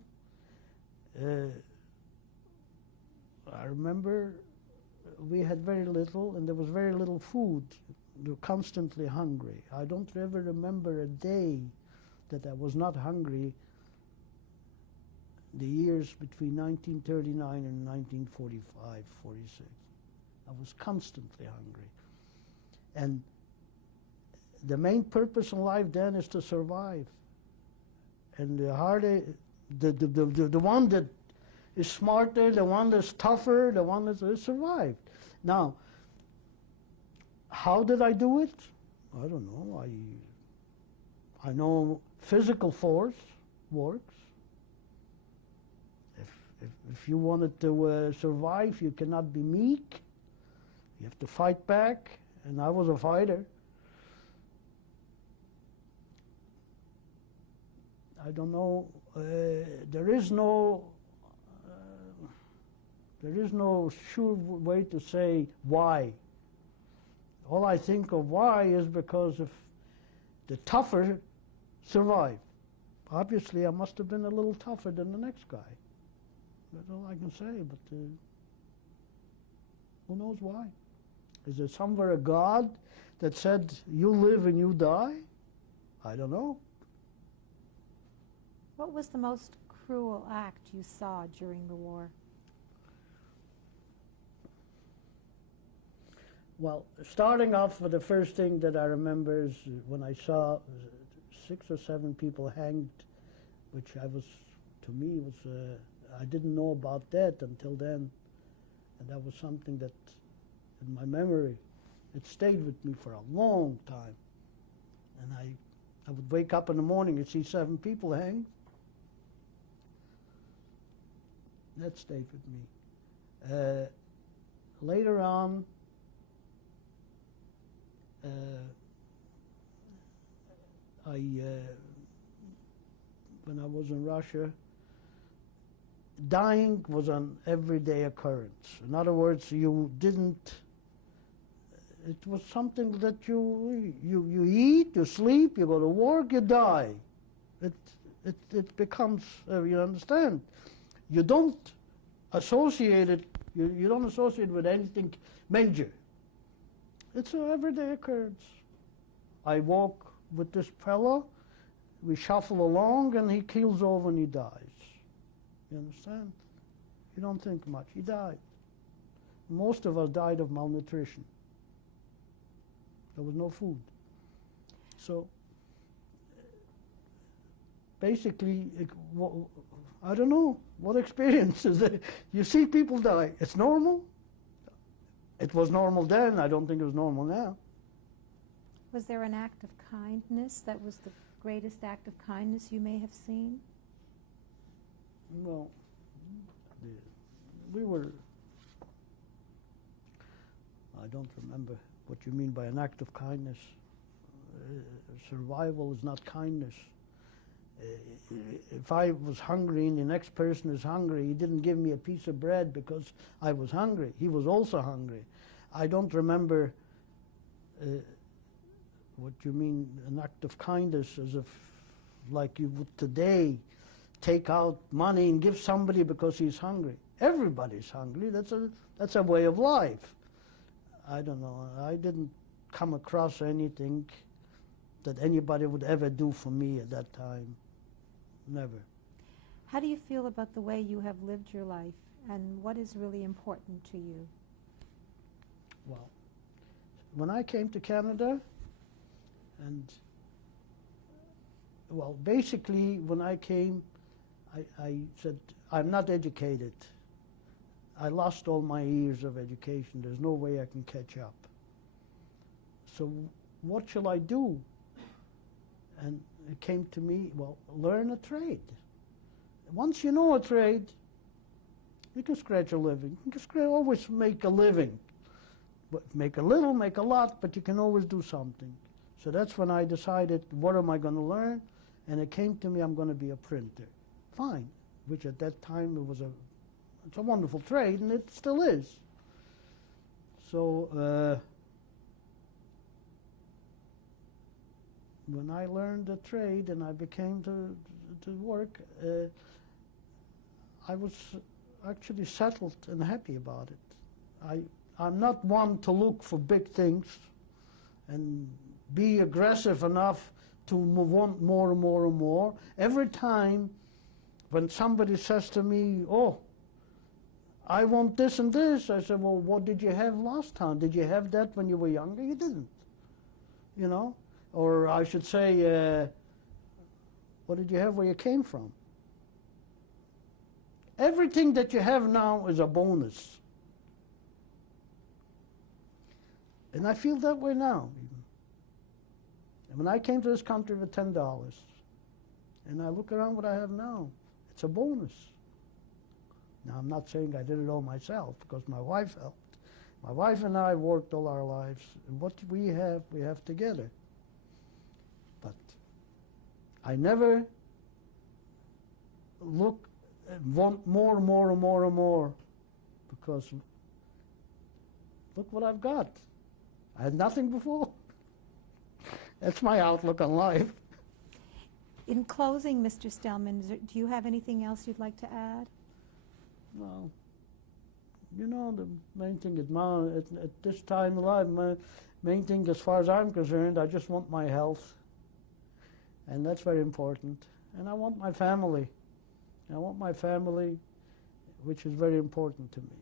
I remember we had very little, and there was very little food. We were constantly hungry. I don't ever remember a day that I was not hungry the years between 1939 and 1945, 46. I was constantly hungry. And the main purpose in life then is to survive. And the harder, the one that is smarter, the one that's tougher, the one that survived. Now, how did I do it? I don't know. I know physical force works. If you wanted to survive, you cannot be meek. You have to fight back, and I was a fighter. I don't know. There is no sure way to say why. All I think of why is because if the tougher survive. Obviously, I must have been a little tougher than the next guy. That's all I can say, but who knows why? Is there somewhere a God that said, you live and you die? I don't know. What was the most cruel act you saw during the war? Well, starting off with the first thing that I remember is when I saw 6 or 7 people hanged, which to me was, I didn't know about that until then. And that was something that, in my memory, it stayed with me for a long time. And I would wake up in the morning and see 7 people hanged. That stayed with me. Later on, when I was in Russia, dying was an everyday occurrence. In other words, you didn't, it was something that you eat, you sleep, you go to work, you die. It becomes, you understand? You don't associate it, you don't associate it with anything major. It's an everyday occurrence. I walk with this fellow, we shuffle along, and he keels over and he dies. You understand? You don't think much. He died. Most of us died of malnutrition. There was no food. So, basically, I don't know what experience is it. You see people die. It's normal. It was normal then. I don't think it was normal now. Was there an act of kindness that was the greatest act of kindness you may have seen? Well, we were, I don't remember what you mean by an act of kindness. Survival is not kindness. If I was hungry and the next person is hungry, he didn't give me a piece of bread because I was hungry. He was also hungry. I don't remember what you mean, an act of kindness, as if like you would today take out money and give somebody because he's hungry. Everybody's hungry. That's a way of life. I don't know. I didn't come across anything that anybody would ever do for me at that time. Never. How do you feel about the way you have lived your life, and what is really important to you? Well, when I came to Canada, and well, basically when I came, I said, I'm not educated. I lost all my years of education. There's no way I can catch up. So what shall I do? And it came to me, well, learn a trade. Once you know a trade, you can scratch a living. You can always make a living. But make a little, make a lot, but you can always do something. So that's when I decided, what am I going to learn? And it came to me, I'm going to be a printer. Fine, which at that time it's a wonderful trade, and it still is. So when I learned the trade and I became to work, I was actually settled and happy about it. I'm not one to look for big things and be aggressive enough to move on more and more and more. Every time when somebody says to me, oh, I want this and this, I said, well, what did you have last time? Did you have that when you were younger? You didn't, you know? Or I should say, what did you have where you came from? Everything that you have now is a bonus. And I feel that way now. And when I came to this country with $10, and I look around what I have now, it's a bonus. Now, I'm not saying I did it all myself, because my wife helped. My wife and I worked all our lives, and what we have together. But I never look and want more and more and more and more, because look what I've got. I had nothing before. That's my outlook on life. In closing, Mr. Stelman, do you have anything else you'd like to add? Well, you know, the main thing at this time in life, my main thing as far as I'm concerned, I just want my health. And that's very important. And I want my family. I want my family, which is very important to me.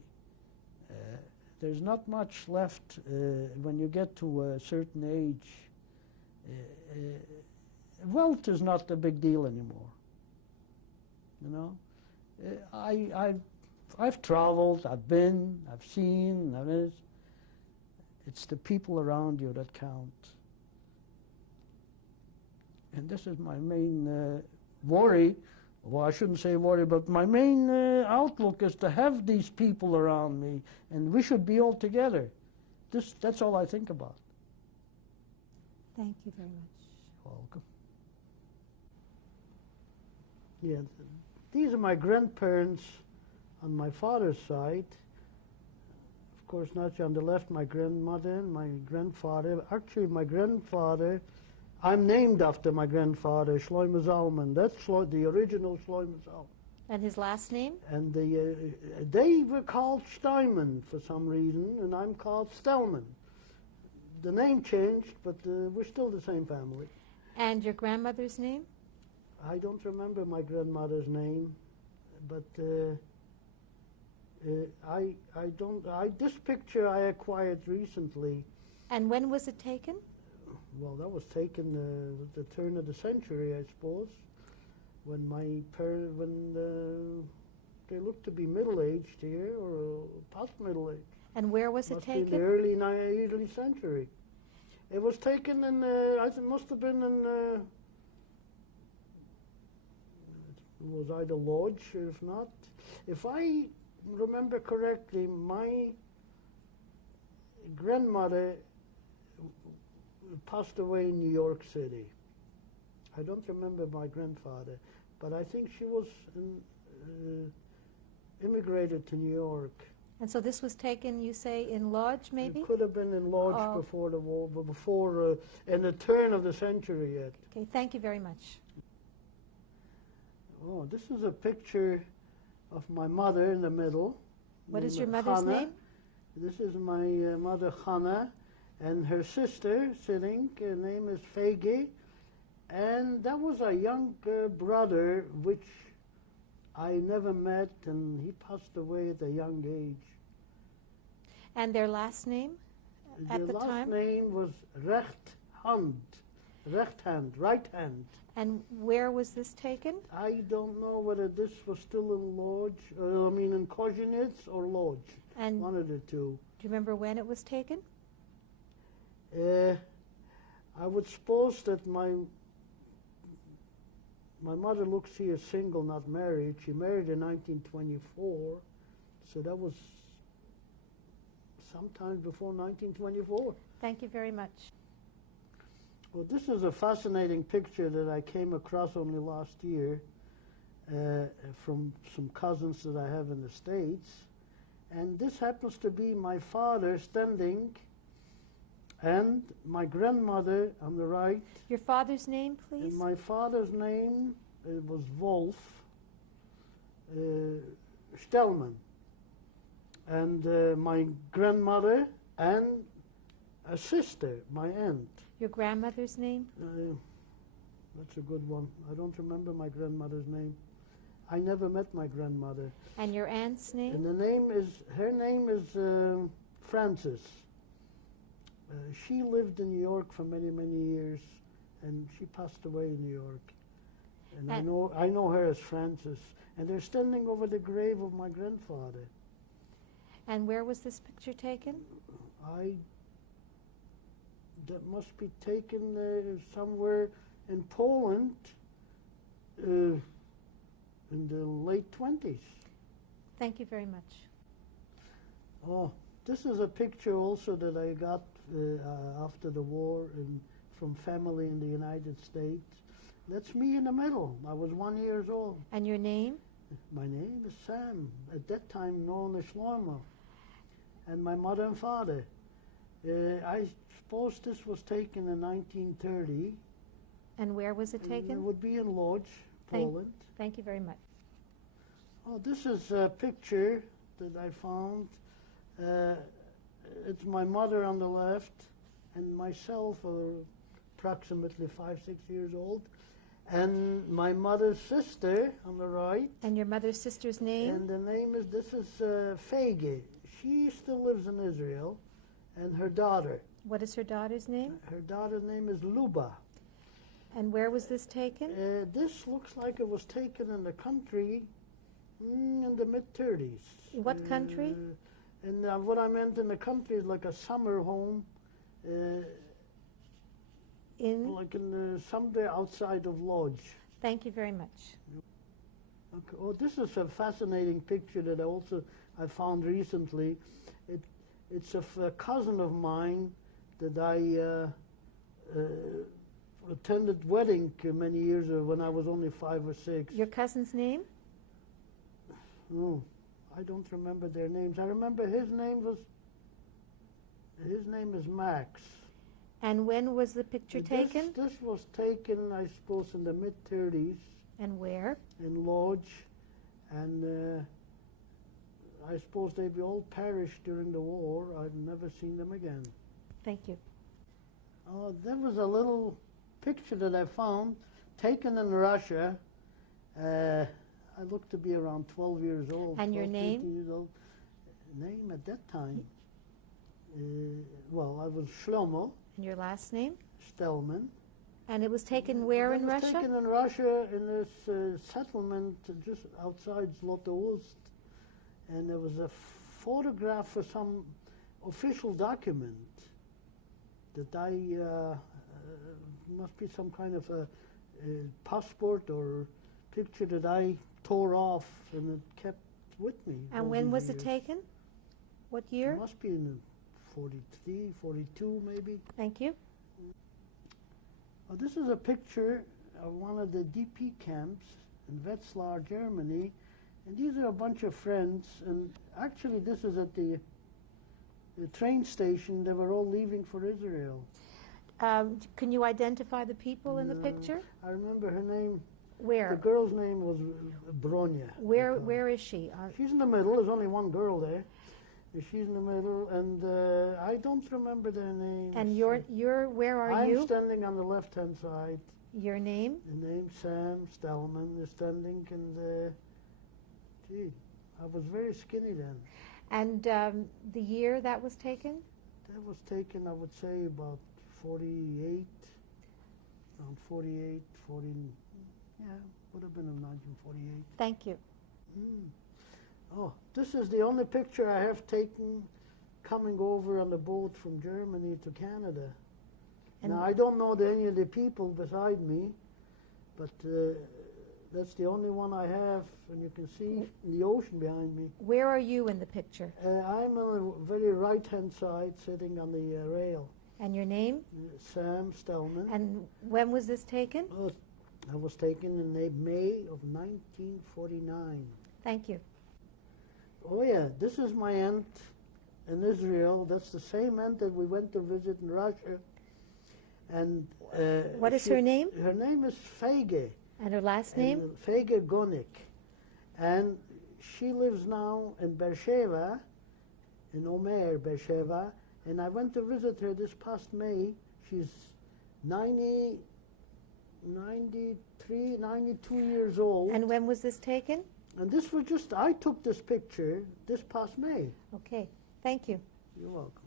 There's not much left when you get to a certain age. Wealth is not a big deal anymore. You know, I've traveled, I've been, I've seen. It's the people around you that count. And this is my main worry. Well, I shouldn't say worry, but my main outlook is to have these people around me, and we should be all together. That's all I think about. Thank you very much. You're welcome. Yeah, these are my grandparents on my father's side. Of course, not on the left, my grandmother and my grandfather. Actually, my grandfather, I'm named after my grandfather, Stelman Zalman. That's the original Stelman Zalman. And his last name? And they were called Steinman for some reason, and I'm called Stelman. The name changed, but we're still the same family. And your grandmother's name? I don't remember my grandmother's name, but this picture I acquired recently. And when was it taken? Well, that was taken at the turn of the century, I suppose, when they looked to be middle-aged here, or past middle-aged. And where was it Must be in the taken? early century. It was taken in, I think it must have been in, it was either Lodge, if not. If I remember correctly, my grandmother passed away in New York City. I don't remember my grandfather, but I think she was immigrated to New York. And so this was taken, you say, in Lodge, maybe? It could have been in Lodge before the war, but before, in the turn of the century yet. Okay, thank you very much. Oh, this is a picture of my mother in the middle. What is your mother's Hannah. name? This is my mother, Hannah, and her sister sitting. Her name is Fege. And that was a young brother, which I never met, and he passed away at a young age. And their last name at the last time? name was Rechthand, right hand. And where was this taken? I don't know whether this was still in Lodge, in Kozinets or Lodge, And one of the two. do you remember when it was taken? I would suppose that my mother looks here single, not married. She married in 1924, so that was sometime before 1924. Thank you very much. Well, this is a fascinating picture that I came across only last year from some cousins that I have in the States. And this happens to be my father standing and my grandmother on the right. Your father's name, please? And my father's name was Wolf Stelman. And my grandmother and a sister, my aunt. Your grandmother's name? That's a good one. I don't remember my grandmother's name. I never met my grandmother. And your aunt's name? And her name is Frances. She lived in New York for many, many years, and she passed away in New York. And I know her as Frances. And they're standing over the grave of my grandfather. And where was this picture taken? That must be taken somewhere in Poland in the late 20s. Thank you very much. Oh, this is a picture also that I got after the war from family in the United States. That's me in the middle. I was 1 year old. And your name? My name is Sam, at that time known as Shlomo. And my mother and father. I suppose this was taken in 1930. And where was it taken? It would be in Lodz, Poland. Thank you very much. Oh, this is a picture that I found. It's my mother on the left and myself, approximately 5, 6 years old, and my mother's sister on the right. And your mother's sister's name? And the name is, this is Fege. She still lives in Israel, and her daughter. What is her daughter's name? Her daughter's name is Luba. And where was this taken? This looks like it was taken in the country in the mid-30s. What country? And what I meant in the country is like a summer home, like in somewhere outside of Lodz. Thank you very much. Okay. Oh, this is a fascinating picture that I found recently. It's a cousin of mine that I attended wedding many years ago when I was only 5 or 6. Your cousin's name? Oh, I don't remember their names. I remember his name is Max. And when was the picture taken? This was taken, I suppose, in the mid-30s. And where? In Lodz. And I suppose they all perished during the war. I've never seen them again. Thank you. Oh, there was a little picture that I found taken in Russia. I looked to be around 12 years old. And your 12, name? 13 years old. Name at that time? Well, I was Shlomo. And your last name? Stelman. And it was taken where in Russia? It was taken in Russia in this settlement just outside Zlatoust. And there was a photograph for official document that I must be some kind of a passport or picture that I tore off and it kept with me. And all when these was it years. taken? What year? It must be in 43, 42 maybe. Thank you. This is a picture of one of the DP camps in Wetzlar, Germany. And these are a bunch of friends. And actually, this is at the train station. They were all leaving for Israel. Can you identify the people in the picture? I remember her name. The Where? girl's name was Bronya. Where is she? She's in the middle. There's only one girl there. She's in the middle, and I don't remember their names. And where are I'm you? I'm standing on the left-hand side. Your name? The name Sam Stelman is standing, and gee, I was very skinny then. And the year that was taken? That was taken, I would say, about 48, around 48, 40, yeah, would have been in 1948. Thank you. Oh, this is the only picture I have taken coming over on the boat from Germany to Canada. And now, I don't know any of the people beside me, but that's the only one I have, and you can see the ocean behind me. where are you in the picture? I'm on the very right-hand side, sitting on the rail. And your name? Sam Stelman. And when was this taken? I was taken in May of 1949. Thank you. Oh yeah, this is my aunt in Israel. That's the same aunt that we went to visit in Russia. And What is her name? Her name is Fege. And her last name? Fege Gonik. And she lives now in Beersheba, in Omer, Beersheba. And I went to visit her this past May. She's 92 years old. And when was this taken? And this was I took this picture this past May. Okay. Thank you. You're welcome.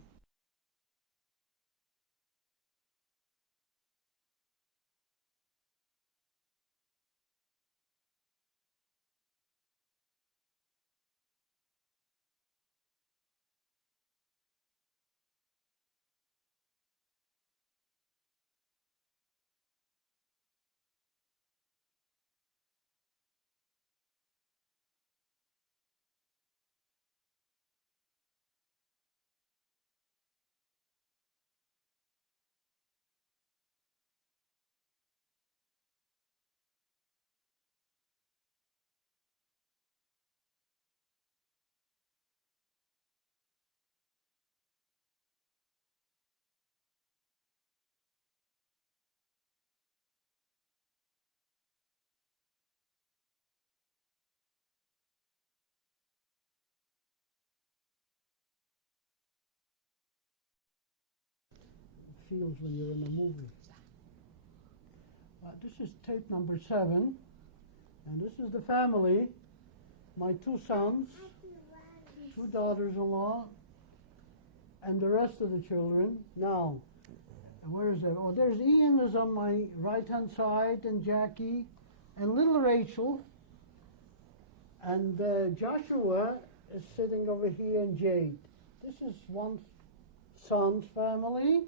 Feels when you're in a movie. This is tape number 7, and this is the family. My 2 sons, 2 daughters-in-law, and the rest of the children. Now, where is that? Oh, there's Ian is on my right-hand side, and Jackie, and little Rachel, and Joshua is sitting over here, and Jade. This is one son's family.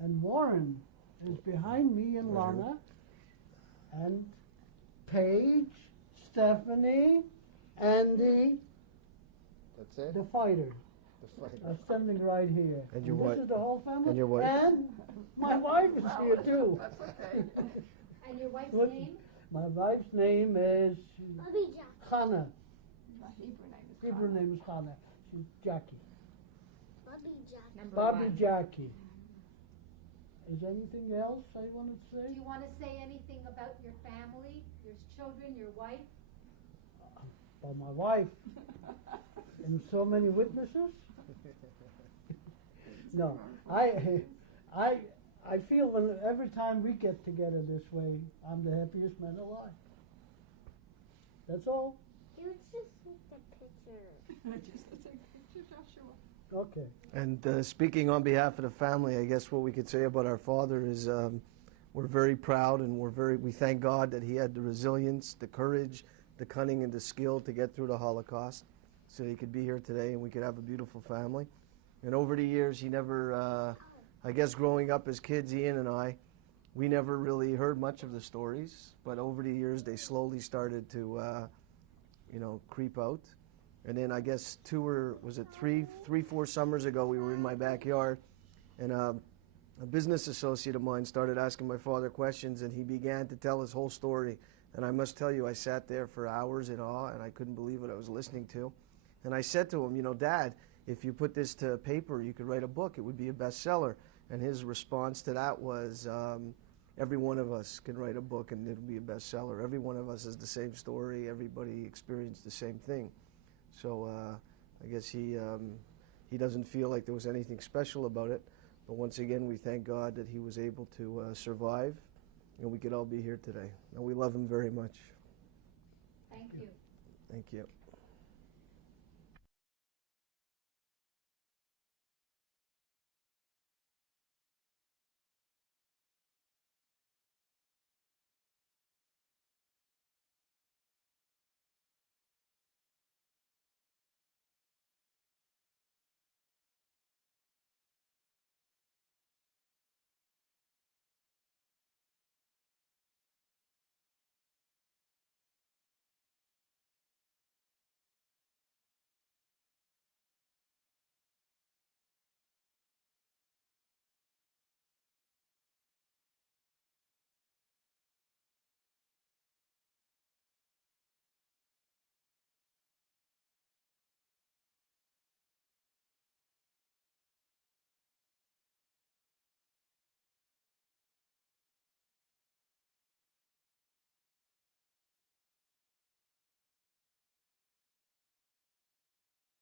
And Warren is behind me, and Lana, and Paige, Stephanie, Andy. That's it? The fighter. The fighter. Are standing right here. And your this wife. is the whole family. And your wife. And my wife is here too. That's okay. And your wife's What? name? My wife's name is Hannah. My Hebrew name is Hebrew name is Hannah. She's Jackie. Number Bobby 1. Jackie. Is anything else I want to say? Do you want to say anything about your family, your children, your wife? About my wife. And so many witnesses? No, I feel when every time we get together this way, I'm the happiest man alive. That's all. You just take the picture. Just take a picture, Joshua. Okay. And speaking on behalf of the family, I guess what we could say about our father is we're very proud, and we thank God that he had the resilience, the courage, the cunning, and the skill to get through the Holocaust, so he could be here today and we could have a beautiful family. And over the years, he never, I guess growing up as kids, Ian and I, we never really heard much of the stories. But over the years, they slowly started to, creep out. And then I guess 4 summers ago, we were in my backyard, and a business associate of mine started asking my father questions, and he began to tell his whole story. And I must tell you, I sat there for hours in awe, and I couldn't believe what I was listening to. And I said to him, Dad, if you put this to paper, you could write a book. It would be a bestseller. And his response to that was, every one of us can write a book, and it'll be a bestseller. Every one of us has the same story. Everybody experienced the same thing. So I guess he doesn't feel like there was anything special about it. But once again, we thank God that he was able to survive, and we could all be here today. And we love him very much. Thank you. Thank you.